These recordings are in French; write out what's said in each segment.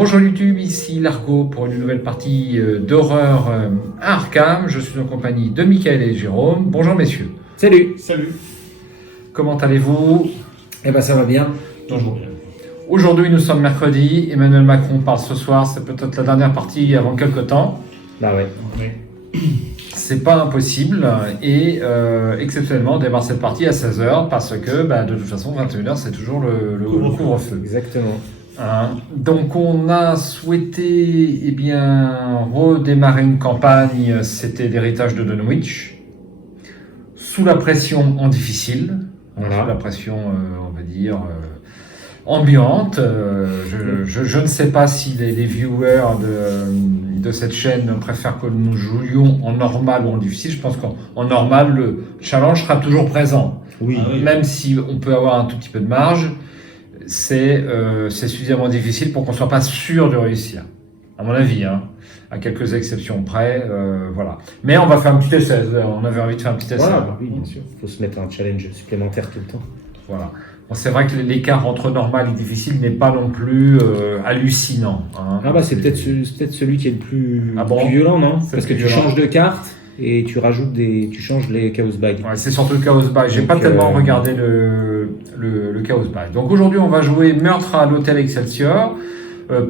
Bonjour YouTube, ici Largo pour une nouvelle partie d'horreur à Arkham. Je suis en compagnie de Michael et Jérôme. Bonjour messieurs. Salut. Salut. Comment allez-vous? Eh ben ça va bien. Toujours bien. Aujourd'hui nous sommes mercredi. Emmanuel Macron parle ce soir. C'est peut-être la dernière partie avant quelques temps. Bah ouais. Oui. C'est pas impossible. Et exceptionnellement on démarre cette partie à 16h parce que de toute façon 21h c'est toujours le couvre-feu. Exactement. Donc on a souhaité redémarrer une campagne, c'était l'héritage de Dunwich, sous la pression en difficile, Voilà. sous la pression on va dire ambiante. Je ne sais pas si les viewers de cette chaîne préfèrent que nous jouions en normal ou en difficile. Je pense qu'en normal le challenge sera toujours présent, Oui. Ah oui. même si on peut avoir un tout petit peu de marge. C'est suffisamment difficile pour qu'on ne soit pas sûr de réussir, à mon avis, à quelques exceptions près, voilà. Mais on va faire un petit essai, on avait envie de faire un petit essai. Voilà, bah oui, bien sûr. Il faut se mettre un challenge supplémentaire tout le temps. Voilà. Bon, c'est vrai que l'écart entre normal et difficile n'est pas non plus hallucinant. Ah bah c'est peut-être celui qui est le plus, Ah bon plus violent, non? C'est Parce que plus tu violent. changes de carte et tu changes les chaos bags. Ouais, c'est surtout le Chaos Bag. J'ai Donc, pas tellement regardé le Chaos Bag. Donc aujourd'hui, on va jouer Meurtre à l'hôtel Excelsior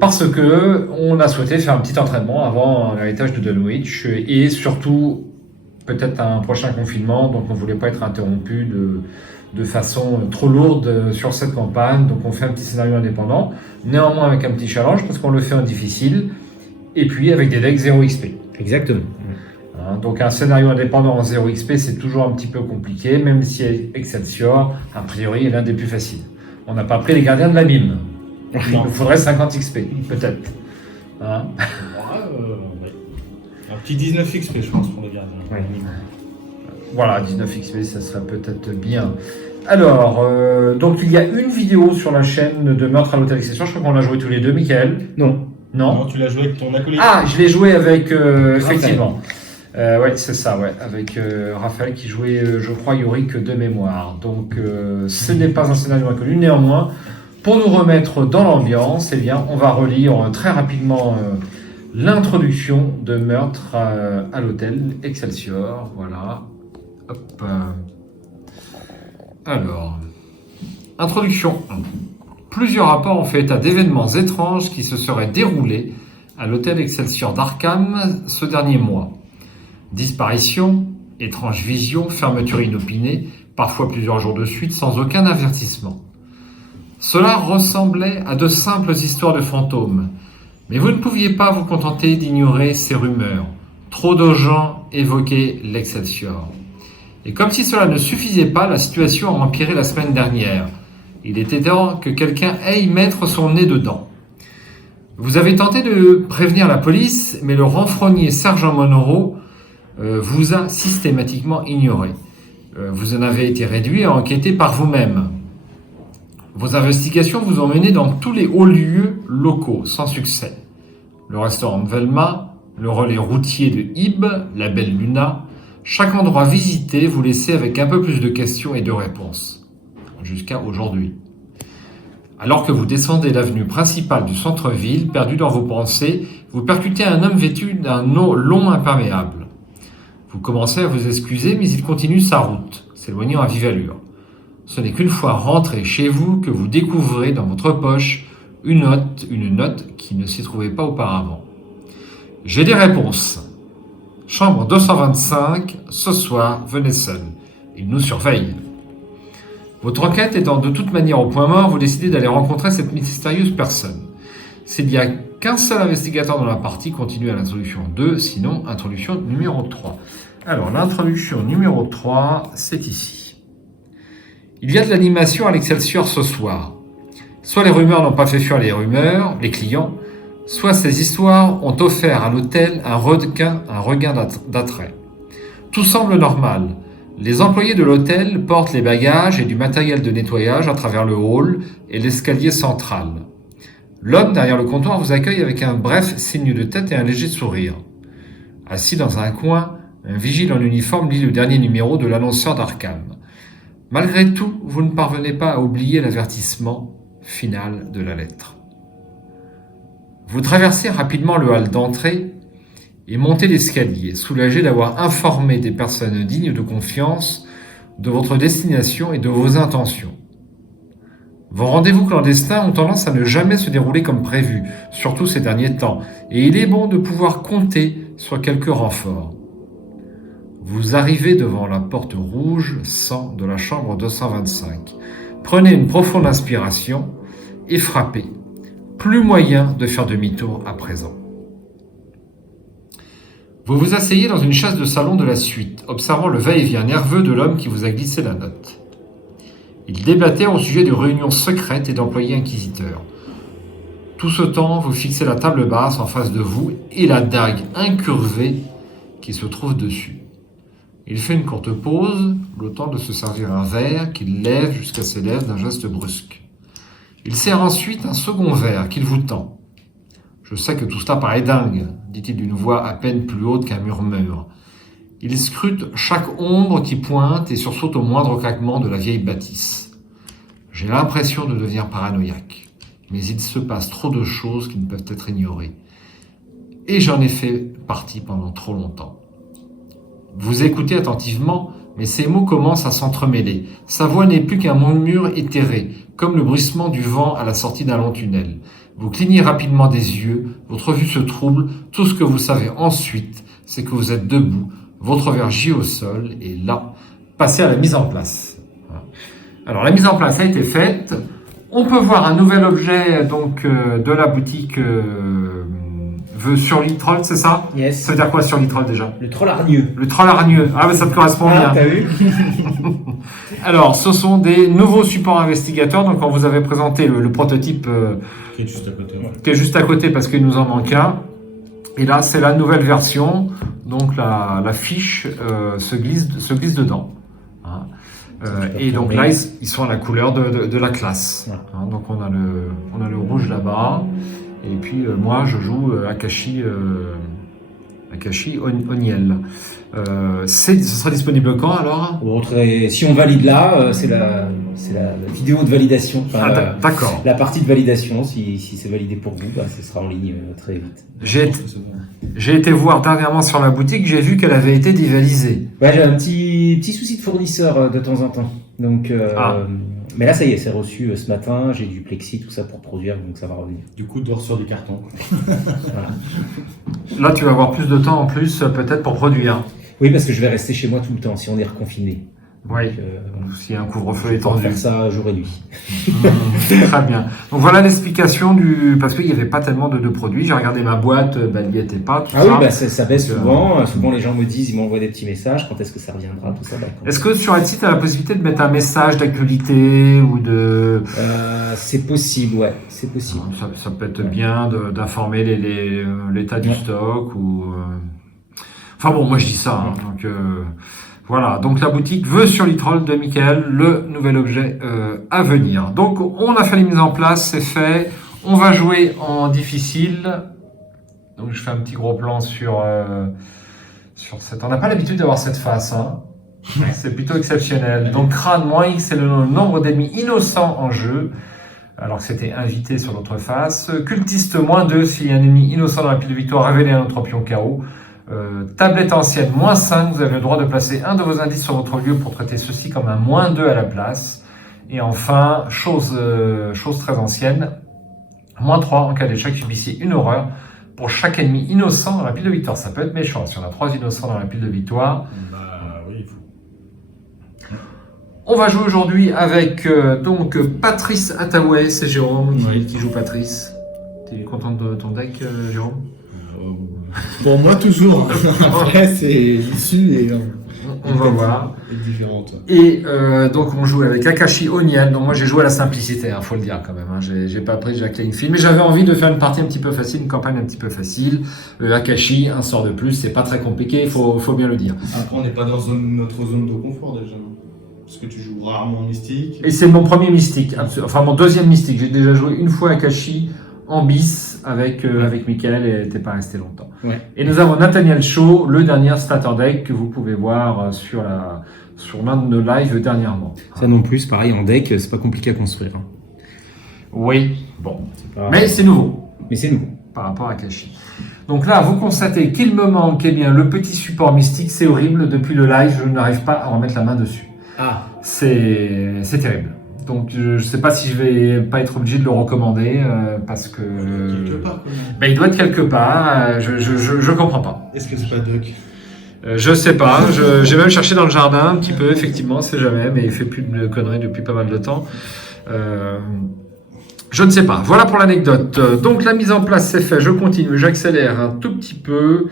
parce que on a souhaité faire un petit entraînement avant l'héritage de Dunwich et surtout peut-être un prochain confinement. Donc on voulait pas être interrompu de façon trop lourde sur cette campagne. Donc on fait un petit scénario indépendant, néanmoins avec un petit challenge parce qu'on le fait en difficile et puis avec des decks 0 XP. Exactement. Donc un scénario indépendant en 0 XP, c'est toujours un petit peu compliqué, même si Excelsior, a priori, est l'un des plus faciles. On n'a pas pris les gardiens de l'abîme. Il nous faudrait 50 XP, peut-être. Ouais. Un petit 19 XP, je pense, pour le gardien. Ouais. Voilà, 19 XP, ça serait peut-être bien. Alors, donc il y a une vidéo sur la chaîne de Meurtre à l'hôtel Excelsior. Je crois qu'on l'a joué tous les deux, Michael. Non. Non. Non, tu l'as joué avec ton acolyte. Ah, je l'ai joué avec, effectivement. Ouais, c'est ça, ouais, avec Raphaël qui jouait, je crois, Yorick de mémoire. Donc, ce n'est pas un scénario inconnu. Néanmoins, pour nous remettre dans l'ambiance, eh bien, on va relire très rapidement l'introduction de Meurtre à l'hôtel Excelsior. Voilà. Hop. Alors, introduction 1. Plusieurs rapports ont fait état d'événements étranges qui se seraient déroulés à l'hôtel Excelsior d'Arkham ce dernier mois. Disparition, étrange vision, fermeture inopinée, parfois plusieurs jours de suite sans aucun avertissement. Cela ressemblait à de simples histoires de fantômes, mais vous ne pouviez pas vous contenter d'ignorer ces rumeurs. Trop de gens évoquaient l'Excelsior. Et comme si cela ne suffisait pas, la situation a empiré la semaine dernière. Il était temps que quelqu'un aille mettre son nez dedans. Vous avez tenté de prévenir la police, mais le renfrogné sergent Monroe vous a systématiquement ignoré. Vous en avez été réduit à enquêter par vous-même. Vos investigations vous ont mené dans tous les hauts lieux locaux, sans succès. Le restaurant de Velma, le relais routier de Ib, la belle Luna, chaque endroit visité vous laissait avec un peu plus de questions et de réponses. Jusqu'à aujourd'hui. Alors que vous descendez l'avenue principale du centre-ville, perdu dans vos pensées, vous percutez un homme vêtu d'un long imperméable. Vous commencez à vous excuser, mais il continue sa route, s'éloignant à vive allure. Ce n'est qu'une fois rentré chez vous que vous découvrez dans votre poche une note qui ne s'y trouvait pas auparavant. J'ai des réponses. Chambre 225, ce soir, venez seul. Il nous surveille. Votre enquête étant de toute manière au point mort, vous décidez d'aller rencontrer cette mystérieuse personne. S'il n'y a qu'un seul investigateur dans la partie, continuez à l'introduction 2, sinon introduction numéro 3. Alors, l'introduction numéro 3, c'est ici. Il y a de l'animation à l'Excelsior ce soir. Soit les rumeurs n'ont pas fait fuir les clients, soit ces histoires ont offert à l'hôtel un regain d'attrait. Tout semble normal. Les employés de l'hôtel portent les bagages et du matériel de nettoyage à travers le hall et l'escalier central. L'homme derrière le comptoir vous accueille avec un bref signe de tête et un léger sourire. Assis dans un coin, un vigile en uniforme lit le dernier numéro de l'annonceur d'Arkham. Malgré tout, vous ne parvenez pas à oublier l'avertissement final de la lettre. Vous traversez rapidement le hall d'entrée et montez l'escalier, soulagé d'avoir informé des personnes dignes de confiance de votre destination et de vos intentions. Vos rendez-vous clandestins ont tendance à ne jamais se dérouler comme prévu, surtout ces derniers temps, et il est bon de pouvoir compter sur quelques renforts. Vous arrivez devant la porte rouge 100 de la chambre 225. Prenez une profonde inspiration et frappez. Plus moyen de faire demi-tour à présent. Vous vous asseyez dans une chaise de salon de la suite, observant le va-et-vient nerveux de l'homme qui vous a glissé la note. Il débattait au sujet de réunions secrètes et d'employés inquisiteurs. Tout ce temps, vous fixez la table basse en face de vous et la dague incurvée qui se trouve dessus. Il fait une courte pause, le temps de se servir un verre qu'il lève jusqu'à ses lèvres d'un geste brusque. Il sert ensuite un second verre qu'il vous tend. « Je sais que tout cela paraît dingue », dit-il d'une voix à peine plus haute qu'un murmure. Il scrute chaque ombre qui pointe et sursaute au moindre craquement de la vieille bâtisse. J'ai l'impression de devenir paranoïaque, mais il se passe trop de choses qui ne peuvent être ignorées. Et j'en ai fait partie pendant trop longtemps. Vous écoutez attentivement, mais ces mots commencent à s'entremêler. Sa voix n'est plus qu'un murmure éthéré, comme le bruissement du vent à la sortie d'un long tunnel. Vous clignez rapidement des yeux, votre vue se trouble, tout ce que vous savez ensuite, c'est que vous êtes debout, votre verre gît au sol, et là, passez à la mise en place. Alors la mise en place a été faite. On peut voir un nouvel objet donc de la boutique sur Litroll, c'est ça? Yes. Ça veut dire quoi sur Litroll déjà? Le troll hargneux. Le troll hargneux. Ah mais ça te correspond bien. T'as vu? Alors, ce sont des nouveaux supports investigateurs. Donc, on vous avait présenté le prototype Qui est juste à côté. Ouais. qui est juste à côté parce qu'il nous en manque un. Et là, c'est la nouvelle version. Donc, la fiche se glisse dedans. Hein. Et donc là, ils sont à la couleur de la classe. Ouais. Hein, donc, on a le rouge là-bas. Et puis, moi, je joue Akashi Oniel. Ce sera disponible quand alors? Si on valide là, c'est la vidéo de validation. Enfin, D'accord. la partie de validation, si c'est validé pour vous, ce sera en ligne très vite. J'ai été voir dernièrement sur la boutique, j'ai vu qu'elle avait été dévalisée. Ouais, j'ai un petit souci de fournisseur de temps en temps. Donc, mais là, ça y est, c'est reçu ce matin. J'ai du plexi, tout ça pour produire, donc ça va revenir. Du coup, dors sur du carton. Voilà. Là, tu vas avoir plus de temps en plus, peut-être pour produire. Oui, parce que je vais rester chez moi tout le temps si on est reconfiné. Oui. Donc, S'il y a un couvre-feu on va étendu. faire ça jour et nuit. Très bien. Donc voilà l'explication parce qu'il n'y avait pas tellement de produits. J'ai regardé ma boîte, elle n'y était pas. Tout Ah ça. oui, ça baisse Donc, souvent. Souvent, les gens me disent, ils m'envoient des petits messages. Quand est-ce que ça reviendra, tout ça. Est-ce que sur Etsy, tu as la possibilité de mettre un message d'actualité ou de... C'est possible, ouais. C'est possible. Ça peut être bien d'informer l'état du stock ou... Enfin bon, moi je dis ça. Hein, donc voilà. Donc la boutique veut sur Litroll de Michael le nouvel objet à venir. Donc on a fait les mises en place, c'est fait. On va jouer en difficile. Donc je fais un petit gros plan sur cette. On n'a pas l'habitude d'avoir cette face. Hein. C'est plutôt exceptionnel. Donc crâne moins X, c'est le nombre d'ennemis innocents en jeu. Alors que c'était invité sur l'autre face. Cultiste moins 2 s'il y a un ennemi innocent dans la pile de victoire, révélez un autre pion KO. Tablette ancienne, moins 5, vous avez le droit de placer un de vos indices sur votre lieu pour traiter ceci comme un moins 2 à la place. Et enfin, chose très ancienne, moins 3 en cas d'échec, subissez une horreur pour chaque ennemi innocent dans la pile de victoire. Ça peut être méchant, si on a 3 innocents dans la pile de victoire. Bah oui, il faut. On va jouer aujourd'hui avec donc Patrice Attaway, c'est Jérôme qui joue Patrice. T'es content de ton deck, Jérôme? Pour moi, toujours. Après, c'est l'issue et on va voir. est différente. Et donc on joue avec Akashi Oniel. Donc moi j'ai joué à la simplicité, faut le dire quand même. Hein. J'ai pas pris Jacqueline Field, mais j'avais envie de faire une partie un petit peu facile, une campagne un petit peu facile. Akashi, un sort de plus, c'est pas très compliqué, faut bien le dire. Après, on n'est pas dans notre zone de confort déjà. Parce que tu joues rarement mystique. Et c'est mon premier mystique, enfin mon deuxième mystique. J'ai déjà joué une fois Akashi en bis avec Michael et t'es pas resté longtemps. Ouais. Et nous avons Nathaniel Shaw, le dernier starter deck que vous pouvez voir sur l'un de nos lives dernièrement. Ça non plus, pareil, en deck, c'est pas compliqué à construire. Hein. Oui, bon. Pas... Mais c'est nouveau. Mais c'est nouveau. par rapport à Kashi. Donc là, vous constatez qu'il me manque le petit support mystique. C'est horrible. Depuis le live, je n'arrive pas à remettre la main dessus. Ah, C'est terrible. Donc je ne sais pas si je vais pas être obligé de le recommander parce que Quelque part, quand même. il doit être quelque part. Je comprends pas. Est-ce que c'est pas Duck? Je sais pas. J'ai même cherché dans le jardin un petit peu. Effectivement, c'est jamais, mais il fait plus de conneries depuis pas mal de temps. Je ne sais pas. Voilà pour l'anecdote. Donc la mise en place c'est fait. Je continue. J'accélère un tout petit peu.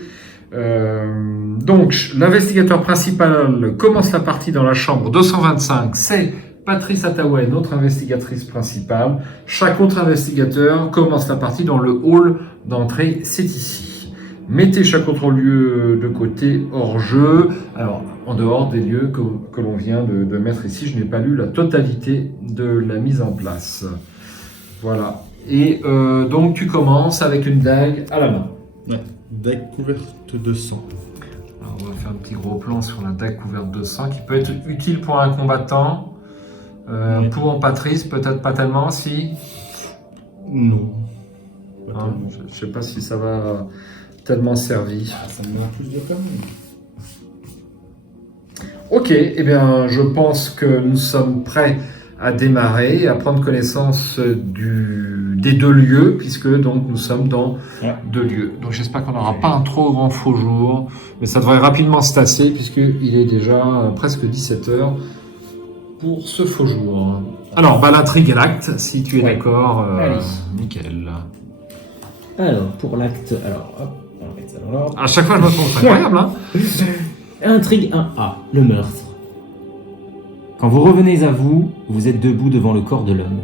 Donc l'investigateur principal commence la partie dans la chambre 225. C'est Patrice Attaway, notre investigatrice principale. Chaque autre investigateur commence la partie dans le hall d'entrée. C'est ici. Mettez chaque autre lieu de côté hors jeu. Alors, en dehors des lieux que l'on vient de mettre ici, je n'ai pas lu la totalité de la mise en place. Voilà. Et donc, tu commences avec une dague à la main. Ouais. Deck couverte de sang. Alors, on va faire un petit gros plan sur la dague couverte de sang qui peut être utile pour un combattant. Ouais. Pour Patrice, peut-être pas tellement, si. Non. Pas Hein, tellement. je ne sais pas si ça va tellement servir. Ah, ça me met un plus dur quand même. Ok, eh bien, je pense que nous sommes prêts à démarrer, à prendre connaissance des deux lieux, puisque donc nous sommes dans deux lieux. Donc j'espère qu'on n'aura pas un trop grand faux jour, mais ça devrait rapidement se tasser, puisqu'il est déjà presque 17h pour ce faux jour. Alors, l'intrigue et l'acte, si tu es Ouais. d'accord, Allez. nickel. alors, pour l'acte... Alors, hop, on va mettre ça dans l'ordre. À chaque fois, je me trompe, c'est incroyable, hein. Intrigue 1A, le meurtre. Quand vous revenez à vous, vous êtes debout devant le corps de l'homme.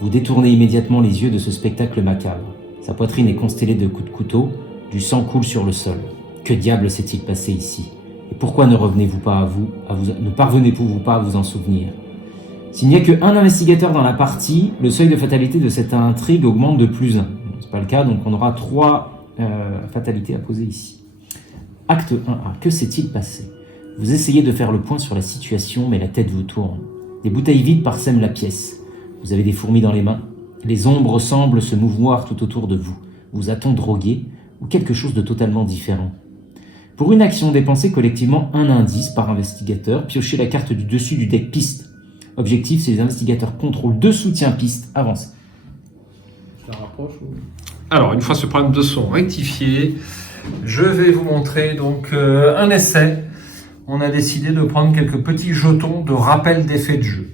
Vous détournez immédiatement les yeux de ce spectacle macabre. Sa poitrine est constellée de coups de couteau, du sang coule sur le sol. Que diable s'est-il passé ici? Et pourquoi ne revenez-vous pas ne parvenez-vous pas à vous en souvenir? S'il n'y a qu'un investigateur dans la partie, le seuil de fatalité de cette intrigue augmente de plus 1. C'est pas le cas, donc on aura 3 fatalités à poser ici. Acte 1A, que s'est-il passé? Vous essayez de faire le point sur la situation, mais la tête vous tourne. Des bouteilles vides parsèment la pièce. Vous avez des fourmis dans les mains. Les ombres semblent se mouvoir tout autour de vous. Vous a-t-on drogué ou quelque chose de totalement différent? Pour une action, dépensez collectivement un indice par investigateur. Piochez la carte du dessus du deck piste. Objectif, c'est les investigateurs contrôlent 2 soutiens piste. Avancez. Je la rapproche ou... Alors, une fois ce problème de son rectifié, je vais vous montrer donc un essai. On a décidé de prendre quelques petits jetons de rappel d'effet de jeu.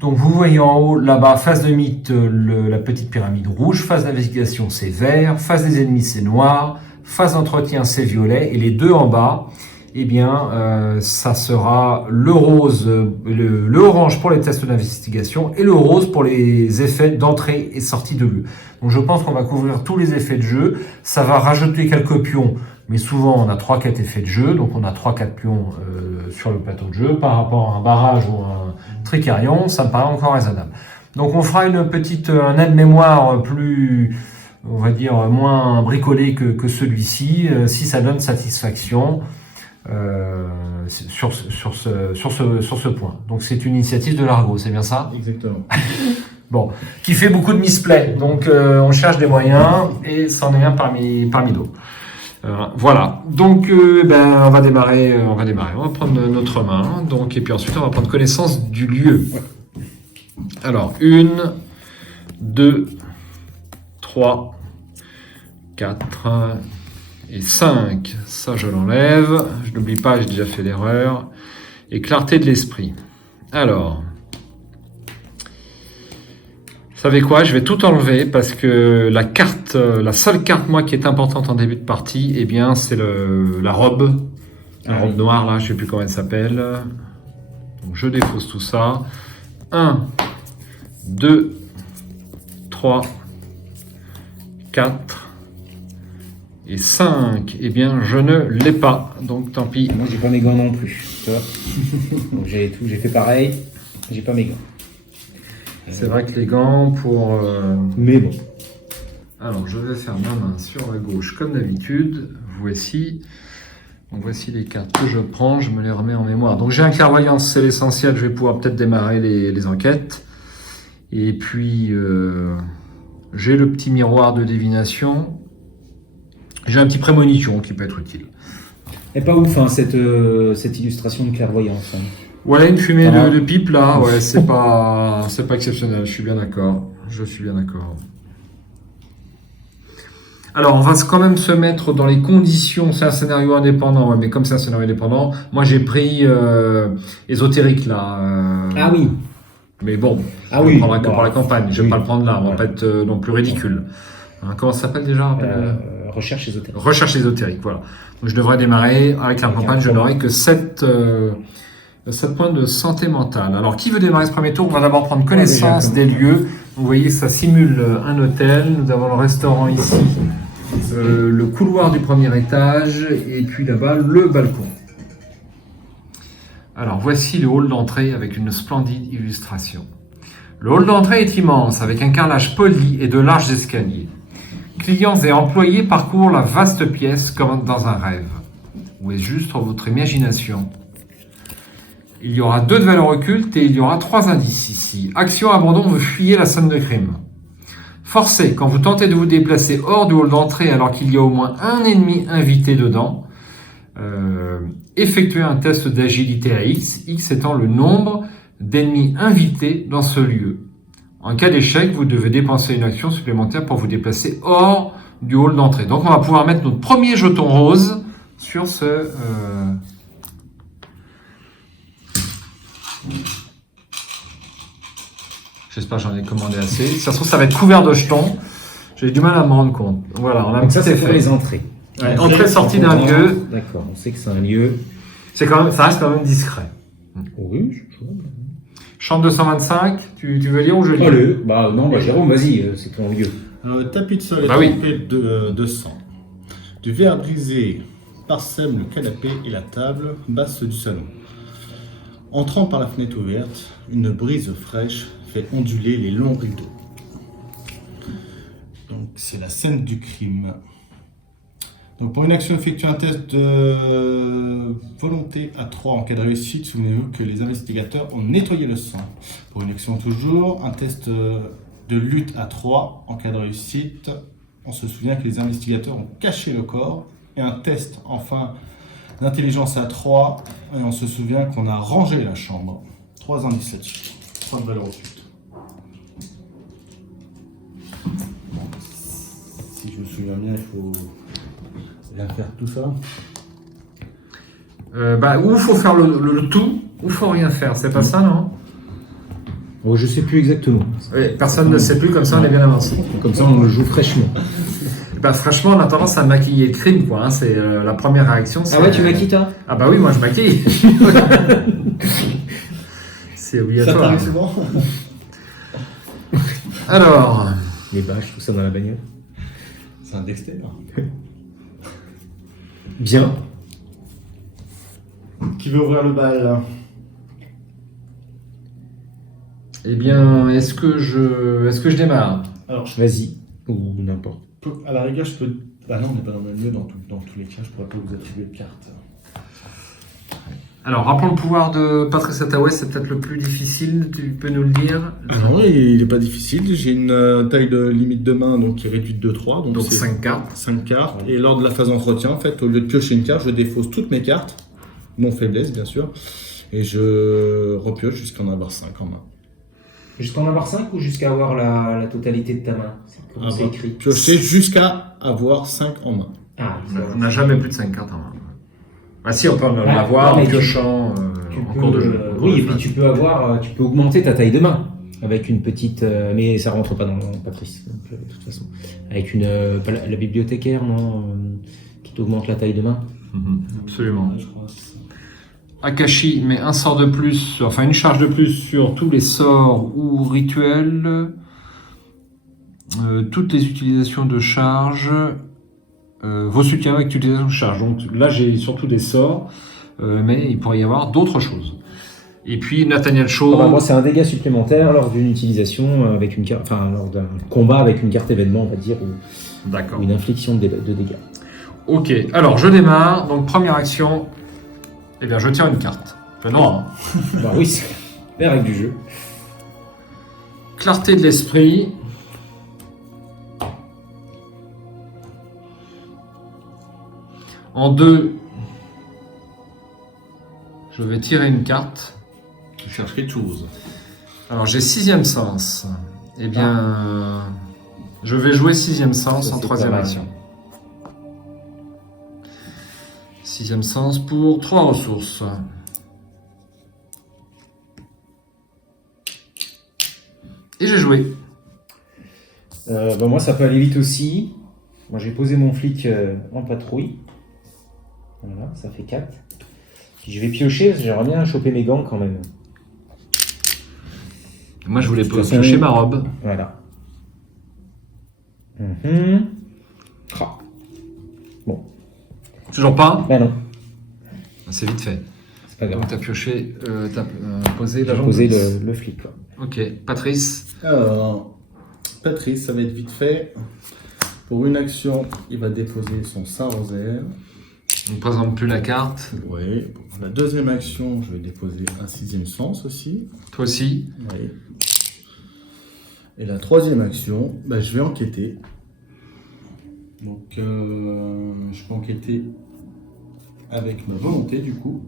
Donc vous voyez en haut, là-bas, phase de mythe, la petite pyramide rouge, phase d'investigation c'est vert, phase des ennemis c'est noir, phase d'entretien c'est violet, et les deux en bas, eh bien, ça sera le rose, le orange pour les tests d'investigation et le rose pour les effets d'entrée et sortie de lieu. Donc je pense qu'on va couvrir tous les effets de jeu. Ça va rajouter quelques pions, mais souvent on a 3-4 effets de jeu, donc on a 3-4 pions sur le plateau de jeu par rapport à un barrage ou un tricarion, ça me paraît encore raisonnable. Donc on fera un aide-mémoire plus, on va dire, moins bricolé que celui-ci, si ça donne satisfaction. Sur ce point. Donc c'est une initiative de l'Argot, c'est bien ça? Exactement. Bon, qui fait beaucoup de misplay. Donc on cherche des moyens et c'en est un parmi d'autres. Voilà. Donc on va démarrer. On va prendre notre main. Donc et puis ensuite on va prendre connaissance du lieu. Alors 1, 2, 3, 4. Et 5, ça je l'enlève, je n'oublie pas, j'ai déjà fait l'erreur. Et clarté de l'esprit. Alors, vous savez quoi, je vais tout enlever parce que la seule carte moi qui est importante en début de partie, eh bien c'est la robe. La robe noire là, je ne sais plus comment elle s'appelle. Donc je défausse tout ça. 1, 2, 3, 4. Et 5, eh bien, je ne l'ai pas, donc tant pis. Moi, j'ai pas mes gants non plus, tu vois. Donc j'ai fait pareil, j'ai pas mes gants. C'est vrai que les gants pour... Mais bon. Alors, je vais faire ma main sur la gauche comme d'habitude. Voici. Donc, voici les cartes que je prends, je me les remets en mémoire. Donc, j'ai un clairvoyance, c'est l'essentiel, je vais pouvoir peut-être démarrer les enquêtes. Et puis, j'ai le petit miroir de divination. J'ai un petit prémonition qui peut être utile. Et pas ouf, hein, cette illustration de clairvoyance. Hein. Ouais, une fumée Ah. de pipe là, ouais, c'est pas exceptionnel, je suis bien d'accord. Alors, on va quand même se mettre dans les conditions, c'est un scénario indépendant, ouais, mais comme c'est un scénario indépendant, moi j'ai pris ésotérique là. Ah oui. Mais bon, Ah je oui. le prendrai que Bon, pour la campagne, je vais oui. pas le prendre là, on va Ouais. pas être non plus ridicule. Hein, comment ça s'appelle déjà? Recherche ésotérique. Recherche ésotérique, voilà. Donc je devrais démarrer avec la Avec campagne, un je point. n'aurai que 7 points de santé mentale. Alors qui veut démarrer ce premier tour? On va d'abord prendre connaissance déjà, des lieux. Vous voyez, ça simule un hôtel. Nous avons le restaurant ici, le couloir du premier étage, et puis là-bas, le balcon. Alors voici le hall d'entrée avec une splendide illustration. Le hall d'entrée est immense, avec un carrelage poli et de larges escaliers. Clients et employés parcourent la vaste pièce comme dans un rêve. Où est juste votre imagination? Il y aura 2 de valeurs occultes et il y aura 3 indices ici. Action, abandon, vous fuyez la scène de crime. Forcé, quand vous tentez de vous déplacer hors du hall d'entrée alors qu'il y a au moins un ennemi invité dedans, effectuez un test d'agilité à X, X étant le nombre d'ennemis invités dans ce lieu. En cas d'échec, vous devez dépenser une action supplémentaire pour vous déplacer hors du hall d'entrée. Donc on va pouvoir mettre notre premier jeton rose sur ce... J'espère que j'en ai commandé assez. Si ça se trouve, ça va être couvert de jetons. J'ai du mal à me rendre compte. Voilà, on a un Donc ça, petit c'est pour effet. les entrées. Ouais, entrée-sortie d'un lieu. D'accord, on sait que c'est un lieu. Ça reste quand même discret. Oui, je vois. Chambre 225, tu veux lire ou je lis? Allez, bah non, bah Jérôme, vas-y, c'est ton lieu. Tapis de sol est Bah oui. trempé de sang. Du verre brisé parsème le canapé et la table basse du salon. Entrant par la fenêtre ouverte, une brise fraîche fait onduler les longs rideaux. Donc c'est la scène du crime. Donc pour une action, effectuez un test de volonté à 3 en cas de réussite. Souvenez-vous que les investigateurs ont nettoyé le sang. Pour une action toujours, un test de lutte à 3 en cas de réussite. On se souvient que les investigateurs ont caché le corps. Et un test enfin d'intelligence à 3. Et on se souvient qu'on a rangé la chambre. 3 indices là-dessus. 3 de valeur occulte. Si je me souviens bien, il faut bien faire tout ça. Ou faut faire le tout, ou faut rien faire. C'est pas ça, non? Oh, je sais plus exactement. Oui, personne ne sait plus, comme ça on est bien avancé. Comme ça, on le joue fraîchement. Franchement, on a tendance à maquiller le crime, quoi. Hein. C'est la première réaction. Ah ouais, tu maquilles toi? Ah bah oui, moi je maquille. C'est Ça obligatoire. t'arrive souvent? Alors, Les bâches, tout ça dans la bagnole. C'est un Dexter. Bien. Qui veut ouvrir le bal? eh bien, est-ce que je démarre? Alors, Vas-y. Ou n'importe. à la rigueur, je peux. Ah non, on n'est pas dans le même lieu dans tous les cas, je pourrais pas vous attribuer de carte. Alors, rappelons le pouvoir de Patrice Attaway, c'est peut-être le plus difficile, tu peux nous le dire? Ah non, il n'est pas difficile. J'ai une taille de limite de main donc, qui est réduite de 3. Donc c'est 5 cartes. 5 cartes. Et lors de la phase d'entretien, en fait, au lieu de piocher une carte, je défausse toutes mes cartes, non faiblesse bien sûr, et je repioche jusqu'à en avoir 5 en main. Jusqu'à en avoir 5 ou jusqu'à avoir la totalité de ta main? C'est comment c'est écrit? Piocher jusqu'à avoir 5 en main. Ah, On n'a jamais plus de 5 cartes en main. Ah si, on peut en Ah, avoir non, en mais piochant tu en peux, cours de jeu. oui, et puis tu peux augmenter ta taille de main avec une petite, mais ça rentre pas dans Patrice, donc, de toute façon. Avec une, pas la bibliothécaire, non, qui t'augmente la taille de main. Absolument. Je crois, c'est ça. Akashi met un sort de plus, enfin une charge de plus sur tous les sorts ou rituels, toutes les utilisations de charge, vos soutiens avec utilisation de charge. Donc là j'ai surtout des sorts, mais il pourrait y avoir d'autres choses. Et puis Nathaniel Shaw. Moi, c'est un dégât supplémentaire lors d'une utilisation avec une carte, enfin lors d'un combat avec une carte événement, on va dire, D'accord. ou une infliction de dégâts. Ok, alors je démarre. Donc première action, eh bien je tire une carte. Enfin, non, hein. Bah oui, c'est les règles du jeu. Clarté de l'esprit. En 2, je vais tirer une carte. Je cherche quelque chose. Alors j'ai 6e sens. Eh bien, je vais jouer 6e sens Ça, en c'est 3e pas mal. action. 6e sens pour 3 ressources. Et j'ai joué. Moi, ça peut aller vite aussi. Moi, j'ai posé mon flic en patrouille. Voilà, ça fait 4. Puis je vais piocher, parce que j'aimerais bien choper mes gants quand même. Moi, je voulais De toute façon, piocher ma robe. Voilà. Ah. Bon, Toujours pas? bah non, C'est vite fait. c'est pas grave. Donc, t'as pioché, t'as posé J'ai l'agent posé de police. le flic, quoi. Ok. Patrice? Alors, Patrice, ça va être vite fait. Pour une action, il va déposer son Saint-Rosaire. On ne présente plus la carte. Oui. Pour la deuxième action, je vais déposer un 6e sens aussi. Toi aussi. Oui. Et la troisième action, bah, je vais enquêter. Donc, je peux enquêter avec ma volonté, du coup.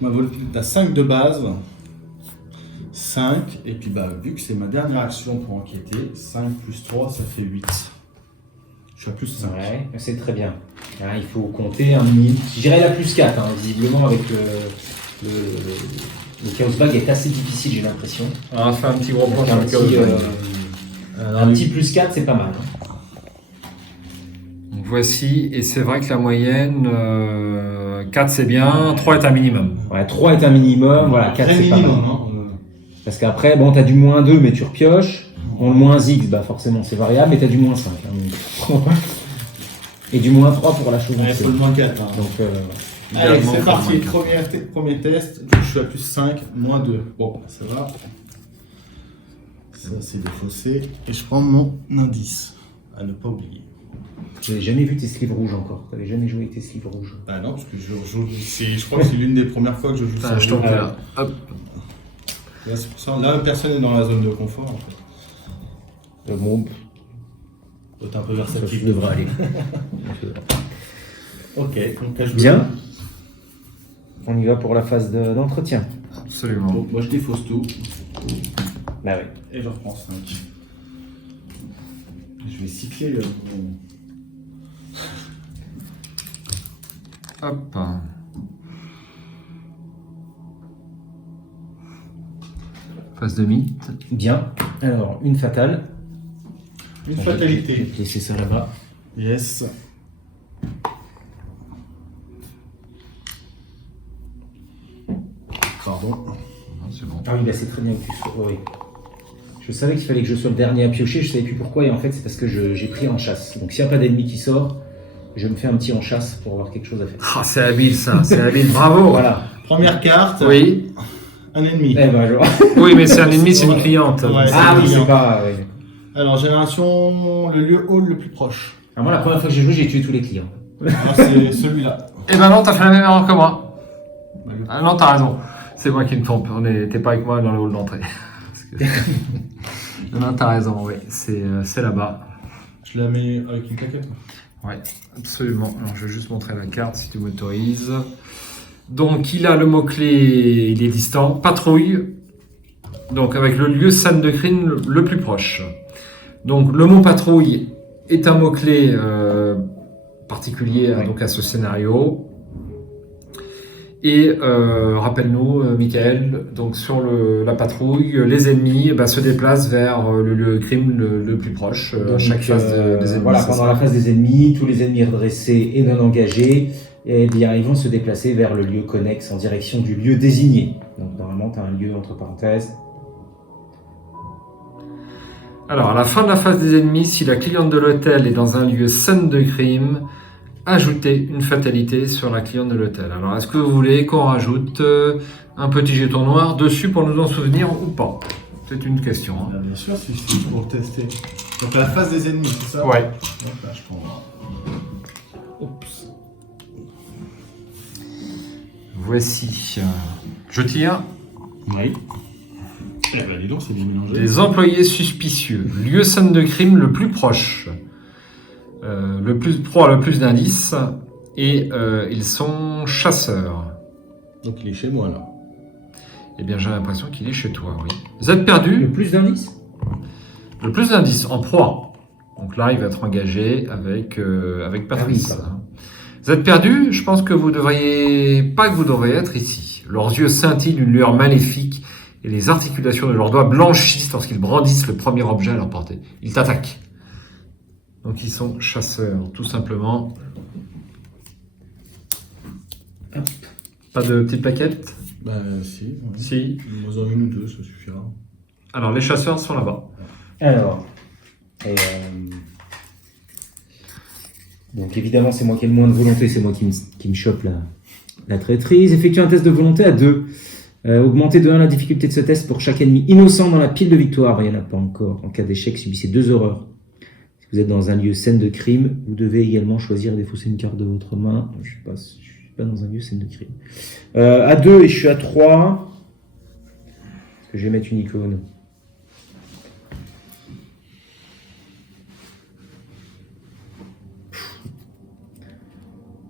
Ma volonté est à 5 de base. 5. Et puis, bah, vu que c'est ma dernière action pour enquêter, 5 plus 3, ça fait 8. Je suis à plus 5. Ouais, c'est très bien. Hein, il faut compter un minimum. Je dirais la plus 4, hein, visiblement, avec le Chaos Bag est assez difficile, j'ai l'impression. On va faire un petit gros point Donc, sur un le petit, chaos. un petit plus 4, c'est pas mal. Hein. Donc, voici. Et c'est vrai que la moyenne, 4 c'est bien, 3 est un minimum. Ouais, 3 est un minimum, voilà, 4 c'est pas mal. minimum. Hein. Parce qu'après, bon, t'as du moins 2, mais tu repioches. Bon, le moins X, bah forcément c'est variable, mais t'as du moins 5. Hein. Et du moins 3 pour la chose Il entière. faut le moins 4. Hein. Donc, Allez, Idéalement, c'est parti. faut le Premier test. Donc, je suis à plus 5, moins 2. Bon, ça va. Ça, c'est défaussé. Et je prends mon indice. À ne pas oublier. j'avais jamais vu tes sleeves rouges encore. T'avais jamais joué avec tes sleeves rouges. Ah non, parce que je crois que c'est l'une des premières fois que je joue ça. Je t'en prie, là. Hop. Là, c'est pour ça. Là, personne n'est dans la zone de confort. En fait. Bon, T'es un peu ça versatile. devrait aller. Ok, donc là, je Bien. On y va pour la phase d'entretien. Absolument. Donc, moi, je défausse tout. Bah oui. Et je reprends 5. Je vais cycler le. Hop. Phase de mythe. Bien. Alors, une fatale. Une Je fatalité. vais te laisser ça là-bas. Yes. Pardon. C'est bon. Ah oui, bah c'est très bien que tu sois. Oui. Je savais qu'il fallait que je sois le dernier à piocher, je savais plus pourquoi, et en fait c'est parce que j'ai pris en chasse. Donc s'il n'y a pas d'ennemi qui sort, je me fais un petit en chasse pour avoir quelque chose à faire. Ah, c'est habile ça, c'est habile, bravo. Voilà. Première carte. Oui, Un ennemi. Eh ben, je... oui, mais c'est un ennemi, c'est une cliente. Ouais. Ah oui, bien. c'est pas. Oui. Alors, génération, le lieu hall le plus proche. Alors moi, la première fois que j'ai joué, j'ai tué tous les clients. Alors, c'est celui-là. Eh ben non, t'as fait la même erreur que moi. Bah, Ah non, t'as raison. C'est moi qui me trompe. T'es pas avec moi dans le hall d'entrée. Parce que- non, t'as raison, oui. C'est là-bas. Je la mets avec une claquette. Ouais, absolument. Alors, je vais juste montrer la carte si tu m'autorises. Donc, il a le mot-clé, il est distant, patrouille. Donc, avec le lieu scène de crime le plus proche. Donc, le mot patrouille est un mot-clé particulier Ouais. donc à ce scénario. Et rappelle-nous, Michael, donc sur la patrouille, les ennemis se déplacent vers le lieu de crime le plus proche à Donc, chaque phase des ennemis. voilà, c'est pendant ça la phase des ennemis, tous les ennemis redressés et non engagés, eh bien, ils vont se déplacer vers le lieu connexe en direction du lieu désigné. Donc normalement, tu as un lieu entre parenthèses. Alors, à la fin de la phase des ennemis, si la cliente de l'hôtel est dans un lieu scène de crime, ajoutez une fatalité sur la cliente de l'hôtel. Alors, est-ce que vous voulez qu'on rajoute un petit jeton noir dessus pour nous en souvenir ou pas? C'est une question. Hein. Bien sûr, si c'est pour tester. Donc, à la phase des ennemis, c'est ça? Ouais. Donc, là, je prends. Oups. Voici. Je tire. Oui. Eh ben, dis donc, c'est bien mélangé. Des employés suspicieux. Lieu scène de crime le plus proche. Pro a le plus d'indices et ils sont chasseurs. Donc il est chez moi là. Eh bien, j'ai l'impression qu'il est chez toi, oui. Z perdu, Le plus d'indices? le plus d'indices en proie. Donc là, il va être engagé avec Patrice. Ah Z perdu, je pense que vous devriez être ici. Leurs yeux scintillent d'une lueur maléfique et les articulations de leurs doigts blanchissent lorsqu'ils brandissent le premier objet à leur portée. Ils t'attaquent. Donc ils sont chasseurs, tout simplement. Hop. Pas de petite plaquette? Bah si. Ouais. Si. Moi en une ou deux, ça suffira. Alors les chasseurs sont là-bas. Alors. Donc évidemment, c'est moi qui ai le moins de volonté, c'est moi qui me chope la traîtrise. Effectuez un test de volonté à 2. Augmentez de 1 la difficulté de ce test pour chaque ennemi innocent dans la pile de victoire. Il n'y en a pas encore. En cas d'échec, subissez 2 horreurs. Si vous êtes dans un lieu scène de crime, vous devez également choisir et défausser une carte de votre main. Je ne suis pas dans un lieu scène de crime. À 2 et je suis à 3. Est-ce que je vais mettre une icône?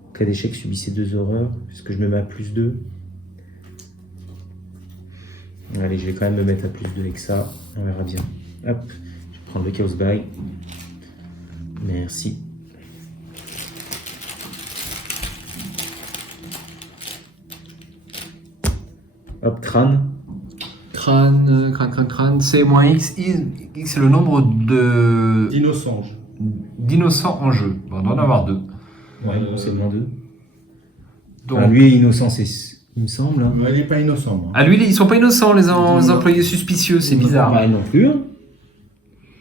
En cas d'échec, subissez 2 horreurs. Est-ce que je me mets à plus 2? Allez, je vais quand même me mettre à plus 2 avec ça. On verra bien. Hop, je vais prendre le Chaos Buy. Merci. Hop, crâne. Crâne, c'est moins X. X, c'est le nombre d'innocents en jeu. Bon, on doit en avoir 2. Ouais, bon, c'est moins 2. Donc, Alors, lui est innocent, il me semble. Hein. Mais il n'est pas innocent. Moi. lui, ils sont pas innocents, les employés suspicieux, c'est bizarre. Pas elle non plus. Hein.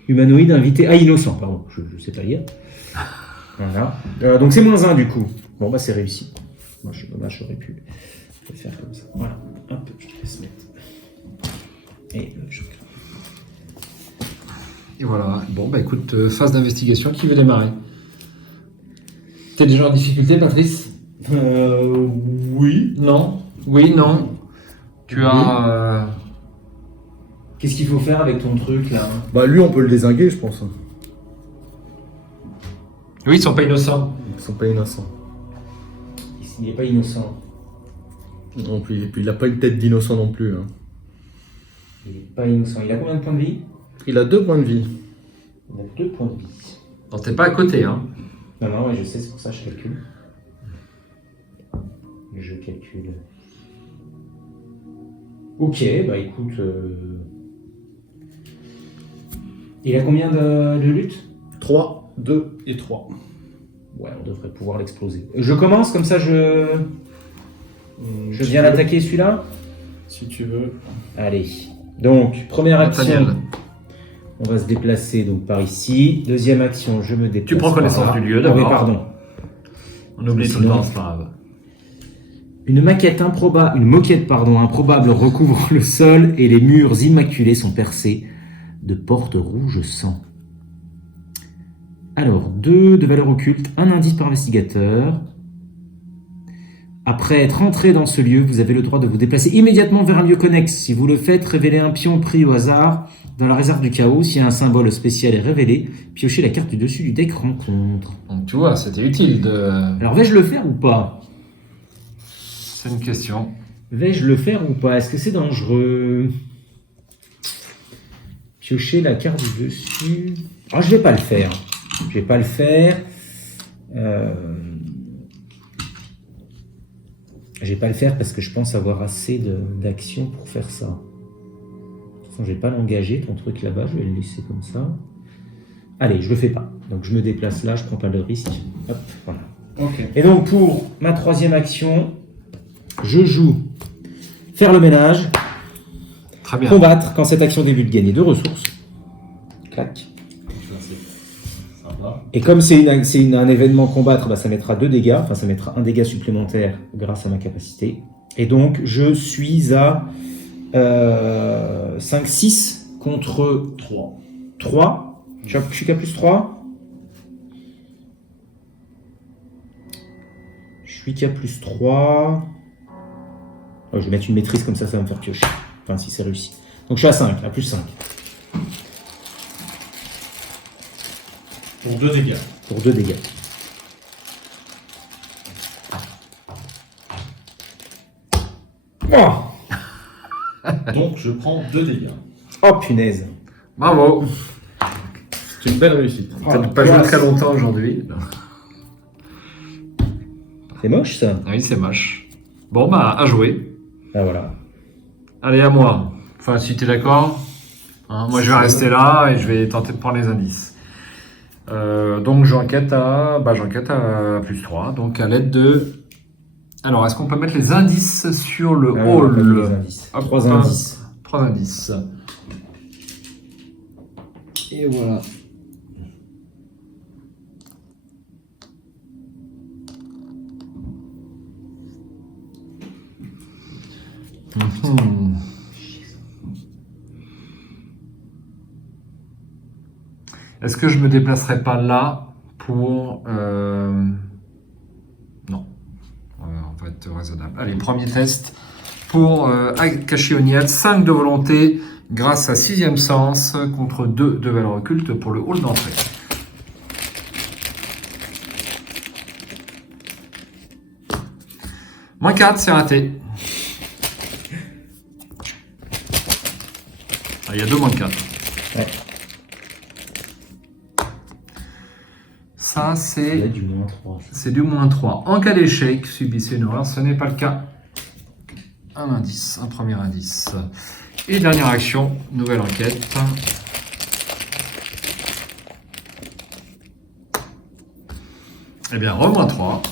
Humanoïde invité. Ah, innocent, pardon, je sais pas lire. Voilà. Donc c'est moins 1 du coup. Bon, bah c'est réussi. Moi, j'aurais pu le faire comme ça. Voilà. Hop, je te laisse mettre. Et je... Et voilà. Bon, bah écoute, phase d'investigation qui veut démarrer. T'es déjà en difficulté, Patrice? Oui. Non. Oui, non. Tu as... Qu'est-ce qu'il faut faire avec ton truc là? Bah lui, on peut le dézinguer, je pense. Oui, ils sont pas innocents. Ils sont pas innocents. Il n'est pas innocent. Non plus. Et puis il a pas une tête d'innocent non plus. Hein. Il n'est pas innocent. Il a combien de points de vie? Il a 2 points de vie. Il a 2 points de vie. Non, t'es pas à côté, hein. Non, ouais, je sais, c'est pour ça que je calcule. Je calcule. Ok, bah écoute. Il a combien de lutte? 3, 2 et 3. Ouais, on devrait pouvoir l'exploser. Je commence, comme ça je viens l'attaquer celui-là? Si tu veux. Allez. Donc, première action. Nathaniel. On va se déplacer donc par ici. Deuxième action, je me déplace. Tu prends connaissance par là. du lieu, Ah oui, d'abord. pardon. On oublie tout le temps, c'est pas grave. Une moquette improbable recouvre le sol et les murs immaculés sont percés de portes rouges sang. Alors, 2 de valeur occulte, 1 indice par investigateur. Après être entré dans ce lieu, vous avez le droit de vous déplacer immédiatement vers un lieu connexe. Si vous le faites, révélez un pion pris au hasard dans la réserve du chaos. Si un symbole spécial est révélé, piochez la carte du dessus du deck rencontre. Donc tu vois, c'était utile de... Alors, vais-je le faire ou pas? C'est une question. Vais-je le faire ou pas? Est-ce que c'est dangereux? Piocher la carte du dessus. Alors, je vais pas le faire. Je vais pas le faire. Je vais pas le faire parce que je pense avoir assez d'actions pour faire ça. De toute façon, je vais pas l'engager, ton truc là-bas. Je vais le laisser comme ça. Allez, je le fais pas. Donc, je me déplace là, je prends pas le risque. Hop, voilà. Ok. Et donc, pour ma troisième action, je joue faire le ménage. Très bien. Combattre quand cette action débute, gagner 2 ressources. Clac. Ça va. Et comme c'est un événement combattre, bah, ça mettra 2 dégâts. Enfin, ça mettra 1 dégât supplémentaire grâce à ma capacité. Et donc, je suis à 5-6 contre 3. Je suis qu'à plus 3. Je suis qu'à plus 3. Oh, je vais mettre une maîtrise comme ça va me faire piocher. Enfin, si c'est réussi. Donc je suis à 5, à plus 5. Pour 2 dégâts. Pour 2 dégâts. Oh, Donc je prends 2 dégâts. oh punaise. Bravo. C'est une belle réussite. Peut-être pas joué très longtemps aujourd'hui. C'est moche ça. Ah oui, c'est moche. Bon, bah, à jouer. Ah voilà. Allez, à moi. Enfin, si tu es d'accord. Hein, moi, je vais rester là et je vais tenter de prendre les indices. Donc, j'enquête à +3. Donc, à l'aide de... Alors, est-ce qu'on peut mettre les indices sur le Ah, on va mettre les hall? indices. Hop, 3 indices. 3 indices. Et voilà. Mhm. Est-ce que je me déplacerai pas là pour... Non. On va être raisonnable. Allez, premier test pour Akashi Oniad. 5 de volonté grâce à 6e sens contre 2 de valeur occulte pour le hall d'entrée. -4, c'est raté. Ah, il y a 2 -4. Ouais. Ça, C'est c'est du -3. c'est du -3. En cas d'échec, subissez une horreur. Ce n'est pas le cas. Un indice, un premier indice. Et dernière action, nouvelle enquête. Eh bien, -3.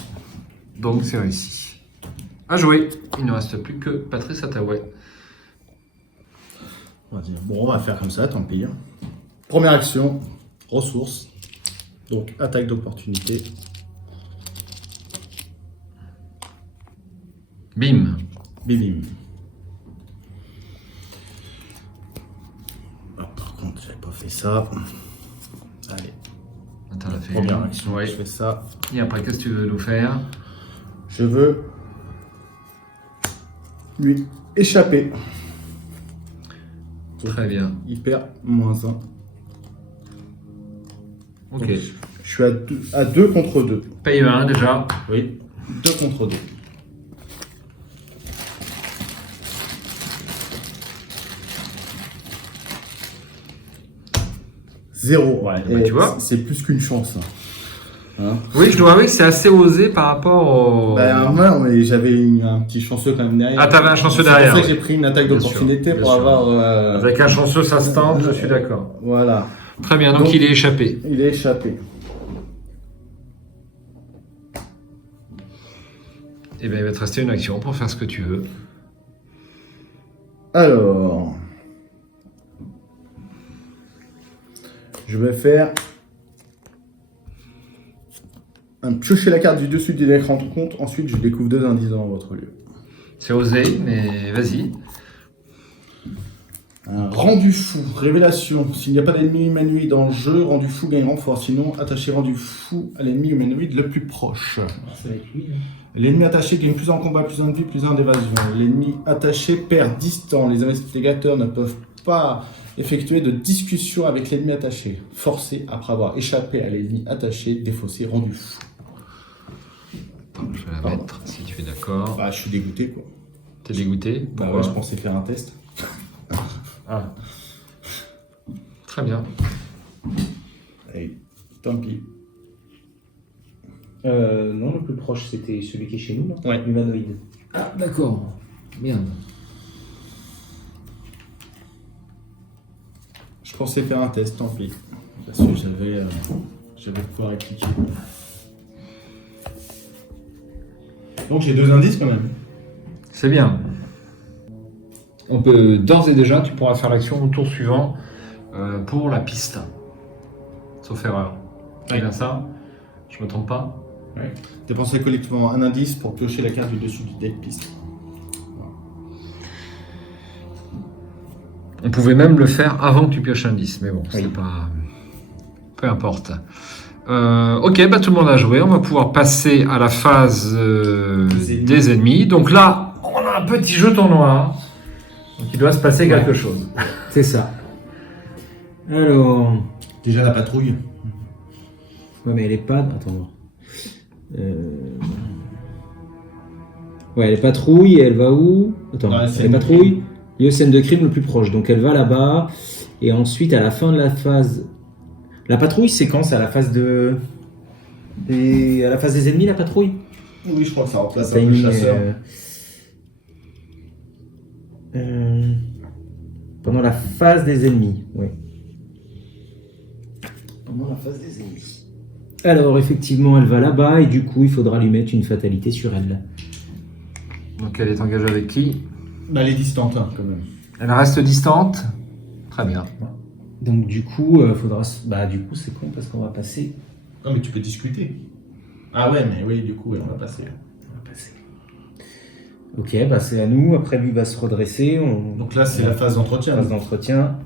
Donc, c'est réussi. À jouer. Il ne reste plus que Patrice Attaway. On va dire, bon, on va faire comme ça, tant pis. Première action, ressources. Donc, attaque d'opportunité. Bim. Bim. Ah, par contre, j'avais pas fait ça. Allez, Attends, la fait première une. action, Ouais. je fais ça. Et après, qu'est-ce que tu veux nous faire? Je veux lui échapper. Très bien. Il perd -1. Ok. Donc, je suis à 2 contre 2. Paye 1 déjà. Oui, 2 contre 2. Zéro. Ouais, Et bah, tu vois. c'est plus qu'une chance. Hein. Oui, je dois avouer que c'est assez osé par rapport au... Ben, ouais, mais j'avais un petit chanceux quand même derrière. Ah, t'avais un chanceux C'est derrière. pour ça que j'ai pris une attaque Bien d'opportunité sûr, pour bien sûr. avoir. Avec un chanceux, ça se tente, je suis d'accord. Voilà, Très bien, donc Donc- il est échappé. il est échappé. Eh bien, il va te rester une action pour faire ce que tu veux. Alors, je vais faire piocher la carte du dessus de l'écran de compte. Ensuite, je découvre 2 indices dans votre lieu. C'est osé, mais vas-y. Un rendu fou, révélation. S'il n'y a pas d'ennemi humanoïde en jeu, rendu fou gagne renfort. Sinon, attaché rendu fou à l'ennemi humanoïde le plus proche. Ça va être lui. L'ennemi attaché gagne plus 1 en combat, plus 1 de vie, plus 1 d'évasion. L'ennemi attaché perd distant. Les investigateurs ne peuvent pas effectuer de discussion avec l'ennemi attaché. Forcé après avoir échappé à l'ennemi attaché, défaussé, rendu fou. Je vais la Pardon. mettre, si tu es d'accord. Bah, je suis dégoûté, quoi. T'es dégoûté? Bah Pourquoi? ouais, je pensais faire un test. Ah. Très bien. Allez, tant pis. Non, le plus proche, c'était celui qui est chez nous, là. Ouais. Humanoïde. Ah, d'accord. Merde. Je pensais faire un test, tant pis. Parce que j'avais de quoi répliquer. Donc j'ai 2 indices quand même. C'est bien. On peut d'ores et déjà, tu pourras faire l'action au tour suivant pour la piste. Sauf erreur. C'est Ouais. bien ça? Je me trompe pas? Dépensez collectivement un indice pour piocher la carte du dessus du deck piste. On pouvait même le faire avant que tu pioches un 10, mais bon, Oui. c'est pas... Peu importe. Ok, bah tout le monde a joué. On va pouvoir passer à la phase des ennemis. Donc là, on a un petit jeton noir. Donc il doit se passer quelque chose. C'est ça. Alors, Déjà la patrouille. Ouais, mais elle est pas... Attends. Ouais, elle est patrouille et elle va où? Attends, Dans la elle scène est de patrouille, lieu scène de crime le plus proche. Donc elle va là-bas, et ensuite à la fin de la phase... La patrouille, c'est quand? C'est à la phase de... à la phase des ennemis, la patrouille? Oui, je crois que ça remplace un peu le Timing, chasseur. pendant la phase des ennemis, oui. Pendant la phase des ennemis. Alors, effectivement, elle va là-bas, et du coup, il faudra lui mettre une fatalité sur elle. Donc elle est engagée avec qui? Bah, elle est distante, hein, quand même. Elle reste distante. Très bien. Donc, du coup, faudra... Bah, du coup, c'est con, parce qu'on va passer... Non, mais tu peux discuter. Ah ouais, mais oui, du coup, on va passer. Ok, bah c'est à nous. Après, lui va se redresser. Donc là, c'est la phase d'entretien. Phase d'entretien.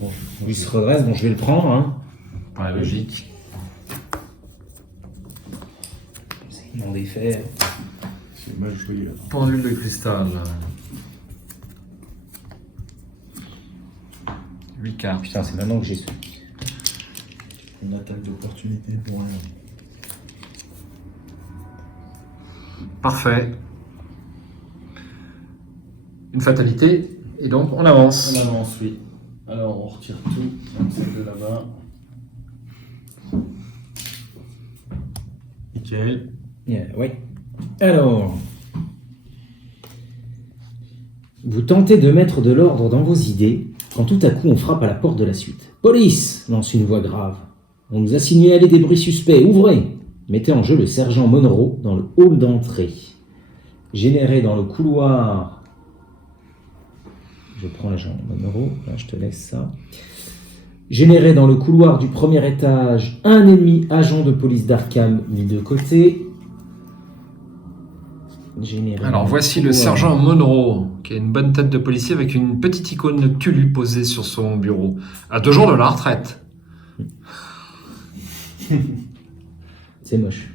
Bon, lui se redresse, bon, je vais le prendre. Hein. Par la logique. C'est mon défait. C'est mal joué, là. Pendule de cristal. 8 cartes. Putain, c'est maintenant que j'ai su. Une attaque d'opportunité pour rien. Parfait. Une fatalité. Et donc, on avance. On avance, oui. Alors, on retire tout. Donc, celle de là-bas. Nickel. Oui. Alors, vous tentez de mettre de l'ordre dans vos idées quand tout à coup on frappe à la porte de la suite. Police, lance une voix grave. On nous a signalé des bruits suspects. Ouvrez. Mettez en jeu le sergent Monroe dans le hall d'entrée. Généré dans le couloir. Je prends l'agent Monroe, là je te laisse ça. Généré dans le couloir du premier étage, un ennemi agent de police d'Arkham mis de côté. Généré Alors, voici le sergent Monroe, qui a une bonne tête de policier avec une petite icône de Cthulhu posée sur son bureau. À 2 jours de la retraite. C'est moche.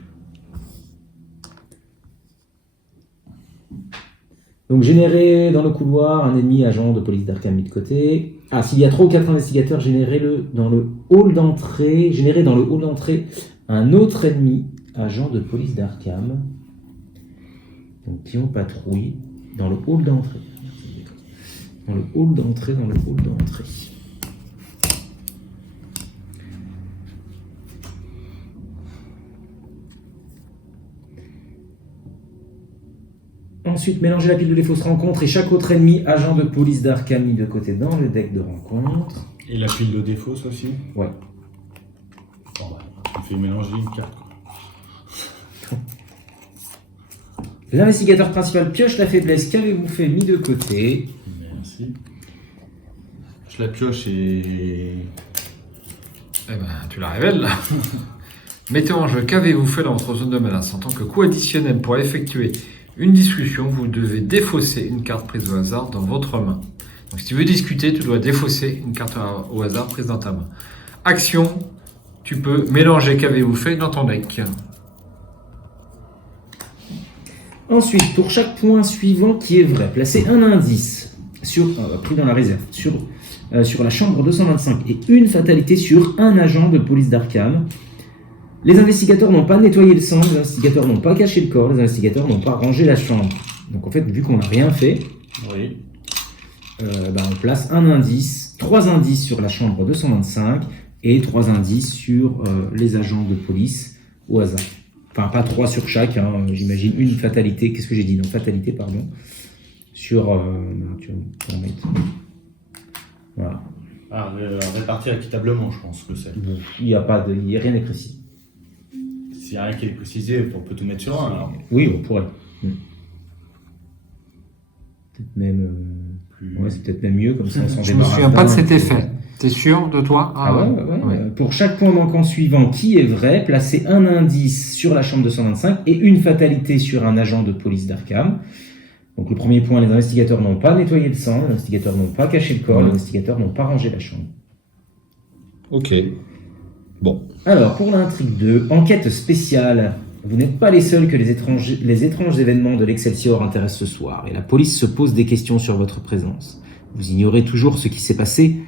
Donc, générer dans le couloir un ennemi agent de police d'Arkham mis de côté. Ah, s'il y a 3 ou 4 investigateurs, générez-le dans le hall d'entrée. Générez dans le hall d'entrée un autre ennemi agent de police d'Arkham. Donc, pion patrouille dans le hall d'entrée. Dans le hall d'entrée, dans le hall d'entrée. Ensuite, mélangez la pile de les fausses rencontres et chaque autre ennemi agent de police d'Arkham mis de côté dans le deck de rencontre. Et la pile de défauts aussi. Ouais. Bon, bah, tu fais mélanger une carte, quoi. L'investigateur principal pioche la faiblesse qu'avez-vous fait mis de côté. Merci. Je la pioche et... Eh ben, tu la révèles, là. Mettez en jeu qu'avez-vous fait dans votre zone de menace. En tant que coup additionnel pour effectuer une discussion, vous devez défausser une carte prise au hasard dans votre main. Donc si tu veux discuter, tu dois défausser une carte au hasard prise dans ta main. Action, tu peux mélanger qu'avez-vous fait dans ton deck. Ensuite, pour chaque point suivant qui est vrai, placez un indice sur, pris dans la réserve sur la chambre 225 et une fatalité sur un agent de police d'Arkham. Les investigateurs n'ont pas nettoyé le sang, les investigateurs n'ont pas caché le corps, les investigateurs n'ont pas rangé la chambre. Donc en fait, vu qu'on n'a rien fait, Oui. on place un indice, 3 indices sur la chambre 225 et 3 indices sur les agents de police au hasard. Enfin, pas 3 sur chaque, hein, j'imagine une fatalité, qu'est-ce que j'ai dit? Non, fatalité, pardon. Sur... tu vas mettre... Voilà. Ah, répartir équitablement, je pense que c'est. Il n'y a rien n'est précis. S'il n'y a rien qui est précisé, on peut tout mettre sur un, alors. Oui, on pourrait. Peut-être même... Plus... Ouais, c'est peut-être même mieux, comme ça on s'en Je me souviens pas de cet effet. T'es sûr de toi? Ouais. Pour chaque point manquant suivant qui est vrai, placez un indice sur la chambre 225 et une fatalité sur un agent de police d'Arkham. Donc le premier point, les investigateurs n'ont pas nettoyé le sang, les investigateurs n'ont pas caché le corps, les investigateurs n'ont pas rangé la chambre. Ok. Bon. Alors, pour l'intrigue 2, enquête spéciale. Vous n'êtes pas les seuls que les étranges événements de l'Excelsior intéressent ce soir, et la police se pose des questions sur votre présence. Vous ignorez toujours ce qui s'est passé,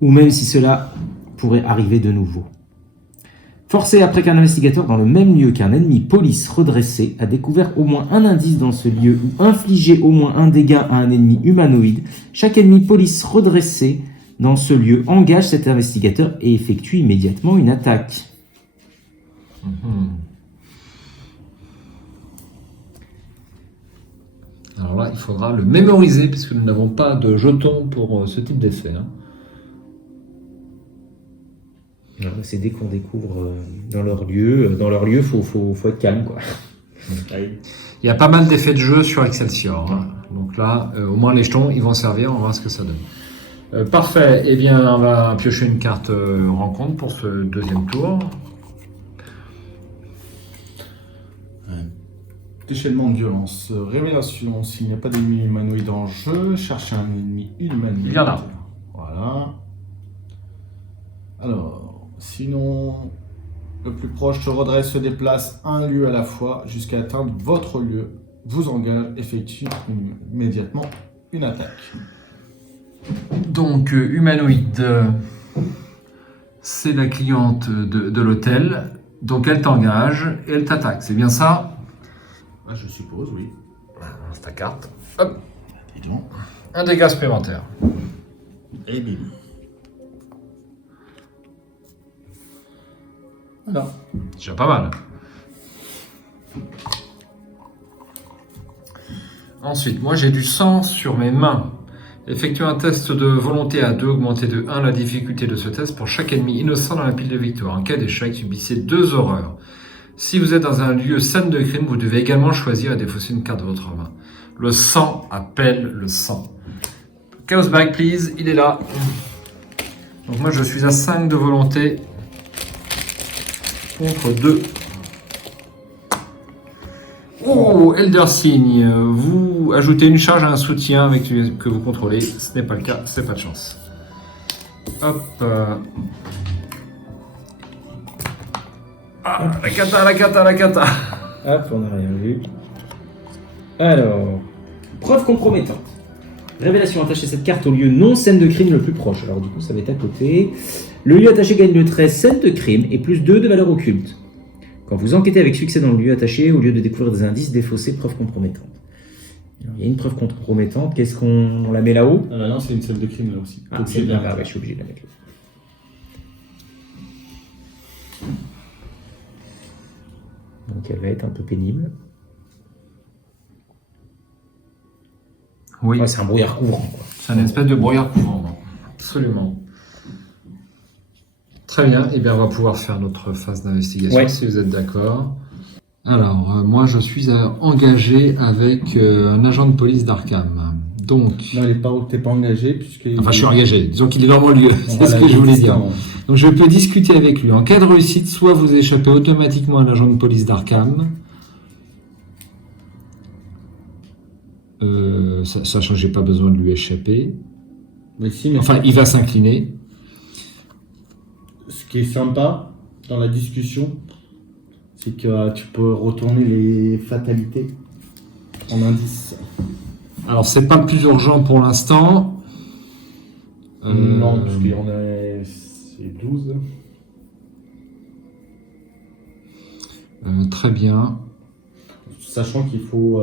ou même si cela pourrait arriver de nouveau. Forcé après qu'un investigateur dans le même lieu qu'un ennemi police redressé a découvert au moins un indice dans ce lieu ou infligé au moins un dégât à un ennemi humanoïde, chaque ennemi police redressé dans ce lieu engage cet investigateur et effectue immédiatement une attaque. Alors là, il faudra le mémoriser puisque nous n'avons pas de jetons pour ce type d'effet. Hein. Alors, c'est dès qu'on découvre dans leur lieu, faut être calme, quoi. Il y a pas mal d'effets de jeu sur Excelsior. Hein. Donc là, au moins les jetons, ils vont servir, on va voir ce que ça donne. Parfait, eh bien on va piocher une carte rencontre pour ce deuxième tour. Déchaînement de violence. Révélation. S'il n'y a pas d'ennemi humanoïde en jeu, cherchez un ennemi humanoïde. Il y en a. Voilà. Alors, sinon, le plus proche se redresse, se déplace un lieu à la fois jusqu'à atteindre votre lieu. Vous engage, effectue immédiatement une attaque. Donc, humanoïde, c'est la cliente de l'hôtel. Donc, elle t'engage et elle t'attaque. C'est bien ça? Ah, je suppose, oui. C'est ta carte. Hop. Et donc, Un dégât supplémentaire. et bim. Voilà. C'est déjà pas mal. Ensuite, moi j'ai du sang sur mes mains. Effectuez un test de volonté à 2, augmentez de 1 la difficulté de ce test pour chaque ennemi innocent dans la pile de victoire. En cas d'échec, subissez 2 horreurs. Si vous êtes dans un lieu scène de crime, vous devez également choisir et défausser une carte de votre main. Le sang appelle le sang. Chaos Bag, please, il est là. Donc moi je suis à 5 de volonté contre 2. Oh, Elder Signe, vous ajoutez une charge à un soutien avec que vous contrôlez. Ce n'est pas le cas, c'est pas de chance. Hop. Ah, la cata. Hop, on n'a rien vu. Alors, preuve compromettante. Révélation, attachez cette carte au lieu non scène de crime le plus proche. Alors du coup, ça va être à côté. Le lieu attaché gagne le trait scène de crime et plus 2 de valeur occulte. Quand vous enquêtez avec succès dans le lieu attaché, au lieu de découvrir des indices, défaussez preuve compromettante. Alors, il y a une preuve compromettante, qu'est-ce qu'on la met là-haut? Ah bah non, c'est une scène de crime là aussi. Ah, c'est bien, je suis obligé de la mettre là. Donc elle va être un peu pénible. Oui, Ouais, c'est un brouillard couvrant, quoi. c'est une espèce de brouillard courant. Absolument. Très bien, et bien on va pouvoir faire notre phase d'investigation Ouais. si vous êtes d'accord. Alors, moi je suis engagé avec un agent de police d'Arkham. Donc, Non, t'es pas engagé puisque. enfin je suis engagé, disons qu'il est dans mon lieu, c'est ce que je voulais dire. Donc je peux discuter avec lui. En cas de réussite, soit vous échappez automatiquement à l'agent de police d'Arkham, sachant que j'ai pas besoin de lui échapper. Mais si, mais Enfin, il va s'incliner. ce qui est sympa dans la discussion, c'est que tu peux retourner les fatalités en indice. Alors c'est pas le plus urgent pour l'instant. Non, parce qu'il y en a. C'est 12. Très bien. Sachant qu'il faut.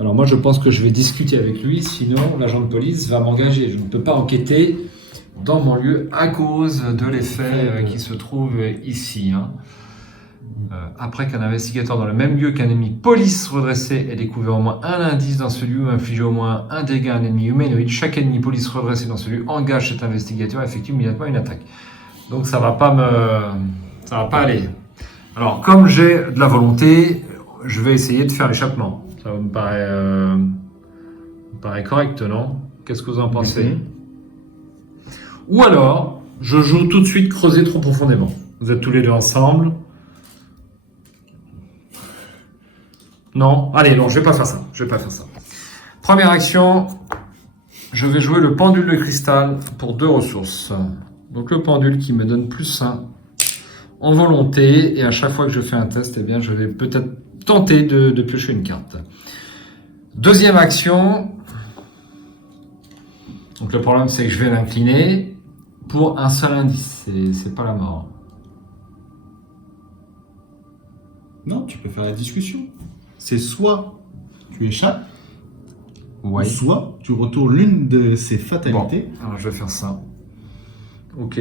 Alors moi je pense que je vais discuter avec lui, sinon l'agent de police va m'engager. Je ne peux pas enquêter dans mon lieu à cause de l'effet qui se trouve ici. Hein. Après qu'un investigateur dans le même lieu qu'un ennemi police redressé ait découvert au moins un indice dans ce lieu ou infligé au moins un dégât à un ennemi humanoïde, chaque ennemi police redressé dans ce lieu engage cet investigateur et effectue immédiatement une attaque. Donc ça va pas aller. Alors comme j'ai de la volonté, je vais essayer de faire l'échappement. Ça me paraît correct, non? Qu'est-ce que vous en pensez? Ou alors, je joue tout de suite creuser trop profondément. Vous êtes tous les deux ensemble. Non? Allez, non, je vais pas faire ça. Première action, je vais jouer le pendule de cristal pour 2 ressources. Donc le pendule qui me donne plus 1 en volonté. Et à chaque fois que je fais un test, eh bien, je vais peut-être tenter de piocher une carte. Deuxième action, Donc le problème, c'est que je vais l'incliner pour un seul indice. C'est pas la mort. Non, tu peux faire la discussion. C'est soit tu échappes, ou Ouais. soit tu retournes l'une de ces Bon, fatalités. alors je vais faire ça. Ok.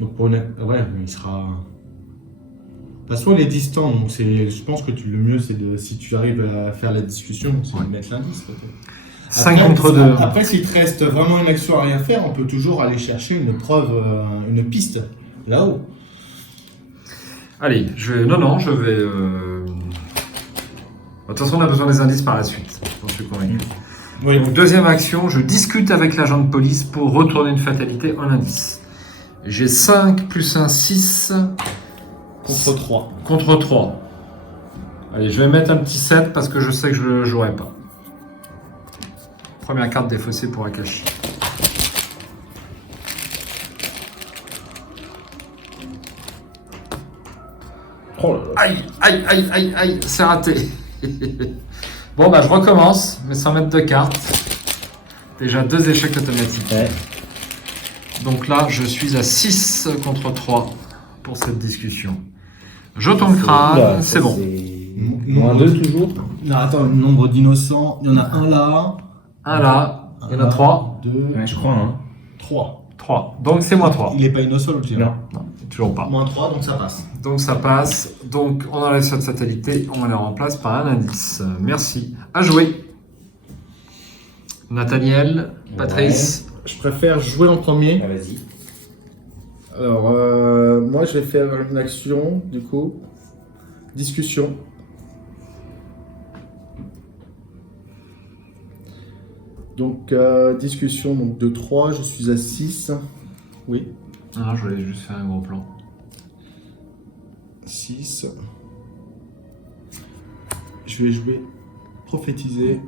Donc pour une... Ouais, mais il sera... De toute façon, il est distant, donc je pense que le mieux, c'est de... Si tu arrives à faire la discussion, c'est de mettre l'indice, peut-être. 5 Après, contre 2. Après, s'il te reste vraiment une action à rien faire, on peut toujours aller chercher une preuve, une piste, là-haut. Allez, non, je vais... De toute façon, on a besoin des indices par la suite. J'en suis convaincu. Oui. Donc, deuxième action, je discute avec l'agent de police pour retourner une fatalité en indice. J'ai 5 plus 1, 6 Contre 3. contre 3. Allez, je vais mettre un petit 7 parce que je sais que je ne le jouerai pas. Première carte défaussée pour Akashi. Oh là là. Aïe, aïe, aïe, aïe, aïe, c'est raté. Bon, bah je recommence, mais sans mettre de cartes. Déjà 2 échecs automatiques. Ouais. Donc là, je suis à 6 contre 3 pour cette discussion. Jeton de crâne, Oula, c'est ça, bon. Moins 2 toujours. Non, attends, le nombre d'innocents, il y en a un là. Un là, il y en a 3. 2, Ouais, je crois. Hein. 3. 3. Donc c'est moins 3. Il est pas innocent, le tir. Non. Non, toujours pas. Moins 3, donc ça passe. Donc ça passe. Donc on enlève cette fatalité, on la remplace par un indice. Merci. À jouer. Nathaniel, Patrice. Je préfère jouer en premier. Ah, vas-y. Alors, moi, je vais faire une action, du coup. Discussion. Donc, discussion donc de 3, je suis à 6. Oui, Non, je voulais juste faire un gros plan. 6. Je vais jouer prophétiser.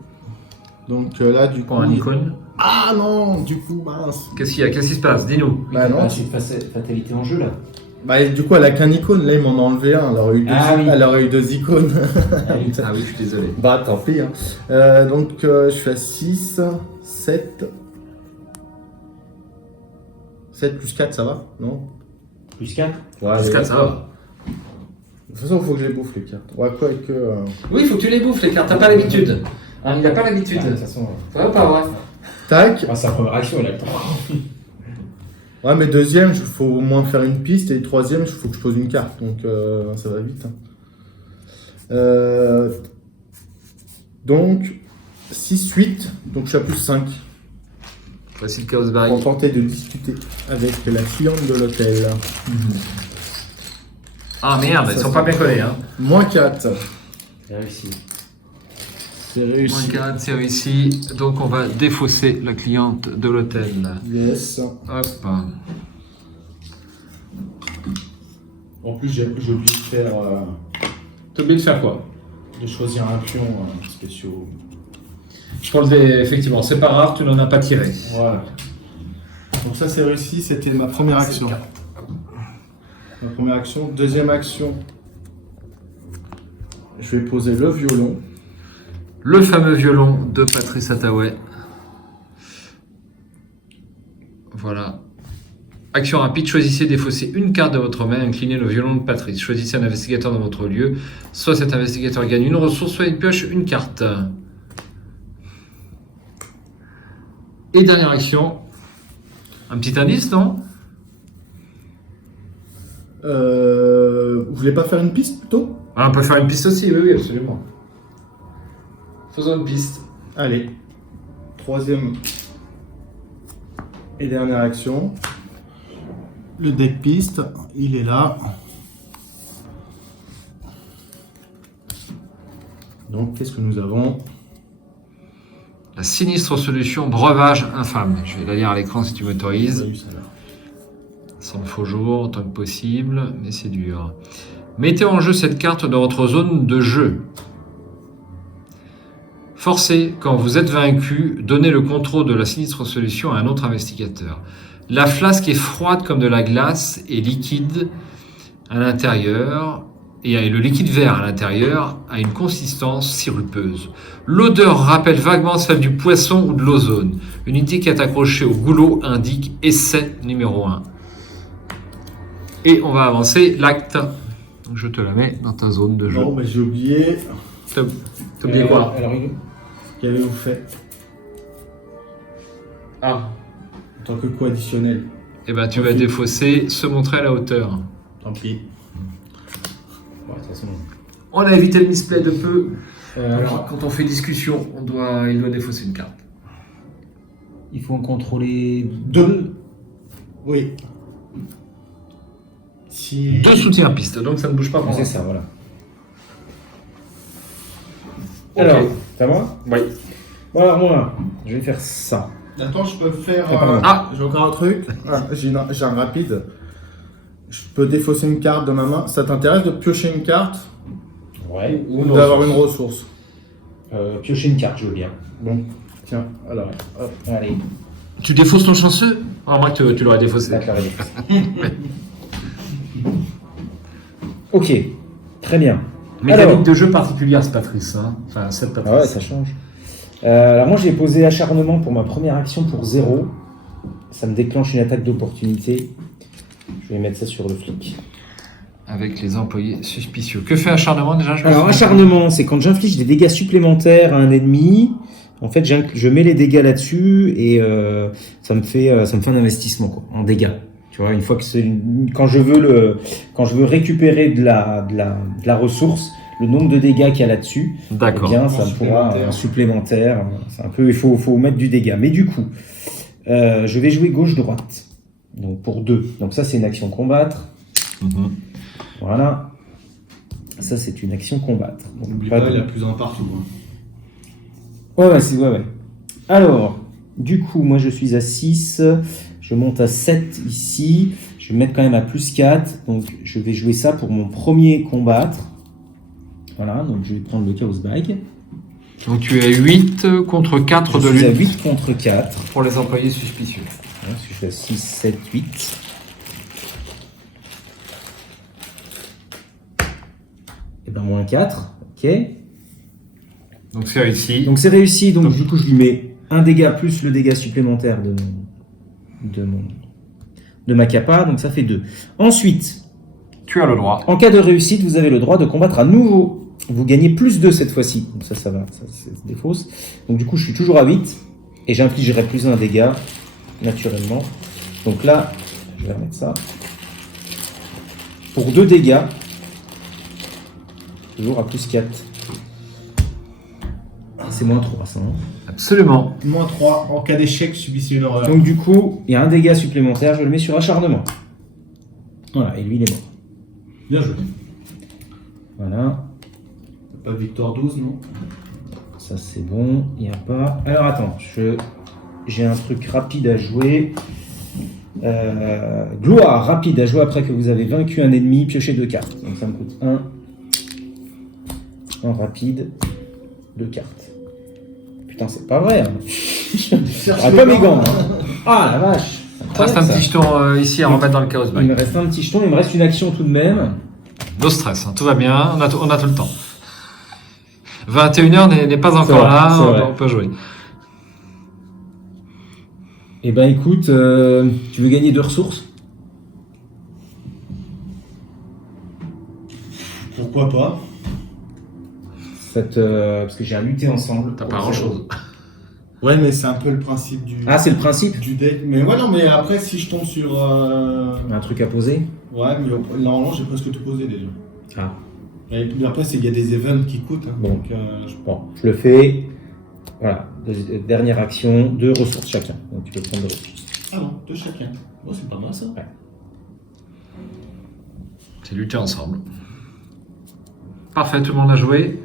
Donc là, du coup... Pour un icône. Ah non, du coup, mince. Qu'est-ce qu'il y a? Qu'est-ce qui se passe? Dis-nous. Bah non, c'est une fatalité en jeu là. bah, du coup, elle a qu'un icône. Là, il m'en a enlevé un. Elle aurait eu deux, Ah oui. elle aurait eu 2 icônes. Ah oui, je suis désolé. Bah, tant pis. Hein. Donc, je suis à 6, 7. 7 plus 4, ça va? Non? Plus 4. Ouais, Plus allez, 4, ça va. De toute façon, il faut que je les bouffe, les cartes. Ouais, quoi que... Oui, il faut que tu les bouffes, les cartes. T'as pas l'habitude. Hein, il n'a pas l'habitude. De toute façon, Vrai ou pas vrai? Tac. sa première action, il a le temps. Ouais, mais deuxième, il faut au moins faire une piste. Et troisième, il faut que je pose une carte. Donc, ça va vite. Hein. Donc, 6, 8. Donc, je suis à plus 5. Voici le chaos Pour barrique. tenter de discuter avec la cliente de l'hôtel. Ah merde, ils sont pas bien collés. Hein. Moins 4. J'ai réussi. C'est Moins réussi. 4, c'est réussi. Donc on va défausser la cliente de l'hôtel. Yes. Hop. En plus, j'ai oublié de faire... T'as oublié de faire quoi? de choisir un pion spécial. Je relevais, effectivement, c'est pas grave, tu n'en as pas tiré. Voilà. Donc ça, c'est réussi. C'était ma première action. Ma première action. Deuxième action. Je vais poser le violon. Le fameux violon de Patrice Attaway. Voilà. Action rapide, choisissez, défaussez une carte de votre main, inclinez le violon de Patrice. Choisissez un investigateur dans votre lieu. Soit cet investigateur gagne une ressource, soit il pioche une carte. Et dernière action. Un petit indice, non? Vous voulez pas faire une piste plutôt? Ah, on peut faire une piste aussi, oui, absolument. Faisons une piste. Allez. Troisième et dernière action. Le deck piste, il est là. Donc, qu'est-ce que nous avons? La sinistre solution, breuvage infâme. Je vais la lire à l'écran si tu m'autorises. Sans le faux jour, autant que possible, mais c'est dur. Mettez en jeu cette carte dans votre zone de jeu. Forcez, quand vous êtes vaincu, donnez le contrôle de la sinistre solution à un autre investigateur. La flasque est froide comme de la glace et liquide à l'intérieur et le liquide vert à l'intérieur a une consistance sirupeuse. L'odeur rappelle vaguement celle du poisson ou de l'ozone. Une étiquette accrochée au goulot indique essai numéro 1. Et on va avancer l'acte. Donc je te la mets dans ta zone de jeu. Bon, j'ai oublié. T'as oublié quoi? Alors, Qu'avez-vous fait en tant que co-additionnel? Eh ben tu vas défausser, se montrer à la hauteur. Tant pis. bon, de toute façon, On a évité le misplay de peu. alors, Quand on fait discussion, il doit défausser une carte. il faut en contrôler Deux. Oui. Si... 2 soutiens piste, donc ça ne bouge pas pour C'est moi. ça, voilà. Ok. Alors, c'est à moi? Oui. Bon, alors moi, je vais faire ça. Attends, je peux faire. Pardon. J'ai encore un truc. J'ai un rapide. Je peux défausser une carte de ma main. Ça t'intéresse de piocher une carte Ouais. ou d'avoir une ressource? Piocher une carte, je veux bien. Bon, tiens, alors. Hop. Allez, Tu défausses ton chanceux? Ah, moi, tu l'aurais défaussé. ça clair. Ok, très bien. Mécanique Alors. de jeu particulière, ce Patrice. Hein. Enfin, cette Patrice. Ah ouais, ça change. Alors moi, j'ai posé acharnement pour ma première action pour 0. Ça me déclenche une attaque d'opportunité. Je vais mettre ça sur le flic. Avec les employés suspicieux. Que fait acharnement déjà? Alors, acharnement, c'est quand j'inflige des dégâts supplémentaires à un ennemi. En fait, je mets les dégâts là-dessus et ça me fait un investissement quoi, en dégâts. Tu vois, une fois que quand je veux récupérer de la ressource, le nombre de dégâts qu'il y a là-dessus, eh D'accord. bien, ça me pourra un supplémentaire. C'est un peu, il faut mettre du dégât. Mais du coup, je vais jouer gauche-droite. Donc pour 2. Donc ça, c'est une action combattre. Mhm. Voilà. Ça, c'est une action combattre. Donc, N'oublie pas pas, de- il y a plus un partout. Hein. Ouais. Alors, du coup, moi, je suis à 6. Je monte à 7 ici. Je vais mettre quand même à plus 4. Donc, je vais jouer ça pour mon premier combattre. Voilà, donc je vais prendre le Chaos Bag. Donc tu es à 8 contre 4 Je de suis à lutte 8 contre 4. pour les employés suspicieux. Voilà, je suis à 6, 7, 8. Et ben moins 4. Ok. Donc c'est réussi. Donc c'est réussi. Donc du coup, je lui mets un dégât plus le dégât supplémentaire de ma capa. Donc ça fait 2. Ensuite, Tu as le droit. en cas de réussite, vous avez le droit de combattre à nouveau. Vous gagnez plus 2 cette fois-ci. Donc ça va. Ça c'est défausse. Donc du coup, je suis toujours à 8. Et j'infligerai plus 1 dégât, naturellement. Donc là, je vais remettre ça. Pour 2 dégâts. Toujours à plus 4. C'est moins 3, ça. Hein. Absolument. Moins 3. En cas d'échec, subissez une horreur. Donc du coup, il y a un dégât supplémentaire, je le mets sur acharnement. Voilà, et lui il est mort. Bien joué. Voilà, Pas victoire 12, non? ça c'est bon, il n'y a pas... Alors attends, j'ai un truc rapide à jouer. Gloire rapide à jouer après que vous avez vaincu un ennemi, piochez 2 cartes. Donc ça me coûte 1. En rapide, 2 cartes. Putain, c'est pas vrai. Hein. J'aurais pas mes gants. Hein. Ah la vache. Il reste un Ça. petit jeton ici à remettre dans le chaos Il bag. me reste un petit jeton, il me reste une action tout de même. No stress, hein, tout va bien, on a tout le temps. 21h n'est pas encore vrai, là, c'est vrai. on peut jouer. Eh ben écoute, tu veux gagner 2 ressources? Pourquoi pas? Parce que j'ai un lutter ensemble. T'as pas grand chose. Ouais, mais c'est un peu le principe du, Ah, c'est le principe? du deck. Mais ouais, non, mais après, si je tombe sur. Un truc à poser? Ouais, mais normalement, j'ai presque tout posé déjà. Ah. Et puis après, il y a des events qui coûtent. Hein, Bon. donc, Bon, je le fais. Voilà, dernière action, 2 ressources chacun. Donc tu peux prendre 2 ressources. Ah non, 2 chacun. Ouais, c'est pas mal ça. C'est lutter ensemble. Parfait, tout le monde a joué.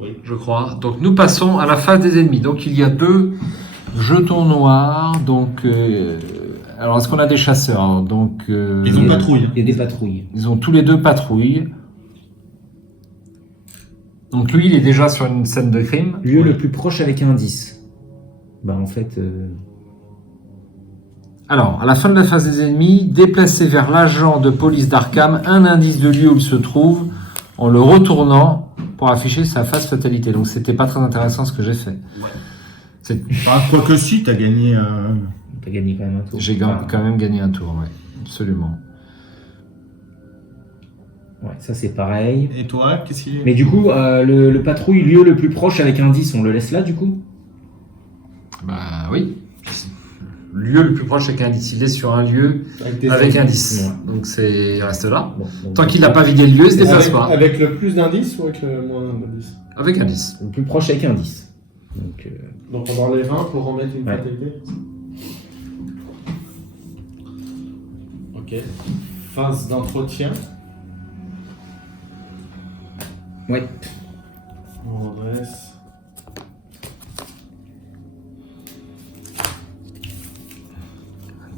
Oui. Je crois. Donc nous passons à la phase des ennemis. Donc il y a 2 jetons noirs. Donc alors est-ce qu'on a des chasseurs? Donc Ils ont patrouille. Il y a des patrouilles. ils ont tous les 2 patrouilles. Donc lui il est déjà sur une scène de crime. Lieu le plus proche avec un 10. Bah en fait... Alors, à la fin de la phase des ennemis, déplacez vers l'agent de police d'Arkham un indice de lieu où il se trouve en le retournant pour afficher sa face fatalité. Donc c'était pas très intéressant ce que j'ai fait. C'est- Quoique si, t'as gagné T'as gagné quand même un tour. J'ai quand même gagné un tour, ouais. Absolument. Ouais, ça c'est pareil. Et toi, qu'est-ce qu'il est? Mais du coup, le patrouille lieu le plus proche avec un 10, on le laisse là du coup? Bah oui. Lieu le plus proche avec un 10. Il est sur un lieu avec un 10. Ouais. Donc il reste là. Bon, donc, Tant qu'il n'a pas vidé le lieu, il se déplace pas. Avec le plus d'indices ou avec le moins d'indices? Avec un 10. le plus proche avec un 10. Donc on enlève un pour remettre une Ouais. fatalité. Ok. Phase d'entretien. Ouais. On redresse.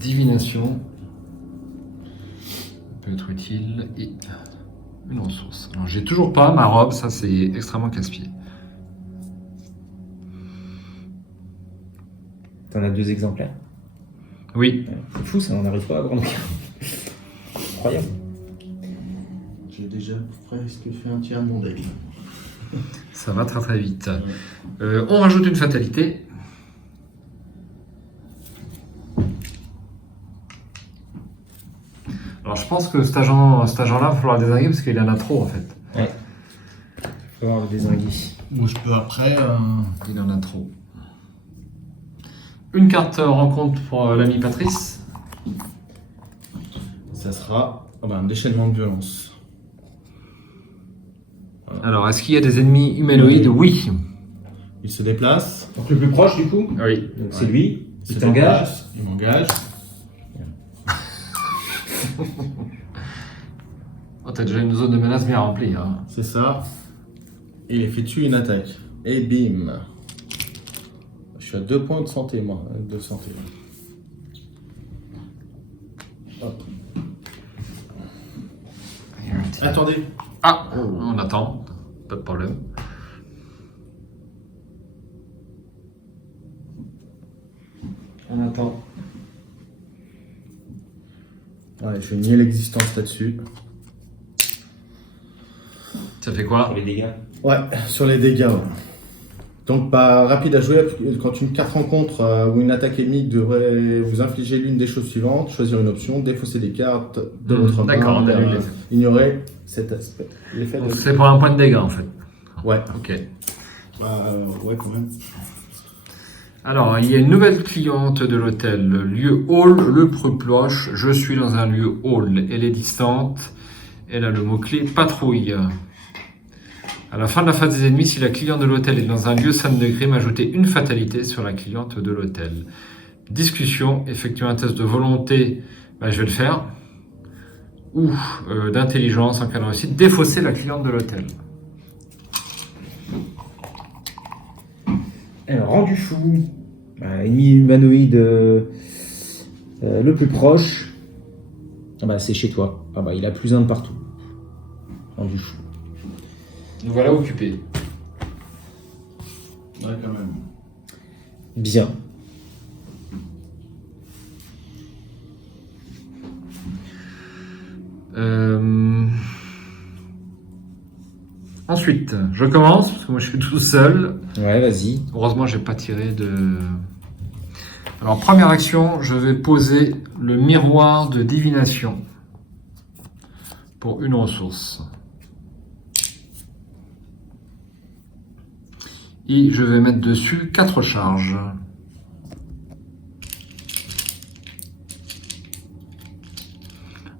Divination. Peut être utile. Et une ressource. Alors j'ai toujours pas ma robe, ça c'est extrêmement casse-pied. T'en as 2 exemplaires. Oui. Ouais. C'est fou ça, on n'arrive pas à avoir nos cartes. Incroyable. J'ai déjà presque fait un tiers de mon deck. Ça va très très vite. On rajoute une fatalité. Alors je pense que cet agent-là, il va falloir le désinguer parce qu'il en a trop en fait. Ouais. Faut avoir le désingué. Moi, je peux après. Il en a trop. Une carte rencontre pour l'ami Patrice. Ça sera un déchaînement de violence. Alors, est-ce qu'il y a des ennemis humanoïdes? Oui. Il se déplace. Donc le plus proche du coup, Oui. donc c'est lui, Il il se t'engage. déplace, il m'engage. Oh, t'as déjà une zone de menace bien remplie. Hein. C'est ça. Et il effectue une attaque. Et bim. Je suis à 2 points de santé, moi. De santé. Hop. Attendez. Ah, on attend. Pas de problème. On attend. Ouais, je vais nier l'existence là-dessus. Ça fait quoi? Pour les dégâts. Ouais, sur les dégâts. Ouais. Donc, pas rapide à jouer. Quand une carte rencontre ou une attaque ennemie devrait vous infliger l'une des choses suivantes, choisir une option, défausser des cartes de votre main, D'accord, on annule les effets. ignorer cet aspect. L'effet Donc, de... c'est pour un point de dégâts en fait. Ouais. Ok. Ouais, quand même. Alors, il y a une nouvelle cliente de l'hôtel, lieu hall le plus proche. Je suis dans un lieu hall. Elle est distante. Elle a le mot-clé patrouille. À la fin de la phase des ennemis, si la cliente de l'hôtel est dans un lieu 5 degrés, ajoutez une fatalité sur la cliente de l'hôtel. Discussion, effectuer un test de volonté, je vais le faire. Ou d'intelligence en cas de réussite, défausser la cliente de l'hôtel. Alors, rendu fou. Ennemi humanoïde le plus proche. C'est chez toi. Il a plus 1 de partout. Rendu fou. Nous voilà occupés. Ouais, quand même. Bien. Ensuite, je commence, parce que moi je suis tout seul. Ouais, vas-y. Heureusement, j'ai pas tiré de... Alors, première action, je vais poser le miroir de divination pour une ressource. Et je vais mettre dessus 4 charges.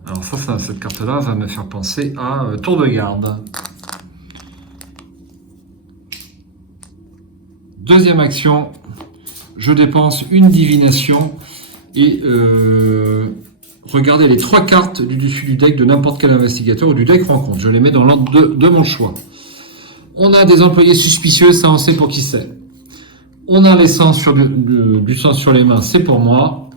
Alors ça, cette carte-là va me faire penser à tour de garde. Deuxième action, je dépense une divination et regardez les 3 cartes du dessus du deck de n'importe quel investigateur ou du deck rencontre. Je les mets dans l'ordre de mon choix. On a des employés suspicieux, ça on sait pour qui c'est. On a l'essence sur du sang sur les mains, c'est pour moi.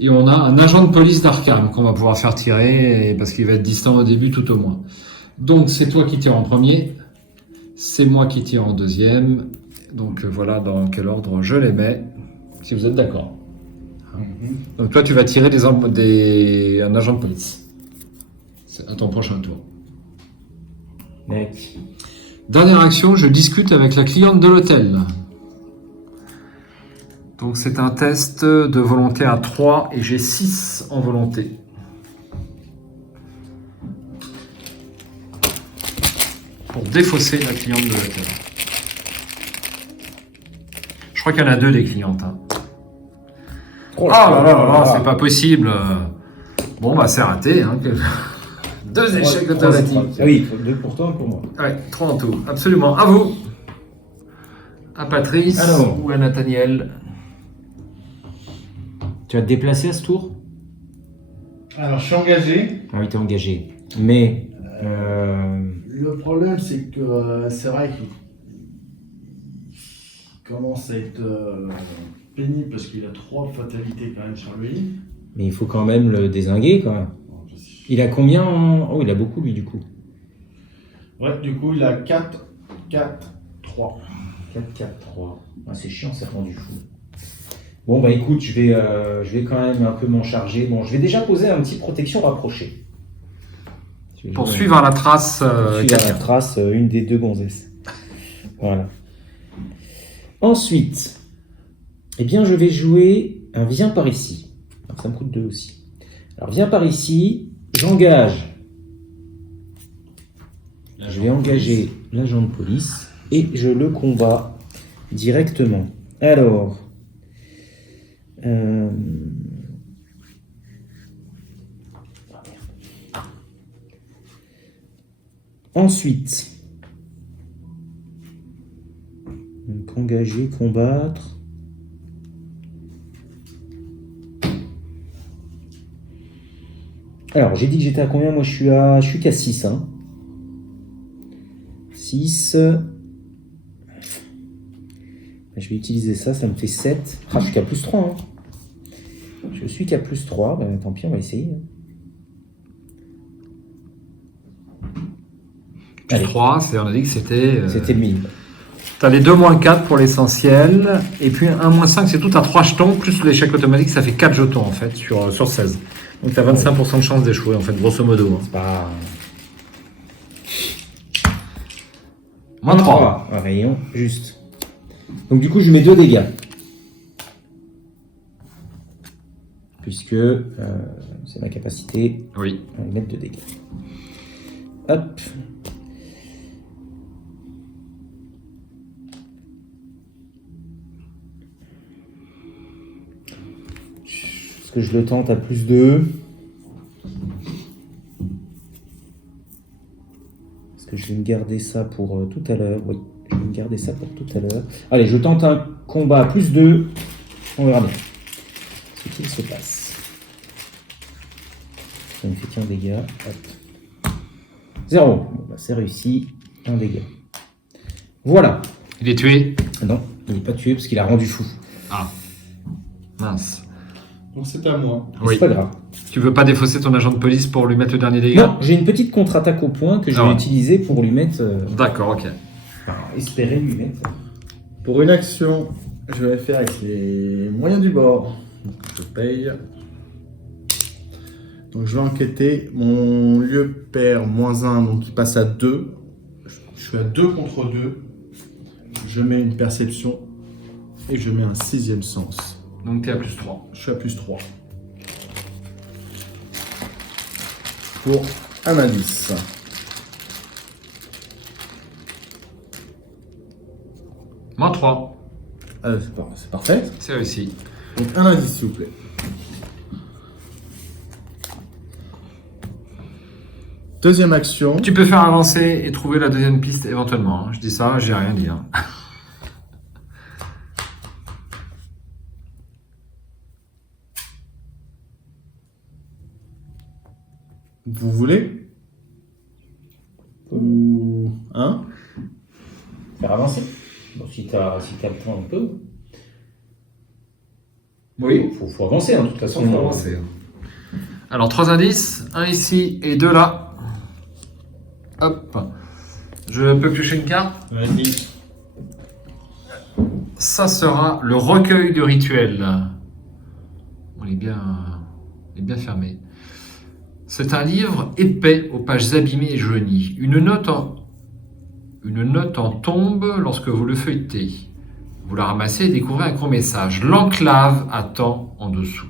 Et on a un agent de police d'Arkham qu'on va pouvoir faire tirer parce qu'il va être distant au début tout au moins. Donc c'est toi qui tires en premier, c'est moi qui tire en deuxième. Donc voilà dans quel ordre je les mets, si vous êtes d'accord. Donc toi tu vas tirer un agent de police. C'est à ton prochain tour. Mec. Dernière action, je discute avec la cliente de l'hôtel. Donc c'est un test de volonté à 3 et j'ai 6 en volonté. Pour défausser la cliente de l'hôtel. Je crois qu'il y en a 2 des clientes. Hein. Oh là là là là, c'est pas possible. Bon bah c'est raté. Hein. 2 échecs automatiques. Ah oui, 2 pour toi et pour moi. Ouais, 3 en tout. Absolument. À vous. À Patrice Alors. ou à Nathaniel. Tu vas te déplacer à ce tour? Alors, je suis engagé. Ah oui, t'es engagé. Mais... Le problème, c'est que c'est vrai qu'il commence à être pénible parce qu'il a 3 fatalités quand même sur lui. Mais il faut quand même le dézinguer, quand même. Il a combien en... Oh, il a beaucoup, lui, du coup. Ouais, du coup, il a 4, 4, 3. 4, 4, 3. Ah, c'est chiant, ça rend du fou. Bon, bah écoute, je vais quand même un peu m'en charger. Bon, je vais déjà poser un petit protection rapprochée. Pour suivre à la trace suivre à la trace une des 2 gonzesses. Voilà. Ensuite, eh bien, je vais jouer un viens par ici. Alors, ça me coûte 2 aussi. Alors, viens par ici, j'engage. Je vais engager l'agent de police et je le combats directement. Alors, ensuite, donc engager, combattre. Alors, j'ai dit que j'étais à combien? Moi, je suis qu'à 6. Hein. 6. Je vais utiliser ça, ça me fait 7. Ah, je suis qu'à plus 3. Hein. Je suis qu'à plus 3. Ben, tant pis, on va essayer. Plus Allez. 3, on a dit que c'était... C'était le minimum. T'as les 2 moins 4 pour l'essentiel. Et puis 1 moins 5, c'est tout à 3 jetons. Plus l'échec automatique, ça fait 4 jetons en fait sur 16. Donc t'as 25% de chance d'échouer en fait, grosso modo. Hein. C'est pas... Moins 3. Un rayon, juste. Donc du coup, je mets 2 dégâts. Puisque c'est ma capacité. Oui. On va mettre 2 dégâts. Hop. Est-ce que je le tente à plus 2? Est-ce que je vais me garder ça pour tout à l'heure? Oui, je vais me garder ça pour tout à l'heure. Allez, je tente un combat à plus 2. On verra bien ce qu'il se passe. Ça ne fait qu'un dégât. Hop. 0. Bon, bah, c'est réussi. Un dégât. Voilà. Il est tué. Non, il n'est pas tué parce qu'il a rendu fou. Ah. Mince. Donc, c'est à moi. Mais Oui. c'est pas grave. Tu veux pas défausser ton agent de police pour lui mettre le dernier dégât? Non, j'ai une petite contre-attaque au point que je vais Ah ouais. utiliser pour lui mettre... D'accord, ok. enfin, espérer lui mettre... Pour une action, je vais faire avec les moyens du bord. Donc, je paye. Donc je vais enquêter. Mon lieu perd -1, donc il passe à 2. Je suis à 2 contre 2. Je mets une perception et je mets un 6e sens. Donc t'es à plus 3. Je suis à plus 3. Pour un indice. Moins 3. C'est parfait. C'est réussi. Donc un indice s'il vous plaît. Deuxième action. Tu peux faire avancer et trouver la deuxième piste éventuellement. Hein. Je dis ça, j'ai rien dit. Hein. Vous voulez? Ou... Hein? Faire avancer. Bon, si t'as le temps, on peut. Faut avancer, hein, de toute façon. Faut avancer. Alors 3 indices, un ici et 2 là. Hop. Je peux piocher une carte. Vas-y. Ça sera le recueil de rituels. On est bien fermé. C'est un livre épais aux pages abîmées et jaunies. Une note Une note en tombe lorsque vous le feuilletez. Vous la ramassez et découvrez un court message. L'enclave attend en dessous.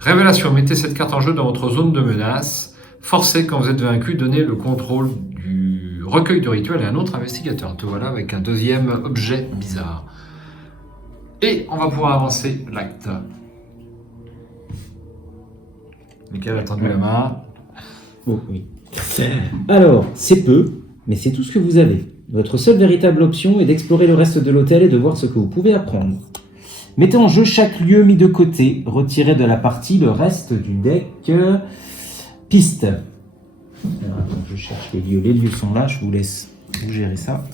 Révélation, mettez cette carte en jeu dans votre zone de menace. Forcez, quand vous êtes vaincu, donnez le contrôle du recueil de rituel à un autre investigateur. Te voilà avec un deuxième objet bizarre. Et on va pouvoir avancer l'acte. Michael a tendu la main. Oh, oui. Alors, c'est peu, mais c'est tout ce que vous avez. Votre seule véritable option est d'explorer le reste de l'hôtel et de voir ce que vous pouvez apprendre. Mettez en jeu chaque lieu mis de côté. Retirez de la partie le reste du deck piste. Alors, attends, je cherche les lieux. Les lieux sont là, je vous laisse vous gérer ça.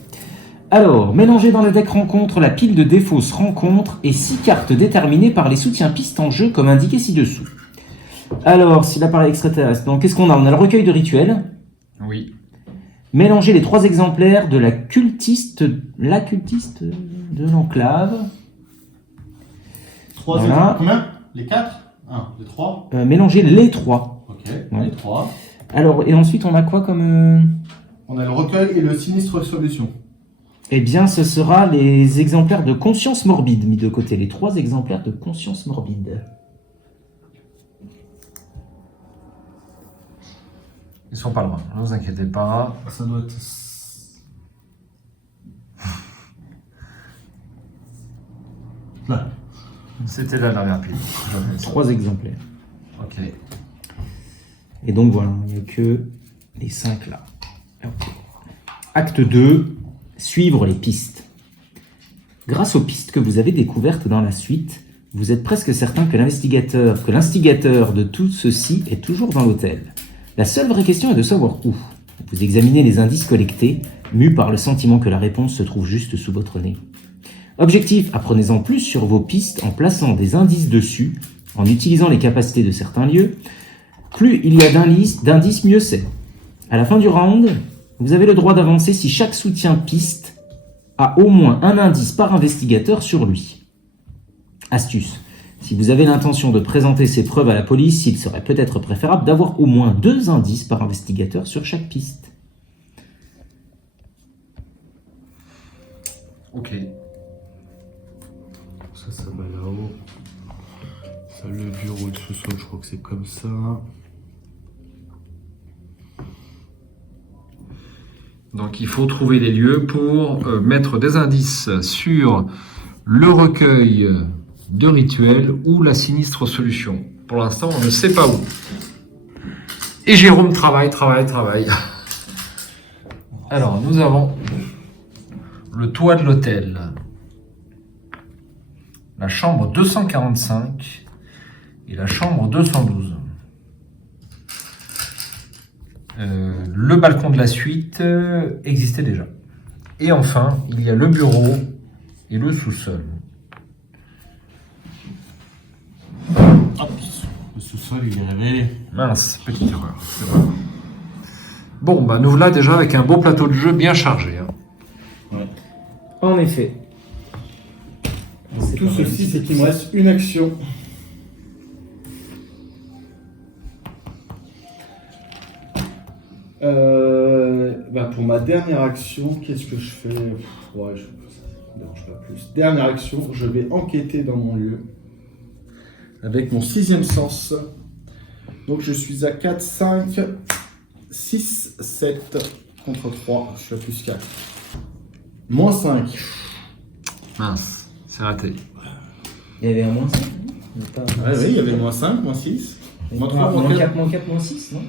Alors, mélangez dans le deck rencontre la pile de défausse rencontre et 6 cartes déterminées par les soutiens pistes en jeu comme indiqué ci-dessous. Alors, si l'appareil extraterrestre, donc qu'est-ce qu'on a? On a le recueil de rituels. Oui. Mélangez les 3 exemplaires de la cultiste de l'enclave. 3 Voilà. Combien? Les 4? 1, les 3. Mélangez les 3. Ok, Ouais. les 3. Alors, et ensuite, on a quoi comme... On a le recueil et le sinistre solution. Eh bien, ce sera les exemplaires de conscience morbide mis de côté. Les 3 exemplaires de conscience morbide. Ils sont pas loin, ne vous inquiétez pas. Ça doit être... Là. C'était la dernière pile. 3 exemplaires. Ok. Et donc, voilà, il n'y a que les 5 là. Ok. Acte 2. Suivre les pistes. Grâce aux pistes que vous avez découvertes dans la suite, vous êtes presque certain que l'instigateur de tout ceci est toujours dans l'hôtel. La seule vraie question est de savoir où. Vous examinez les indices collectés, mus par le sentiment que la réponse se trouve juste sous votre nez. Objectif, apprenez-en plus sur vos pistes en plaçant des indices dessus, en utilisant les capacités de certains lieux. Plus il y a d'indices, mieux c'est. À la fin du round, vous avez le droit d'avancer si chaque soutien piste a au moins un indice par investigateur sur lui. Astuce. Si vous avez l'intention de présenter ces preuves à la police, il serait peut-être préférable d'avoir au moins 2 indices par investigateur sur chaque piste. Ok. Ça va là-haut. Ça, le bureau de sous-sol, je crois que c'est comme ça. Donc il faut trouver les lieux pour mettre des indices sur le recueil de rituels ou la sinistre solution. Pour l'instant, on ne sait pas où. Et Jérôme travaille. Alors, nous avons le toit de l'hôtel, la chambre 245 et la chambre 212. Le balcon de la suite existait déjà. Et enfin, il y a le bureau et le sous-sol. Hop, le sous-sol, il est révélé. Mince, petite erreur. C'est pas grave. Bon, bah nous voilà déjà avec un beau plateau de jeu bien chargé. Hein. En effet. Tout ceci, c'est qu'il me reste une action. Pour ma dernière action, qu'est-ce que je fais? Ouais, ça ne dérange pas plus. Dernière action, je vais enquêter dans mon lieu avec mon 6e sens. Donc je suis à 4, 5, 6, 7 contre 3. Je suis à plus 4. Moins 5. Mince, c'est raté. Il y avait un moins 5. Ouais, oui, il y avait moins 5, moins 6. Moins 3, moins 4. Moins 4, moins 6, non?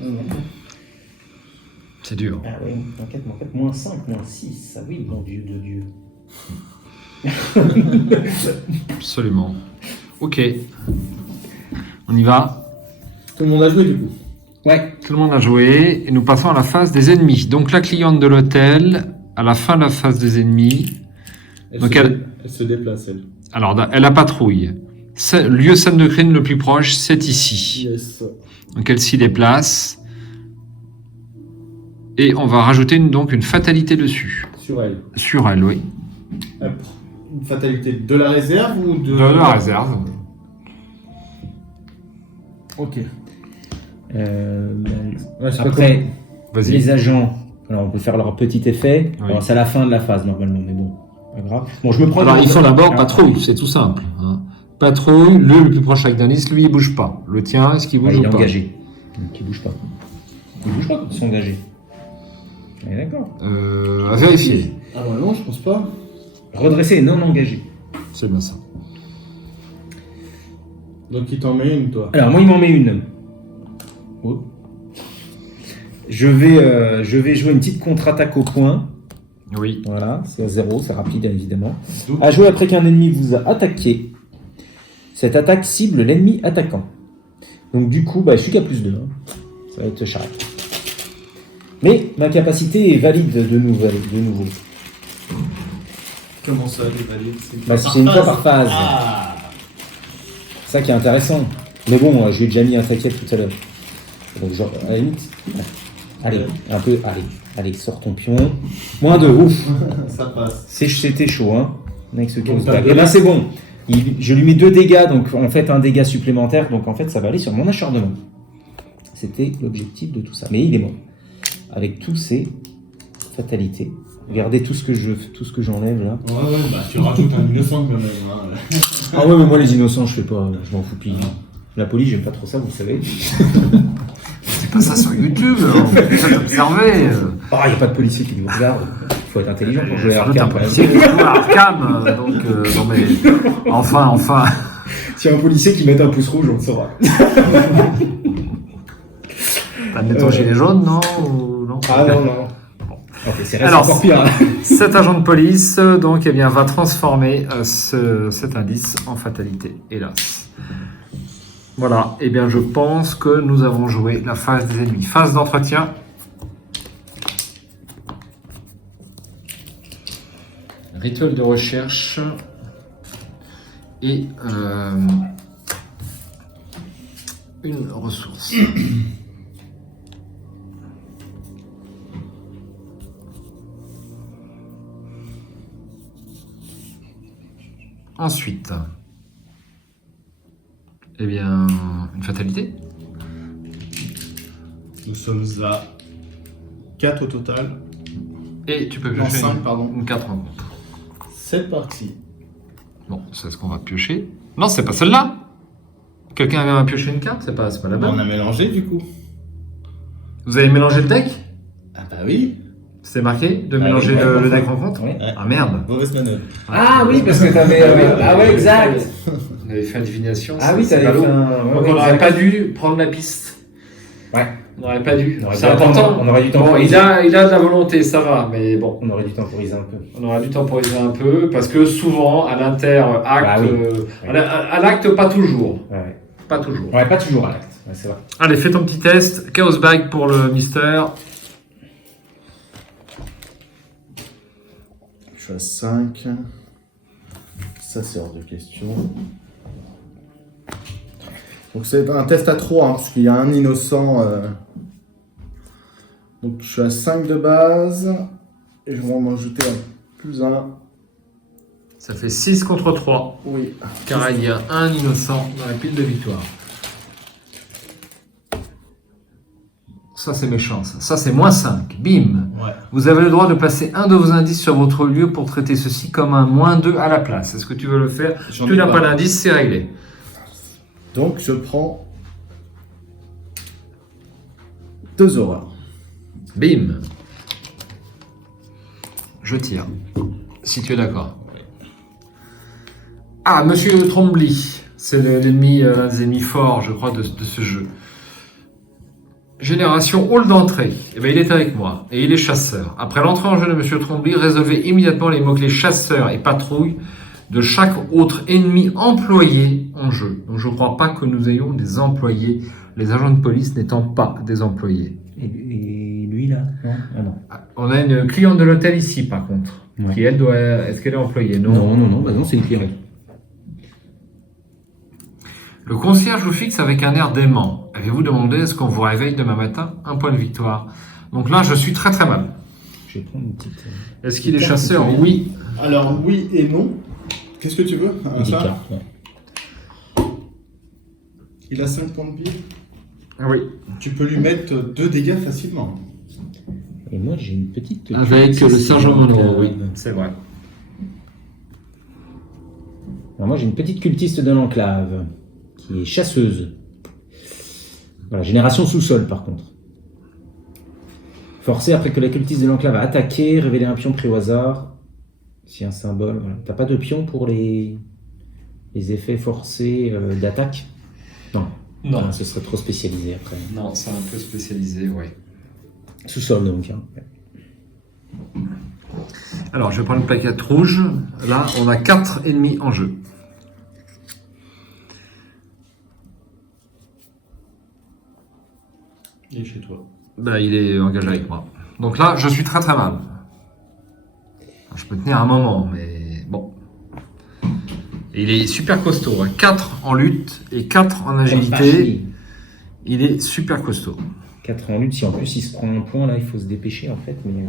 C'est dur. Ah oui, moins 4, moins 5, moins 6. Ah oui, mon Dieu de Dieu. Absolument. Ok. On y va. Tout le monde a joué du coup. Ouais. Tout le monde a joué. Et nous passons à la phase des ennemis. Donc la cliente de l'hôtel, à la fin de la phase des ennemis. Donc elle se déplace, elle. Alors, elle a patrouille. Lieu scène de crime le plus proche, c'est ici. Yes. Donc elle s'y déplace. Et on va rajouter donc une fatalité dessus. Sur elle. Sur elle, oui. Hop. Une fatalité de la réserve ou de... De la réserve. Ok. Après, Vas-y. les agents Alors on peut faire leur petit effet. Oui. Alors c'est à la fin de la phase normalement, mais bon, pas grave. Bon, je me prends. Alors, ils font d'abord Ah, patrouille, c'est tout simple. Hein. Patrouille, le plus proche avec d'indice, lui, il bouge pas. Le tien, est-ce qu'il bouge il ou est pas? engagé. Donc il bouge pas. Il bouge pas quand ils sont engagés. On est d'accord. À vérifier. Ah bah non, je pense pas. Redressé et non engagé. C'est bien ça. Donc il t'en met une, toi. Alors moi il m'en met une. Oh. Je vais jouer une petite contre-attaque au point. Oui. Voilà, c'est à 0, c'est rapide évidemment. Donc, À jouer après qu'un ennemi vous a attaqué. Cette attaque cible l'ennemi attaquant. Donc du coup, je suis qu'à +2. Hein. Ça va être charrette. Mais ma capacité est valide de nouveau. comment ça, les valides? C'est une fois par phase. Ah. C'est ça qui est intéressant. Mais bon, je lui ai déjà mis un saquet tout à l'heure. Donc genre, à la limite... ouais. Allez, un peu, allez, sors ton pion. -2, ouf. Ça passe. C'était chaud, hein, avec ce chaos t'as bag. deux. Et ben c'est bon. Je lui mets 2 dégâts, donc en fait un dégât supplémentaire, donc en fait ça va aller sur mon acharnement. C'était l'objectif de tout ça. Mais il est mort. Avec tous ces fatalités. Regardez tout ce que j'enlève là. Ouais, bah tu rajoutes un innocent quand même. Hein. Ah ouais, mais moi les innocents je fais pas, je m'en fous pile. La police j'aime pas trop ça, vous le savez. C'est pas ça sur YouTube, on peut ça t'observer. Ah, il n'y a pas de policier qui nous regarde. Il faut être intelligent pour jouer à Surtout un Arkham. policier qui joue à Arkham, donc non mais enfin. S'il y a un policier qui met un pouce rouge, on le saura. T'as mis ton gilet jaune, non ou non? Ah non. Ok, c'est Alors, encore pire. Hein. Cet agent de police, donc, va transformer cet indice en fatalité, hélas. Voilà, je pense que nous avons joué la phase des ennemis. Phase d'entretien. Rituel de recherche. Et une ressource. Ensuite, une fatalité. Nous sommes à 4 au total. Et tu peux Non, piocher 5, pardon. une carte rencontre. C'est parti. Bon, c'est ce qu'on va piocher. Non, c'est pas celle-là. Quelqu'un a pioché une carte, c'est pas la bonne. On a mélangé du coup. Vous avez mélangé le deck? Ah bah oui. C'est marqué de Ah mélanger oui, le ouais. deck rencontre? Ouais. Ah merde. Mauvaise manœuvre. Ah oui, parce que t'avais... ah ouais, exact. On avait fait une divination. Ah oui, c'est t'avais ballot. fait un... Donc on n'aurait pas dû prendre la piste. Ouais. On n'aurait pas dû. On aurait C'est dû important. attendre, on aurait dû Bon, temporiser. il a de la volonté, ça va, mais bon. On aurait dû temporiser un peu. On aurait dû temporiser un peu, parce que souvent, à l'inter-acte, Ah oui. à l'acte, pas toujours. Ouais. Pas toujours. Ouais, pas toujours à l'acte. Ouais, c'est vrai. Allez, fais ton petit test. Chaos Bag pour le mystère. Je suis à 5. Ça, c'est hors de question. Donc, c'est un test à 3, parce qu'il y a un innocent. Donc, je suis à 5 de base. Et je vais en ajouter un +1. Ça fait 6 contre 3. Oui. Car il y a un innocent dans la pile de victoire. Ça, c'est méchant. Ça c'est -5. Bim. Ouais. Vous avez le droit de placer un de vos indices sur votre lieu pour traiter ceci comme un -2 à la place. Est-ce que tu veux le faire? J'en Tu ai n'as pas. pas d'indice, c'est réglé. Donc, je prends 2 horreurs. Bim. Je tire. Si tu es d'accord. Ah, Monsieur Trombly. C'est l'ennemi, l'un des ennemis forts, je crois, de ce jeu. Génération hall d'entrée. Eh bien, il est avec moi. Et il est chasseur. Après l'entrée en jeu de Monsieur Trombly, résolvez immédiatement les mots-clés chasseur et patrouille de chaque autre ennemi employé en jeu. Donc, je ne crois pas que nous ayons des employés, les agents de police n'étant pas des employés. Et lui là? Non. Ah non. On a une cliente de l'hôtel ici, par contre, Ouais. qui elle doit... Est-ce qu'elle est employée? Non, c'est une cliente. Le concierge vous fixe avec un air dément. Avez-vous demandé est-ce qu'on vous réveille demain matin? Un point de victoire. Donc là, je suis très très mal. Je vais prendre une petite... Est-ce qu'il est chasseur? Oui. Alors oui et non. Qu'est-ce que tu veux? Une petite Ça carte, ouais. Il a 5 points de vie. Ah oui. Tu peux lui mettre 2 dégâts facilement. Et moi, j'ai une petite... Avec cultiste le sergent de Monroe, l'enclave. oui, c'est vrai. Alors moi, j'ai une petite cultiste de l'enclave, qui est chasseuse. Voilà, génération sous-sol, par contre. Forcé après que la cultiste de l'enclave a attaqué, révéler un pion pris au hasard. Si un symbole, voilà. T'as pas de pion pour les effets forcés d'attaque? Non. Non. Ah, ce serait trop spécialisé après. Non, c'est un peu spécialisé, oui. Sous-sol, donc. Hein. Alors, je vais prendre une plaquette rouge. Là, on a 4 ennemis en jeu. Il est chez toi. Bah, il est engagé avec moi. Donc là, je suis très très mal. Je peux tenir un moment, mais bon. Et il est super costaud. 4 en lutte et 4 en agilité. Il est super costaud. 4 en lutte, si en plus il se prend un point, là, il faut se dépêcher en fait. Mais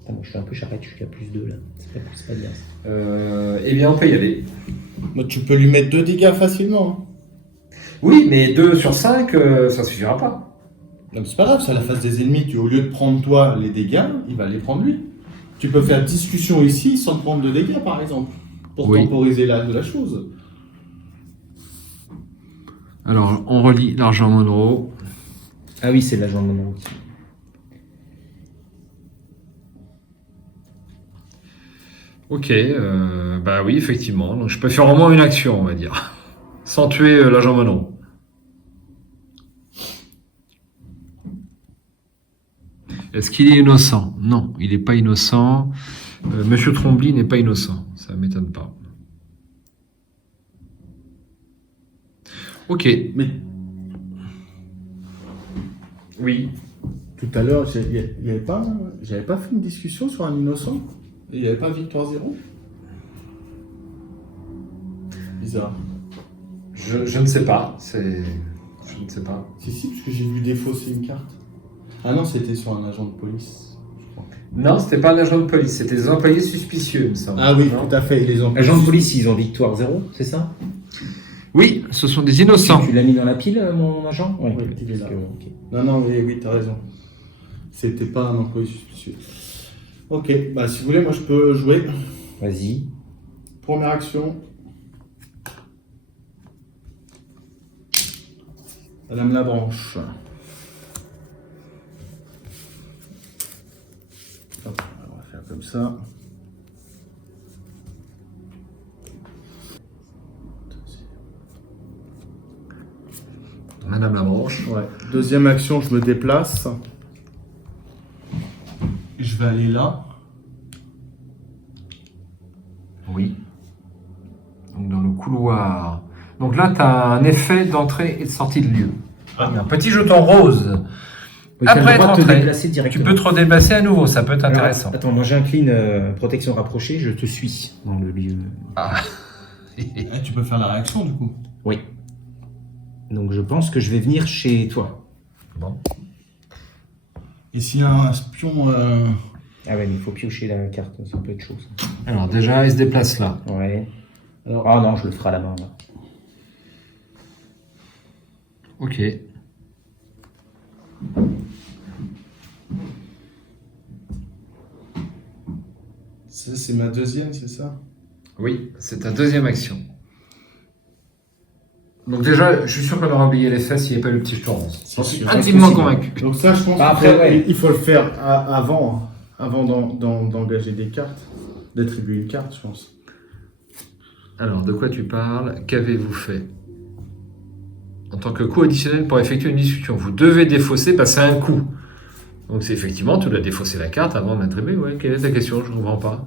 Putain, moi, je suis un peu charrette, je suis à +2 là. C'est pas bien ça. Eh bien, on peut y aller. Moi, tu peux lui mettre 2 dégâts facilement. Oui, mais 2 sur 5, ça suffira pas. Non, mais c'est pas grave, c'est à la face des ennemis. Au lieu de prendre toi les dégâts, il va les prendre lui. Tu peux faire discussion ici sans prendre de dégâts, par exemple. Pour Oui. temporiser la chose. Alors, on relit l'argent Monroe. Ah oui, c'est l'agent de Monroe. Ok, bah oui, effectivement. Donc, je peux faire au moins une action, on va dire. Sans tuer l'agent Monroe. Est-ce qu'il est innocent? Non, il n'est pas innocent. Monsieur Trombley n'est pas innocent. Ça ne m'étonne pas. Ok. Mais Oui. tout à l'heure, j'avais pas fait une discussion sur un innocent. Il n'y avait pas victoire 0. Bizarre. Je ne sais pas. Je ne sais pas. Si, parce que j'ai vu défausser une carte. Ah non, c'était sur un agent de police, je crois. Non, c'était pas un agent de police. C'était des employés suspicieux, il me semble. Ah oui, Non tout à fait. Les employés. Agent de police, ils ont victoire 0, c'est ça? Oui, ce sont des innocents. Tu l'as mis dans la pile, mon agent? Oui, il est là. Parce que, ok. Non, oui, t'as raison. C'était pas un employé suspicieux. Ok, bah si vous voulez, moi je peux jouer. Vas-y. Première action. Madame Labranche. Hop, on va faire comme ça. Madame Labranche. Ouais. Deuxième action, je me déplace. Je vais aller là. Oui. Donc dans le couloir. Donc là, tu as un effet d'entrée et de sortie de lieu. Il y a un petit jeton rose. Oui, t'as Après le droit être de te entré, déplacer Tu directement. peux te redéplacer à nouveau, ça peut être Alors, intéressant. attends, moi j'incline protection rapprochée, je te suis dans le lieu. Ah. Tu peux faire la réaction du coup. Oui. Donc je pense que je vais venir chez toi. Bon. Et s'il y a un espion. Ah ouais, mais il faut piocher la carte, ça peut être chaud ça. Alors déjà, il se déplace là. Ouais. Alors, ah non, je le ferai à la main là. Ok. Ça, c'est ma deuxième, c'est ça? Oui, c'est ta deuxième action. Donc déjà, je suis sûr qu'on aura oublié les fesses s'il n'y avait pas eu le petit jeton rose. J'en suis sûr, intimement c'est possible. convaincu. Donc ça, je pense Après, qu'il ouais. il faut le faire avant d'engager des cartes, d'attribuer une carte, je pense. Alors, de quoi tu parles? Qu'avez-vous fait? En tant que coup additionnel pour effectuer une discussion, vous devez défausser, passer un coup. Donc c'est effectivement, tu dois défausser la carte avant de l'attribuer. Ouais, quelle est ta question? Je ne comprends pas.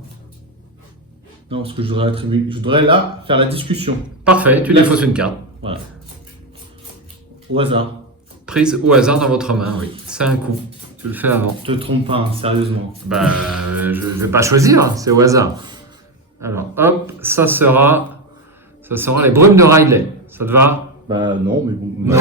Non, parce que je voudrais attribuer. Je voudrais là faire la discussion. Parfait, tu défausses une carte. Voilà. Au hasard. Prise au hasard dans votre main, oui. C'est un coup. Tu le fais avant. Te trompe pas, hein, sérieusement. Bah, je vais pas choisir, c'est au hasard. Alors, hop, ça sera les brumes de Riley. Ça te va? Bah non, mais bon. Non.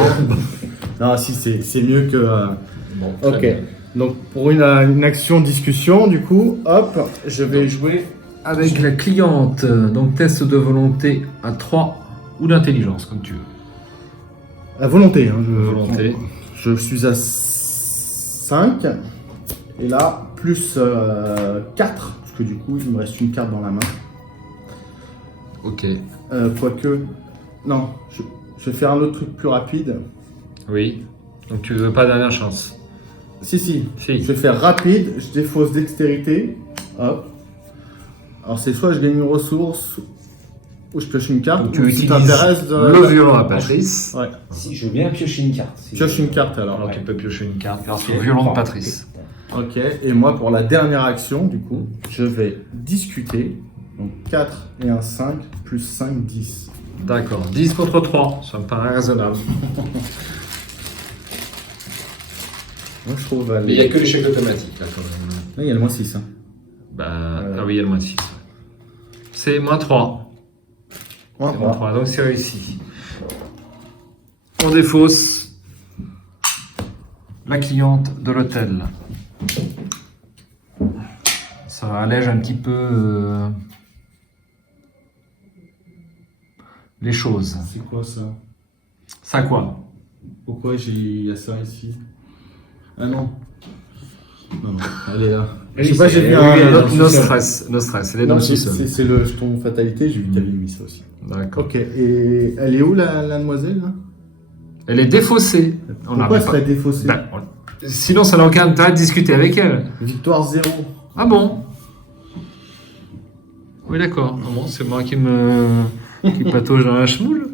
Non, si, c'est mieux que. Bon, très Ok. bien. Donc pour une action discussion, du coup, hop, je vais jouer. Avec la cliente, donc test de volonté à 3 ou d'intelligence, comme tu veux. À volonté, hein, Volonté. Je suis à 5. Et là, plus 4, parce que du coup, il me reste une carte dans la main. Ok. Quoique, non, je vais faire un autre truc plus rapide. Oui. Donc tu veux pas dernière chance. Si. Si. Je vais faire rapide, je défausse dextérité. Hop. Alors c'est soit je gagne une ressource, ou je pioche une carte, Donc tu ou si utilises t'intéresses le violon à Patrice. Ouais. Si, je veux bien piocher une carte. Si Pioche une carte alors. Alors tu peux piocher une carte grâce Ok. au violon de Patrice. Ok, et moi pour la dernière action, du coup, je vais discuter. Donc 4 et un 5, plus 5, 10. D'accord. 10 contre 3. Ça me paraît raisonnable. Moi je trouve. Mais il n'y a que l'échec automatique là quand même. Là, il y a le moins 6. Hein. Bah, ah oui, il y a le moins 6. C'est moins 3. Ouais, C'est moins 3, donc c'est réussi. On défausse la cliente de l'hôtel. Ça allège un petit peu les choses. C'est quoi ça? Ça quoi? Pourquoi il y a ça ici? Ah non. Non, elle est là. Oui, Je sais pas, c'est- j'ai vu oui, oui, un. dans le No sous-sol. stress, no stress. Elle est dans Non, le sous-sol. c'est le jeton fatalité, j'ai vu qu'il y avait mis ça aussi. D'accord. Ok, et elle est où la demoiselle là? Elle est défaussée. On Pourquoi elle n'arrive serait défaussée? pas. Ben, sinon, ça n'a aucun intérêt de discuter avec elle. Victoire 0. Ah bon? Oui, d'accord. Ah bon, c'est moi qui patauge dans la chmoule.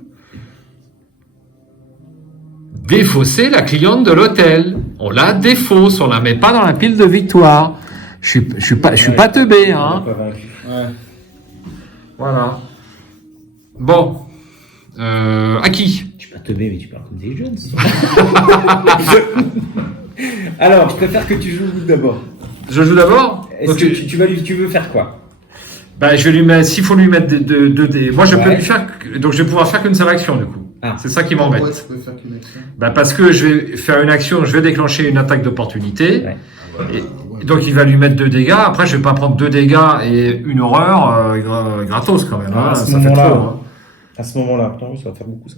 Défausser la cliente de l'hôtel. On la défausse, on la met pas dans la pile de victoire. Je suis pas teubé, hein. Pas vaincu. Ouais. Voilà. Bon. À qui? Tu peux pas teubé, mais tu parles comme des jeunes. Alors, je préfère que tu joues d'abord. Je joue d'abord? Est-ce Ok. que tu veux faire quoi? Bah, je vais lui mettre, s'il faut lui mettre deux dés. Moi, je peux Ouais. lui faire, donc je vais pouvoir faire qu'une seule action, du coup. Ah. C'est ça qui Pourquoi m'embête. tu peux faire qu'une action? Bah, parce que je vais faire une action, je vais déclencher une attaque d'opportunité. Ouais. Et donc, il va lui mettre 2 dégâts. Après, je vais pas prendre 2 dégâts et une horreur, gratos quand même. Ah, hein. à ce Ça fait moment-là, trop. Hein. À ce moment-là, putain, ça va faire beaucoup ça.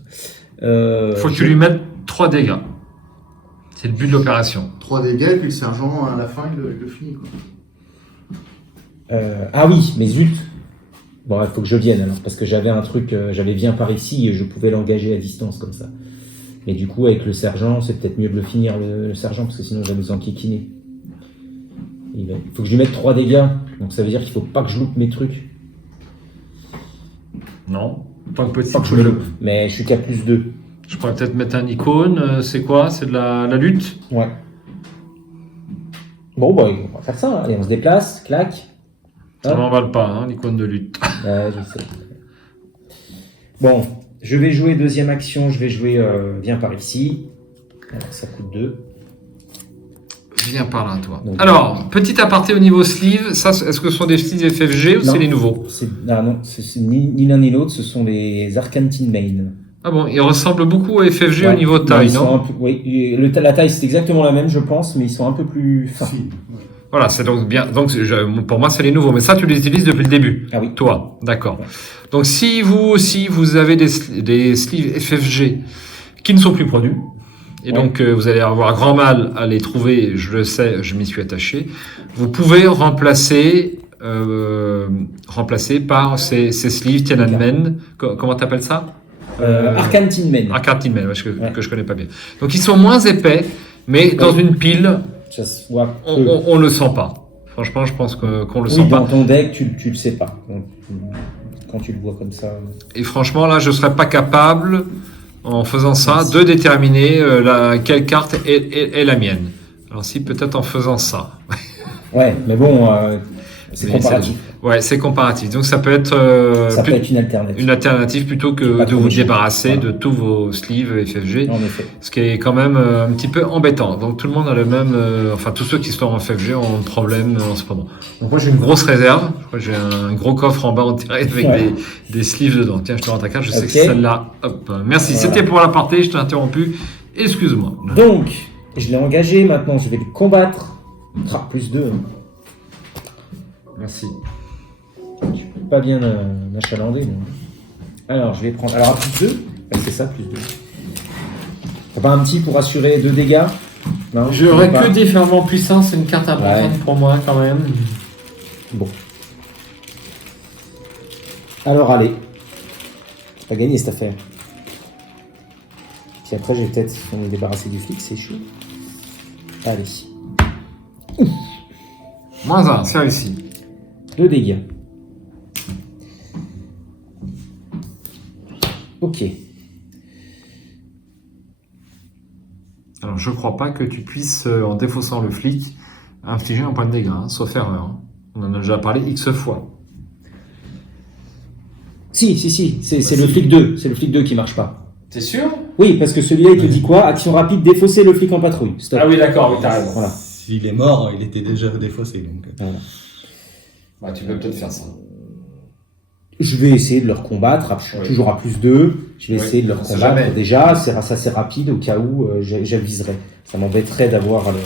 Faut que tu lui mettes 3 dégâts. C'est le but de l'opération. 3 dégâts, et puis le sergent, à la fin, il le finit. Quoi. Ah oui, mais zut. Bon, il faut que je vienne alors, parce que j'avais un truc, j'avais bien par ici et je pouvais l'engager à distance comme ça. Mais du coup, avec le sergent, c'est peut-être mieux de le finir, le sergent, parce que sinon j'ai besoin d'enquiquiner. Il faut que je lui mette 3 dégâts, donc ça veut dire qu'il faut pas que je loupe mes trucs. Non. Pas que petit. Pas que je le loupe, mais je suis qu'à plus 2. Je pourrais peut-être mettre un icône. C'est quoi? C'est de la lutte? Ouais. Bon, bah, on va faire ça, hein. Allez, on se déplace, clac. Ça Hop. m'emballe pas, hein, l'icône de lutte. Ouais, je sais. Bon, je vais jouer deuxième action, je vais jouer viens par ici. Alors, ça coûte 2. Viens par là, toi. Donc, Alors, petit aparté au niveau sleeve. Ça, est-ce que ce sont des sleeves FFG ou Non. c'est les nouveaux? Ah non, c'est ni l'un ni l'autre, ce sont les Arcantine Main. Ah bon, ils ressemblent beaucoup au FFG Ouais. au niveau taille, Ils sont non? un peu- Oui, et la taille c'est exactement la même, je pense, mais ils sont un peu plus fins. Si. Ouais. Voilà, c'est donc bien. Donc, pour moi, c'est les nouveaux. Mais ça, tu les utilises depuis le début. Ah oui. Toi, d'accord. Ouais. Donc, si vous aussi, vous avez des sleeves FFG qui ne sont plus produits, et Ouais. donc vous allez avoir grand mal à les trouver, je le sais, je m'y suis attaché, vous pouvez remplacer par ces sleeves Tiananmen. Comment t'appelles ça? Arcantine Main. Arcantine Men, Ouais. que je connais pas bien. Donc, ils sont moins épais, mais dans une pile, Ça se voit peu. on le sent pas. Franchement, je pense qu'on le Oui, sent dans pas. ton deck, tu le sais pas. Donc, quand tu le vois comme ça. Et franchement, là, je serais pas capable, en faisant ça, de déterminer quelle carte est la mienne. Alors si, peut-être en faisant ça. Ouais, mais bon, c'est Mais comparatif. Ouais, c'est comparatif. Donc ça peut être, Ça peut être une alternative. une alternative plutôt que Pas de trop vous méchant. débarrasser Voilà. de tous vos sleeves FFG. En effet. Ce qui est quand même un petit peu embêtant. Donc tout le monde a le même, enfin tous ceux qui sont en FFG ont un problème en ce moment. Donc moi j'ai une grosse réserve. Je crois que j'ai un gros coffre en bas enterré avec Ouais. des sleeves dedans. Tiens, je te rends ta carte. Je sais Ok. que c'est celle-là. Hop. Merci. Voilà. C'était pour l'aparté. Je t'ai interrompu. Excuse-moi. Donc, je l'ai engagé, maintenant je vais le combattre. Ah, plus 2. Merci. Je peux pas bien m'achalander. moi. Alors, je vais prendre. Alors, à plus 2, c'est ça, plus 2. Faut pas un petit pour assurer 2 dégâts. Non, J'aurais pas. que déferlement puissant, c'est une carte importante Ouais. pour moi quand même. Bon. Alors, allez. T'as gagné cette affaire. Puis après, j'ai peut-être, si on est débarrassé du flic, c'est chaud. Allez. -1, c'est réussi. 2 dégâts. Ok. Alors, je crois pas que tu puisses, en défaussant le flic, infliger un point de dégâts, hein, sauf erreur. Hein. On en a déjà parlé X fois. Si, c'est le flic 2. C'est le flic 2 qui marche pas. T'es sûr? Oui, parce que celui-là, il te dit quoi? Action rapide, défausser le flic en patrouille. Stop. Ah oui, d'accord, oui, t'as raison. Voilà. S'il est mort, il était déjà défaussé. Donc. Bah, tu peux peut-être faire ça. Je vais essayer de leur combattre. Je suis Oui. toujours à +2. Je vais Oui, essayer de leur on sait combattre. jamais. Déjà, c'est assez rapide au cas où j'aviserai. Ça m'embêterait d'avoir le...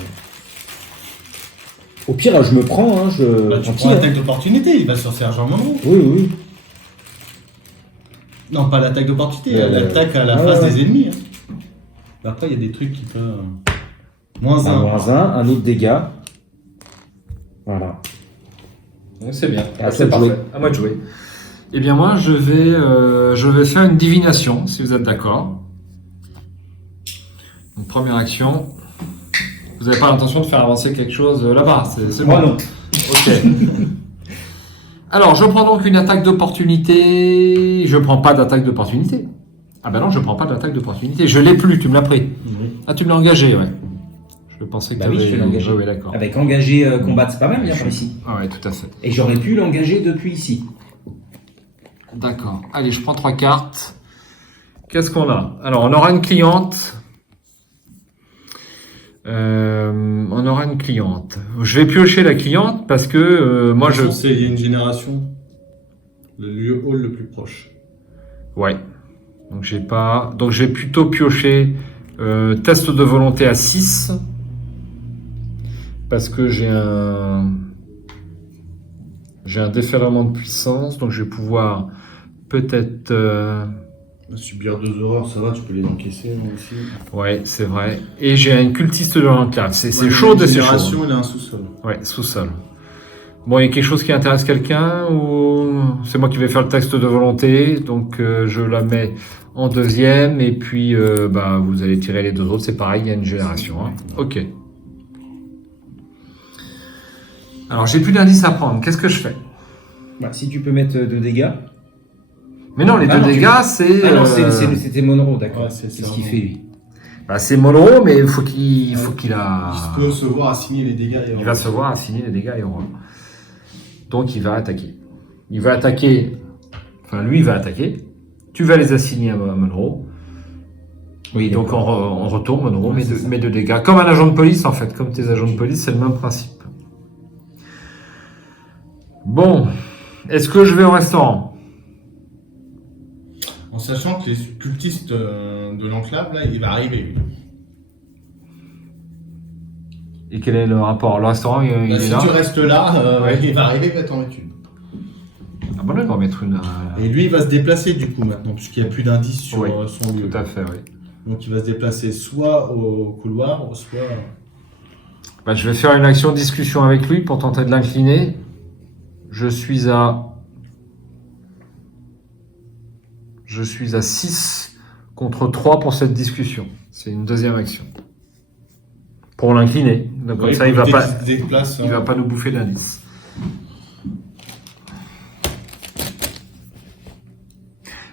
Au pire, je me prends. Hein, Bah, tu tant prends pis, l'attaque d'opportunité, il va sur Sergent Monroe. Oui. Non, pas l'attaque d'opportunité, l'attaque à la ouais, face ouais. des ennemis. Hein. Après, il y a des trucs qui peuvent. -1. Un autre dégât. Voilà. C'est bien. À toi de jouer. À moi de jouer. Eh bien, moi, je vais faire une divination, si vous êtes d'accord. Donc, première action. Vous n'avez pas l'intention de faire avancer quelque chose là-bas, c'est Moi, bon. non. Ok. Alors, je prends donc une attaque d'opportunité. Je prends pas d'attaque d'opportunité. Ah ben non, je prends pas d'attaque d'opportunité. Je l'ai plus, tu me l'as pris. Ah, tu me l'as engagé, ouais. Je pensais que Bah oui, t'avais- je l'ai engagé. Oui, d'accord. Avec engagé combattre, c'est pas mal, bien par ici. Ah ouais, tout à fait. Et j'aurais pu l'engager depuis ici. D'accord. Allez, je prends 3 cartes. Qu'est-ce qu'on a? Alors, on aura une cliente. On aura une cliente. Je vais piocher la cliente parce que moi, je... Il y a une génération. Le lieu hall le plus proche. Ouais. Donc, j'ai pas... Donc, je vais plutôt piocher test de volonté à 6. Parce que j'ai un déferlement de puissance. Donc, je vais pouvoir peut-être... Subir 2 horreurs, ça va, tu peux les encaisser non, aussi. Ouais, c'est vrai. Et j'ai un cultiste de l'enclave. C'est Ouais, chaud de une ces génération, choses. il a un sous-sol. Ouais, sous-sol. Bon, il y a quelque chose qui intéresse quelqu'un ou c'est moi qui vais faire le texte de volonté, donc je la mets en deuxième et puis bah vous allez tirer les 2 autres, c'est pareil, il y a une génération. Hein. Ok. Alors j'ai plus d'indices à prendre. Qu'est-ce que je fais? Bah, si tu peux mettre 2 dégâts. Mais non, les Ah 2 non, dégâts, c'est. Ah non, c'était Monroe, d'accord. Ouais, c'est c'est ça. ce qu'il fait lui. Bah, c'est Monroe, mais il faut qu'il a. Il peut se voir assigner les dégâts. Il va se voir assigner les dégâts et horreurs. Donc il va attaquer. Il va attaquer. Enfin, lui, il va attaquer. Tu vas les assigner à Monroe. Oui, Donc on retourne Monroe, Ouais, met c'est ça. 2 dégâts. Comme un agent de police, en fait. Comme tes agents de police, c'est le même principe. Bon. Est-ce que je vais au restaurant? En sachant que les cultistes de l'enclave, là, il va arriver. lui. Et quel est le rapport? Le restaurant, il Bah, est si là? tu restes là, Ouais. il va arriver, il va t'en mettre une. Ah bon, là, il va en mettre une. Et lui, il va se déplacer du coup maintenant, puisqu'il n'y a plus d'indices sur Oui, son lieu. Tout à fait, oui. Donc il va se déplacer soit au couloir, soit. Bah, je vais faire une action de discussion avec lui pour tenter de l'incliner. Je suis à 6 contre 3 pour cette discussion. C'est une deuxième action. Pour l'incliner. Donc comme Oui, ça, il va pour pas, éviter qu'il se déplace, il va pas nous bouffer d'indices.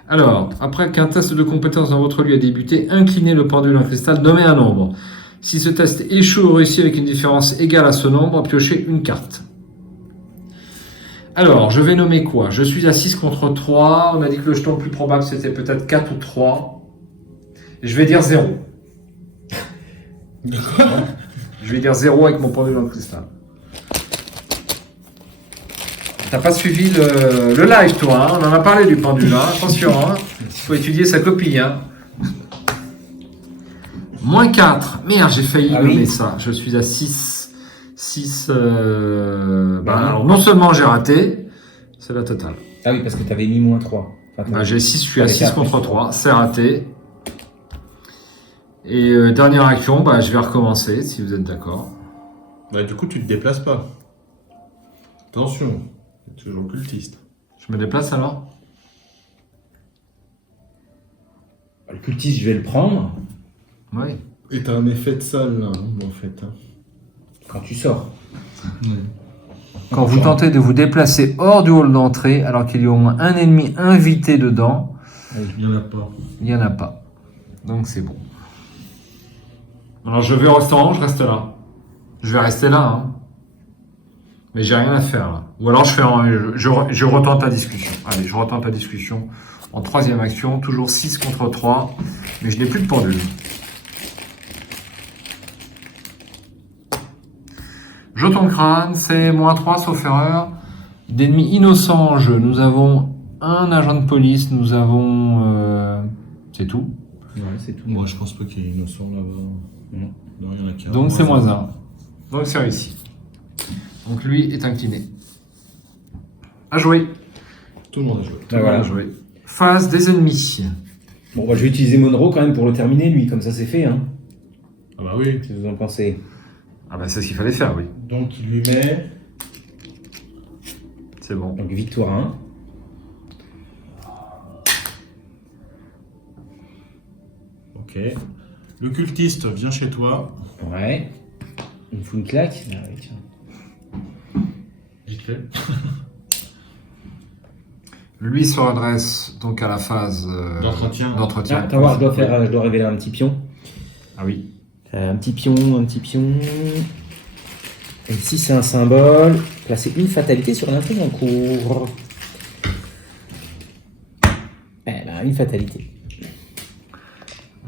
Alors, après qu'un test de compétence dans votre lieu a débuté, inclinez le pendule en cristal, nommez un nombre. Si ce test échoue ou réussit avec une différence égale à ce nombre, piochez une carte. Alors, je vais nommer quoi? Je suis à 6 contre 3. On a dit que le jeton le plus probable, c'était peut-être 4 ou 3. Je vais dire 0. Je vais dire 0 avec mon pendule en cristal. T'as pas suivi le live, toi, hein? On en a parlé du pendule, hein? Attention, hein? Il faut étudier sa copie, hein? Moins 4. Merde, j'ai failli Ah nommer oui. ça. Je suis à 6. 6. Alors, non seulement j'ai raté, c'est la totale. Ah oui, parce que t'avais mis -3. Enfin, Bah, j'ai 6, je suis à Avec 6 un contre plus 3. C'est raté. Et dernière action, bah, je vais recommencer si vous êtes d'accord. Bah, du coup, tu te déplaces pas. Attention, c'est toujours cultiste. Je me déplace alors? Le cultiste, je vais le prendre Oui. Et t'as un effet de salle, là, hein, en fait. Hein. quand tu sors. Quand vous tentez de vous déplacer hors du hall d'entrée, alors qu'il y a au moins un ennemi invité dedans, Il n'y en a pas. il n'y en a pas. Donc c'est bon. Alors je vais au restaurant, je reste là. Je vais rester là, hein. Mais j'ai rien à faire là. Ou alors je retente la discussion. Allez, je retente la discussion. En troisième action, toujours 6 contre 3. Mais je n'ai plus de pendule. Jeton de crâne, c'est -3 sauf erreur. D'ennemis innocents en jeu, nous avons un agent de police, nous avons... c'est tout. Ouais, c'est tout. Moi, je pense pas qu'il y ait innocent là-bas. Non, il y en a qui. Donc c'est -1. Donc c'est réussi. Donc lui est incliné. À jouer. Tout le monde a joué. Tout le monde voilà. a joué. Phase des ennemis. Bon, bah, je vais utiliser Monroe quand même pour le terminer, lui, comme ça c'est fait. Hein. Ah bah oui. Qu'est-ce que vous en pensez? Ah bah c'est ce qu'il fallait faire, oui. Donc il lui met. C'est bon. Donc victoire 1. Ok. Le cultiste vient chez toi. Ouais. Il me fout une claque. Ah, ouais, tiens. Vite fait. Lui se redresse donc à la phase D'entretien. Ah, attends, voir, je dois révéler un petit pion. Ah oui. Un petit pion, un petit pion. Et ici c'est un symbole. Placer une fatalité sur l'intrigue en cours. Eh ben, une fatalité.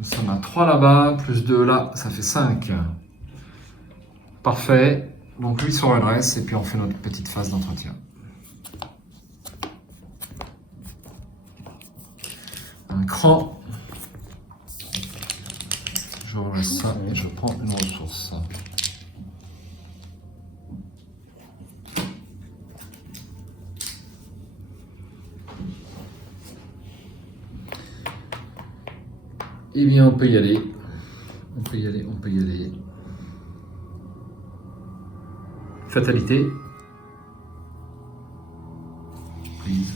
Ça en a 3 là-bas, plus 2 là, ça fait 5. Parfait. Donc lui se redresse et puis on fait notre petite phase d'entretien. Un cran. Je relâche ça et je prends une ressource. Eh bien, on peut y aller. On peut y aller, on peut y aller. Fatalité. Please.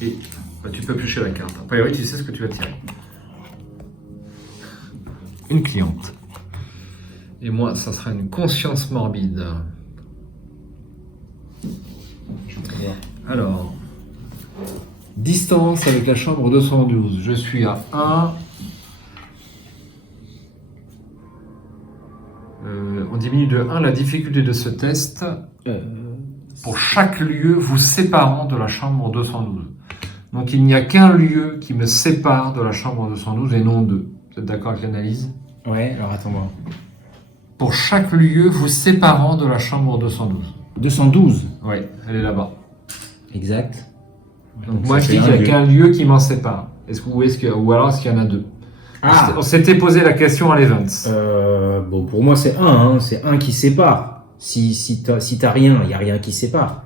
Et bah, tu peux piocher la carte. A priori, tu sais ce que tu vas tirer. Une cliente. Et moi, ça sera une conscience morbide. Alors, distance avec la chambre 212. Je suis à 1. On diminue de 1 la difficulté de ce test pour chaque lieu vous séparant de la chambre 212. Donc il n'y a qu'un lieu qui me sépare de la chambre 212 et non deux. Vous êtes d'accord avec l'analyse? Ouais, alors attends voir. Pour chaque lieu vous séparant de la chambre 212. 212. Oui, elle est là-bas. Exact. Donc moi je dis qu'il n'y a qu'un lieu qui m'en sépare. Ou alors est-ce qu'il y en a deux? Ah. On s'était posé la question à l'event. Bon, pour moi c'est un, hein. C'est un qui sépare. Si t'as rien, il n'y a rien qui sépare.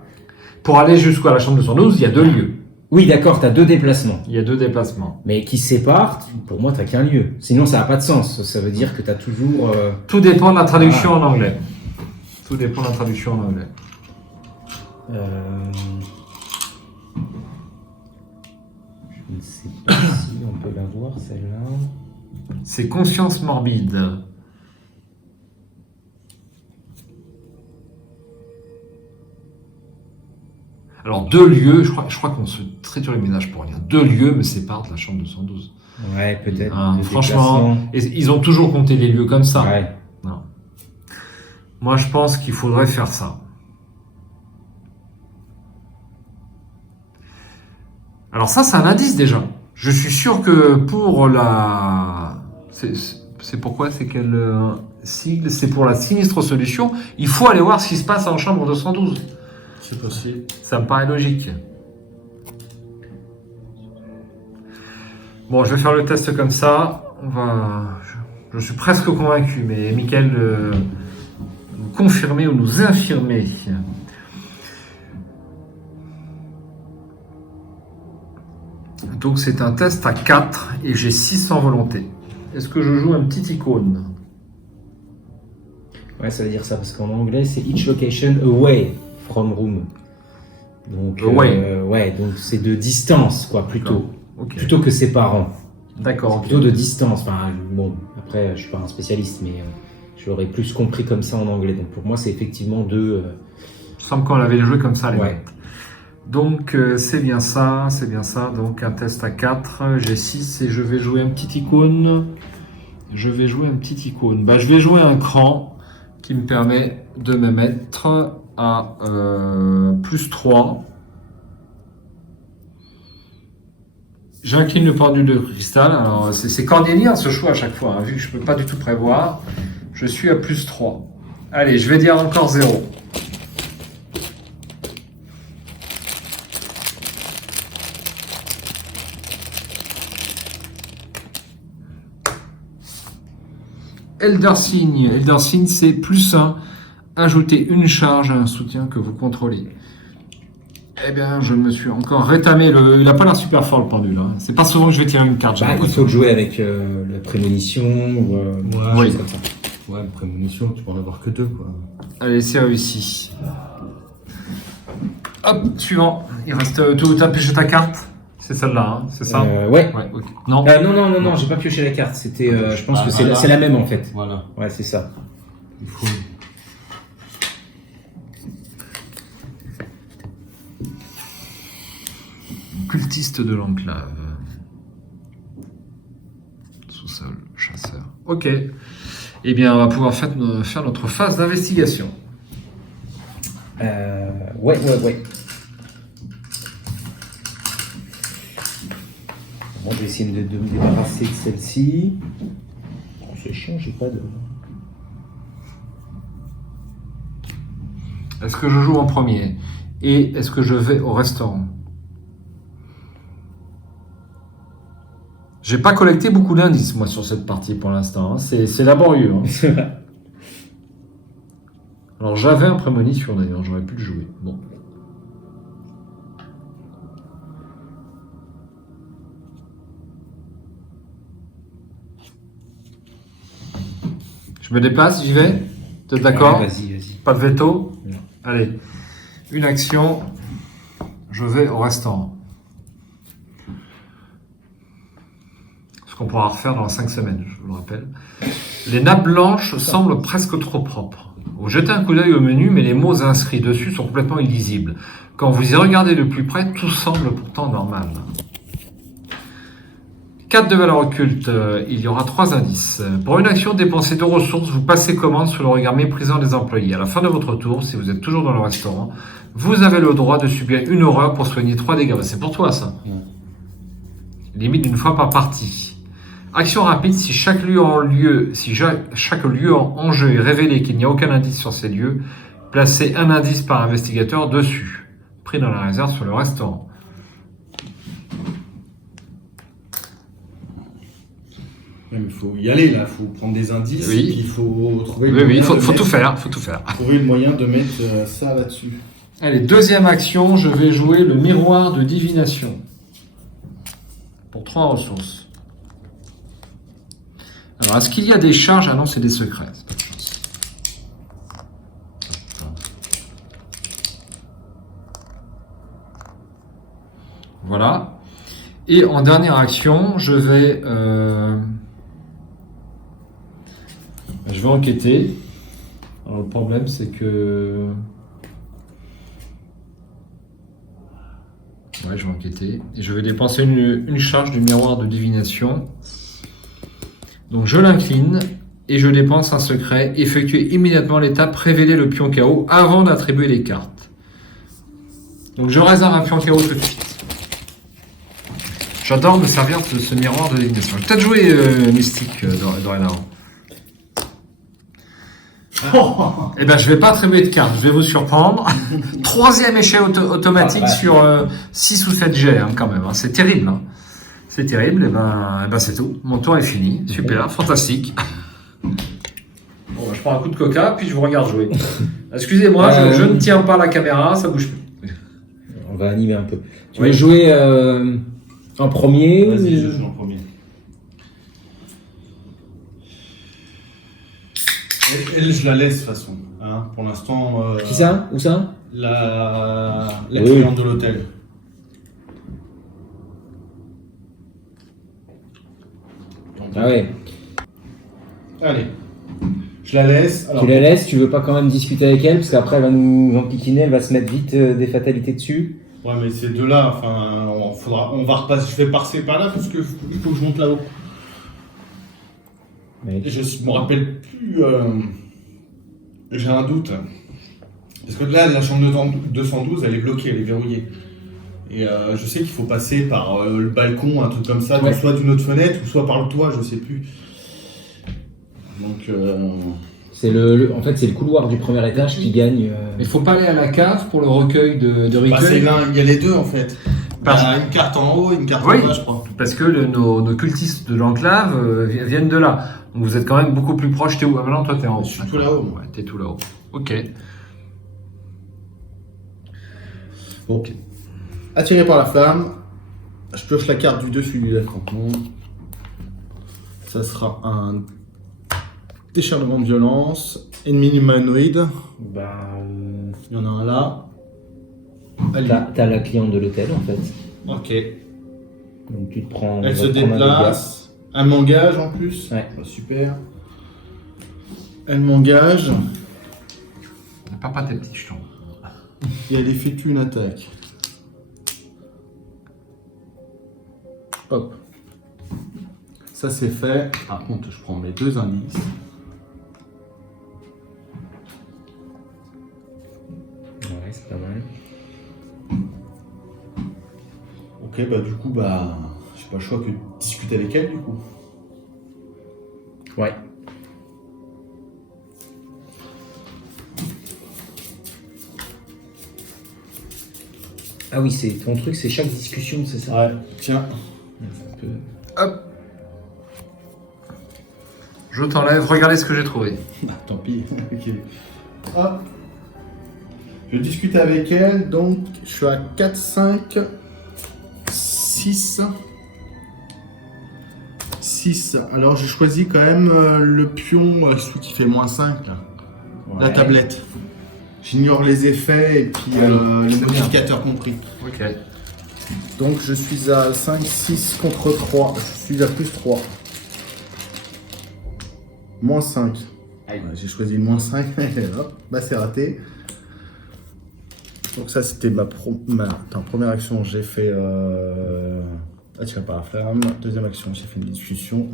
Pour aller jusqu'à la chambre 212, il y a deux lieux. Oui, d'accord, t'as deux déplacements. Il y a deux déplacements. Mais qui séparent, pour moi, t'as qu'un lieu. Sinon, ça n'a pas de sens. Ça veut dire que t'as toujours... Tout dépend de la traduction en anglais. Tout dépend de la traduction en anglais. Je ne sais pas si on peut la voir, celle-là. C'est conscience morbide. Alors, deux lieux, je crois qu'on se triture les ménages pour rien. Deux lieux me séparent de la chambre 212. Ouais, peut-être. Franchement, ils ont toujours compté les lieux comme ça. Ouais. Non. Moi, je pense qu'il faudrait faire ça. Alors ça, c'est un indice déjà. Je suis sûr que pour la... C'est pourquoi? C'est quel sigle? C'est pour la sinistre solution. Il faut aller voir ce qui se passe en chambre 212. C'est possible. Ça me paraît logique. Bon, je vais faire le test comme ça. Je suis presque convaincu, mais Mickaël nous confirmer ou nous infirmer. Donc c'est un test à 4 et j'ai 6 en volonté. est-ce que je joue un petit icône? Ouais, ça veut dire ça, parce qu'en anglais, c'est each location away from room. Donc, Away. ouais, donc c'est de distance, quoi, plutôt. Ok. Plutôt que séparant. D'accord. ok. Plutôt de distance. Enfin, bon, après, je suis pas un spécialiste, mais je l'aurais plus compris comme ça en anglais. Donc pour moi, c'est effectivement deux. Il me semble qu'on avait joué comme ça, les Ouais. maths. Donc, c'est bien ça, c'est bien ça. Donc, un test à 4, j'ai 6 et je vais jouer un petit icône. Je vais jouer un cran qui me permet de me mettre à plus 3. J'incline le pendule de cristal. Alors, c'est cornélien ce choix à chaque fois, hein, vu que je ne peux pas du tout prévoir. Je suis à plus 3. Allez, je vais dire encore 0. Elder Sign, c'est plus 1. Ajoutez une charge à un soutien que vous contrôlez. Eh bien, je me suis encore rétamé. Il n'a pas l'air super fort, le pendule. Hein. C'est pas souvent que je vais tirer une carte. j'ai Bah, il l'impression. faut le jouer avec la prémonition ou Ouais. chose comme ça. Ouais, prémonition, tu peux en avoir que 2, quoi. Allez, c'est réussi. Hop, suivant. Il reste. Tu as pêché ta carte? C'est celle-là, hein, c'est ça? Ouais. Ouais, ok. Non. Non, j'ai pas pioché la carte. C'était, je pense Ah, que c'est voilà. c'est la même en fait. Voilà. Ouais, c'est ça. Il faut... Cultiste de l'enclave. Sous-sol, chasseur. Ok. Eh bien, on va pouvoir faire notre phase d'investigation. Ouais. Moi, je vais essayer de me débarrasser de celle-ci. Oh, c'est chiant, j'ai pas de. Est-ce que je joue en premier? Et est-ce que je vais au restaurant? J'ai pas collecté beaucoup d'indices, moi, sur cette partie pour l'instant. Hein. C'est laborieux. Hein. Alors, j'avais un prémonition d'ailleurs, j'aurais pu le jouer. Bon. Je me déplace, j'y vais? Vous êtes d'accord? Ouais, vas-y. Pas de veto? Non. Allez, une action, je vais au restaurant. Ce qu'on pourra refaire dans 5 semaines, je vous le rappelle. Les nappes blanches semblent presque trop propres. Vous jetez un coup d'œil au menu, mais les mots inscrits dessus sont complètement illisibles. Quand vous y regardez de plus près, tout semble pourtant normal. 4 de valeur occulte, il y aura 3 indices. Pour une action, dépensez 2 ressources, vous passez commande sous le regard méprisant des employés. À la fin de votre tour, si vous êtes toujours dans le restaurant, vous avez le droit de subir une horreur pour soigner 3 dégâts. Bah, c'est pour toi, ça. Limite d'une fois par partie. Action rapide, si chaque lieu en jeu est révélé qu'il n'y a aucun indice sur ces lieux, placez un indice par investigateur dessus. Pris dans la réserve sur le restaurant. Ouais, mais il faut y aller, là. Il faut prendre des indices. Oui. Et puis il faut trouver Oui, il faut de tout mettre- faire, faut tout faire. trouver le moyen de mettre ça là-dessus. Allez, deuxième action, je vais jouer le miroir de divination. Pour 3 ressources. Alors, est-ce qu'il y a des charges? Ah non, c'est des secrets. C'est pas de chance. Voilà. Et en dernière action, je vais enquêter. Alors, le problème, c'est que... Ouais, je vais enquêter. Et je vais dépenser une charge du miroir de divination. Donc je l'incline et je dépense un secret. Effectuez immédiatement l'étape révéler le pion KO avant d'attribuer les cartes. Donc je réserve un pion KO tout de suite. J'adore me servir de ce miroir de divination. Je vais peut-être jouer Mystique dorénavant. Eh ben, je vais pas attribuer de cartes, je vais vous surprendre. 3e échec automatique sur 6 ou 7 jets, hein, quand même. Hein. C'est terrible. Hein. C'est terrible, et ben c'est tout. Mon tour est fini. Super, fantastique. Bon, ben, je prends un coup de coca, puis je vous regarde jouer. Excusez-moi, je ne tiens pas la caméra, ça bouge plus. On va animer un peu. Tu Oui. veux jouer en premier Vas-y, ou... je joue en premier. Elle, je la laisse de toute façon. Hein, pour l'instant. Qui ça? Où ça? La Oui. cliente de l'hôtel. Ah ouais. Allez. Je la laisse. Alors, Tu la laisses, tu veux pas quand même discuter avec elle, parce qu'après elle va nous enquiquiner, elle va se mettre vite des fatalités dessus. ouais, mais ces deux-là, enfin, on va repasser. Je vais passer par là parce que il faut que je monte là-haut. Mais... Je me rappelle plus. J'ai un doute. Parce que là, la chambre 212, elle est bloquée, elle est verrouillée. Et je sais qu'il faut passer par le balcon, un truc comme ça, Ouais. donc soit d'une autre fenêtre, ou soit par le toit, je sais plus. Donc, C'est en fait, c'est le couloir du premier étage qui gagne. Il faut pas aller à la cave pour le recueil de bah, c'est rituels. l'un, il y a les deux en fait. Parce- Il y a une carte en haut et une carte Oui. en bas, je crois. Parce que nos cultistes de l'enclave viennent de là. Donc vous êtes quand même beaucoup plus proche. T'es où? Ah bah non, toi t'es en haut. Je suis tout là-haut, moi. Ouais, t'es tout là-haut. Ok. Bon. Attiré par la flamme, je pioche la carte du dessus du affrontement. Ça sera un décharnement de violence. Ennemi humanoïde. Bah, Il y en a un là. Allez. t'as la cliente de l'hôtel en fait. Ok. Donc tu te prends. Elle tu se vas te prendre un déplace. Elle m'engage en plus. Ouais. Bah, super. Elle m'engage Pas tes petits jetons. et elle effectue une attaque. Hop. Ça c'est fait. Par contre, je prends mes deux indices. dégâts. Ouais, c'est pas mal. Ok, bah du coup, bah, j'ai pas le choix que de discuter avec elle du coup. Ouais. Ah oui, c'est ton truc, c'est chaque discussion, c'est ça? Ouais. Tiens. C'est un peu- Hop. Je t'enlève. Regardez ce que j'ai trouvé. Ah, tant pis. Ok. Hop. Je discute avec elle, donc Je suis à 4, 5, 6. 6. Alors j'ai choisi quand même le pion, celui qui fait -5 là. La Ouais. tablette. J'ignore les effets et puis les c'est bien. modificateurs compris. Ok. Donc je suis à 5, 6 contre 3. Je suis à plus 3. -5. Aïe. Ouais, j'ai choisi le -5. Hop, bah c'est raté. Donc ça c'était ma première action. J'ai fait attiré par la flamme. Deuxième action, j'ai fait une discussion.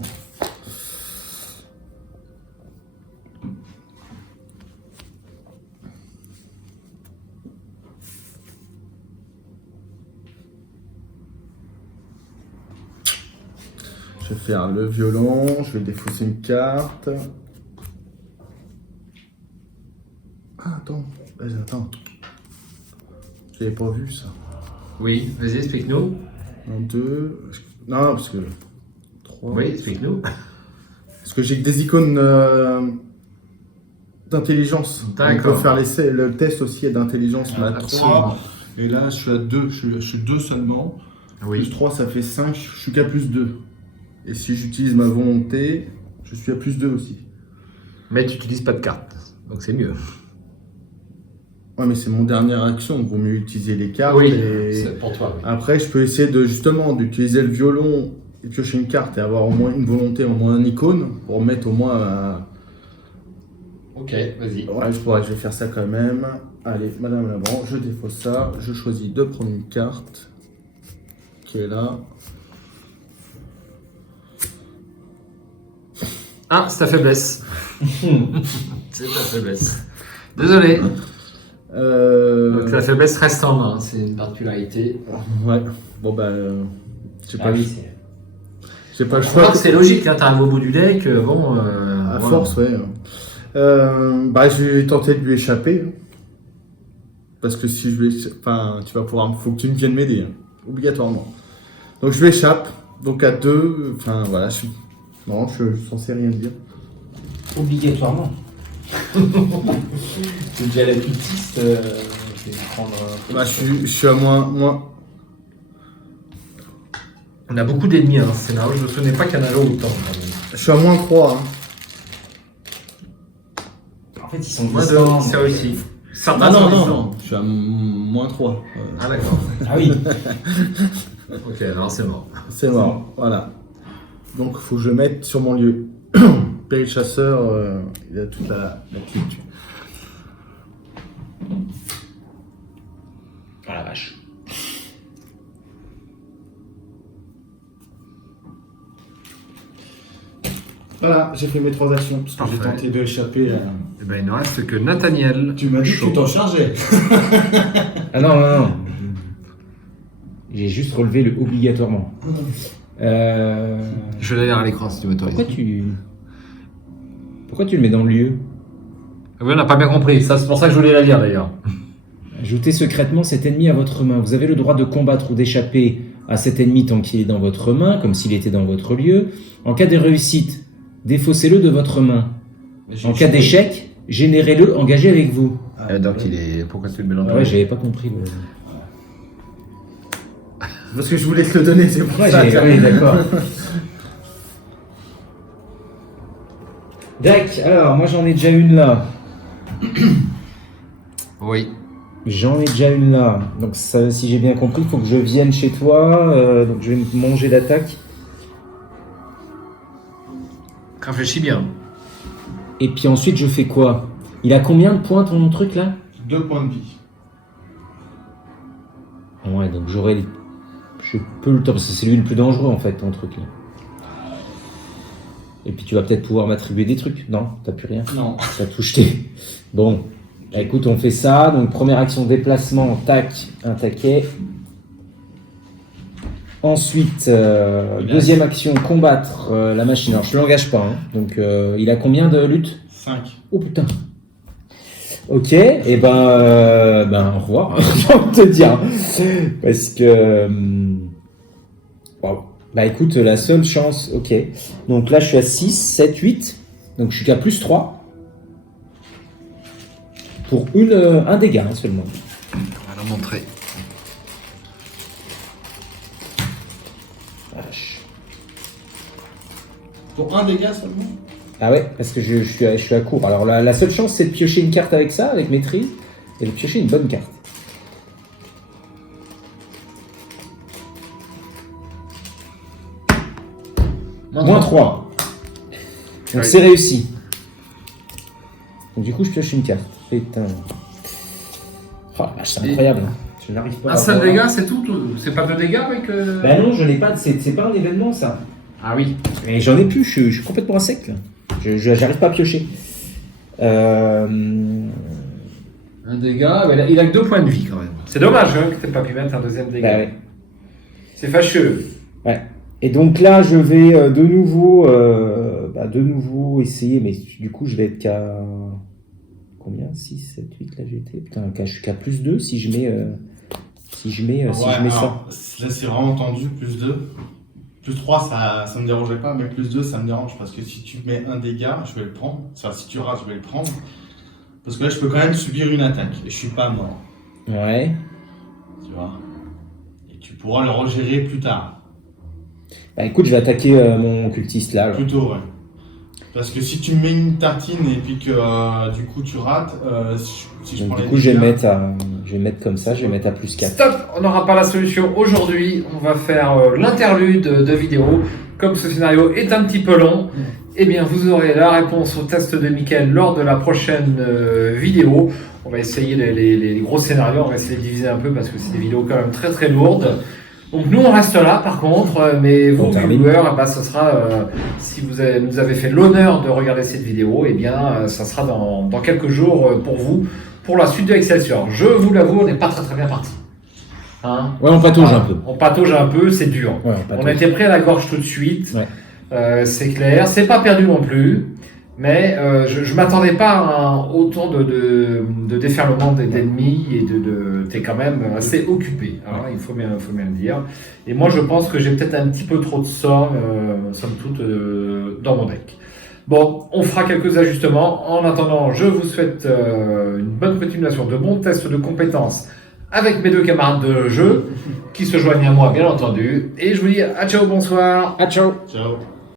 Je vais faire le violon, je vais défausser une carte. Ah, attends, vas-y, attends. J'avais pas vu ça. Oui, vas-y, explique-nous. 1, 2. Non, parce que. 3. Oui, explique-nous. Parce que j'ai que des icônes d'intelligence. On D'accord. peut faire le test aussi d'intelligence. On a 3. Absolument. Et là, je suis à 2. Je suis 2 seulement. Plus Oui. 3, ça fait 5. Je suis qu'à plus 2. Et si j'utilise ma volonté, je suis à plus 2 aussi. Mais tu n'utilises pas de carte. Donc c'est mieux. Ouais, mais c'est mon dernière action. Il vaut mieux utiliser les cartes. Oui, et... c'est pour toi. Oui. Après, je peux essayer d'utiliser le violon et piocher une carte et avoir au moins une volonté, au moins une icône pour mettre au moins. Ok, vas-y. Ouais, je vais faire ça quand même. Allez, Madame Labran, je défausse ça. Je choisis de prendre une carte qui est là. Ah, c'est ta faiblesse. C'est ta faiblesse. Désolé. Donc la faiblesse reste en main, c'est une particularité. Ouais. Bon bah, j'ai pas, Ah oui, c'est. j'ai pas le Je crois choix. que c'est logique, hein, t'arrives au bout du deck, bon... À voilà. force, ouais. Bah, je vais tenter de lui échapper. hein. Parce que si je lui enfin, tu vas pouvoir, faut que tu viennes m'aider, hein, obligatoirement. Donc je lui échappe. Donc à 2, enfin voilà, non, je suis censé rien dire. Obligatoirement. C'est déjà la cultiste. Je vais prendre un peu. Bah, je suis à moins. On a beaucoup d'ennemis dans ce scénario, je me souvenais pas qu'il y en avait autant. Quand même. Je suis à -3. Hein. fait, ils sont Moi, glissants. ça aussi. Certains Ah non, sont non, glissants. non, je suis à moins 3. Ah d'accord. Ah oui. Ok, alors c'est mort. C'est mort, voilà. Donc il faut que je mette sur mon lieu. Péril chasseur, il a toute la culture. Oh la vache. Voilà, j'ai fait mes 3 actions parce que j'ai Parfait. tenté de échapper à... Eh ben, il ne reste que Nathaniel. Tu m'as dit que Chaud. tu t'en chargeais. Ah non, non, non. J'ai juste relevé le obligatoirement. Je vais lire à l'écran si tu m'autorises. Pourquoi tu le mets dans le lieu? Oui, on n'a pas bien compris. Ça, c'est pour ça que je voulais la lire d'ailleurs. Ajoutez secrètement cet ennemi à votre main. Vous avez le droit de combattre ou d'échapper à cet ennemi tant qu'il est dans votre main, comme s'il était dans votre lieu. En cas de réussite, défaussez-le de votre main. En cas d'échec, générez-le engagé avec vous. Donc il est. Pourquoi tu le mélanges? Ouais, j'avais pas compris. Parce que je voulais te le donner, c'est pour Ouais, ça. oui, d'accord. Dac, alors moi j'en ai déjà une là. Oui. J'en ai déjà une là. Donc ça, si j'ai bien compris, il faut que je vienne chez toi. Donc je vais me manger d'attaque. Réfléchis bien. Et puis ensuite je fais quoi? Il a combien de points ton truc là? 2 points de vie. Ouais, donc j'aurai... Je peux le temps, parce que c'est lui le plus dangereux en fait, ton truc là. Et puis tu vas peut-être pouvoir m'attribuer des trucs. Non, t'as plus rien. Non. T'as tout jeté. Bon, bah, écoute, on fait ça. Donc première action déplacement, tac, un taquet. Ensuite, deuxième action, combattre la machine. Alors je ne l'engage pas. Hein. Donc il a combien de lutte? 5. Oh putain. Ok, et ben au revoir, j'ai envie de te dire. Parce que... wow. Bah écoute, la seule chance, ok. Donc là je suis à 6, 7, 8. Donc je suis qu'à plus 3. Pour un dégât hein, seulement. On va la montrer. Vache. Pour un dégât seulement? Ah ouais, parce que je suis à court. Alors la seule chance c'est de piocher une carte avec ça, avec maîtrise, et de piocher une bonne carte. Moins 3. Donc Oui. c'est réussi. Donc du coup je pioche une carte. Putain. Oh la vache, c'est incroyable. Je n'arrive pas Un à seul voir. dégât, c'est tout? C'est pas 2 dégâts avec. Bah non, je n'ai pas. C'est pas un événement ça. Ah oui. Et j'en ai plus, je suis complètement à sec là. J'arrive pas à piocher. Un dégât, mais il a que 2 points de vie quand même. C'est dommage hein, que tu pas pu mettre un deuxième dégât. Bah ouais. C'est fâcheux. Ouais. Et donc là, je vais de nouveau essayer, mais du coup, je vais être qu'à combien? 6, 7, 8, là j'ai été. Putain, je suis qu'à plus 2 si je mets, si je mets ça. Là, c'est vraiment tendu, plus 2. Plus 3, ça me dérangeait pas, mais plus 2, ça me dérange. Parce que si tu mets un dégât, je vais le prendre. Enfin, si tu rates, je vais le prendre. Parce que là, je peux quand même subir une attaque. Et je suis pas mort. Ouais. Tu vois. Et tu pourras le regérer plus tard. Bah écoute, je vais attaquer mon cultiste là. alors. Plutôt, ouais. Parce que si tu mets une tartine et puis que du coup tu rates, si je Donc, prends du les coup, je vais dégâts, mettre comme ça, je vais mettre à plus 4. Stop, on n'aura pas la solution aujourd'hui. On va faire l'interlude de vidéo. Comme ce scénario est un petit peu long, eh bien vous aurez la réponse au test de Mickaël lors de la prochaine vidéo. On va essayer les gros scénarios, on va essayer de diviser un peu parce que c'est des vidéos quand même très très lourdes. Donc nous on reste là par contre, mais vous On termine. viewers, ce sera, si vous nous avez fait l'honneur de regarder cette vidéo, eh bien ça sera dans quelques jours pour vous, pour la suite de Excelsior. Je vous l'avoue, on n'est pas très très bien parti. Hein? Ouais, on patauge un peu. On patauge un peu, c'est dur. Ouais, On a été pris à la gorge tout de suite, Ouais. c'est clair. C'est pas perdu non plus, mais je m'attendais pas à autant de déferlement d'ennemis et t'es quand même assez occupé. Alors, il faut bien le dire. Et moi, je pense que j'ai peut-être un petit peu trop de sorts, somme toute, dans mon deck. Bon, on fera quelques ajustements. En attendant, je vous souhaite une bonne continuation, de bons tests de compétences avec mes 2 camarades de jeu qui se joignent à moi, bien entendu. Et je vous dis à ciao, bonsoir. Ah, ciao. ciao.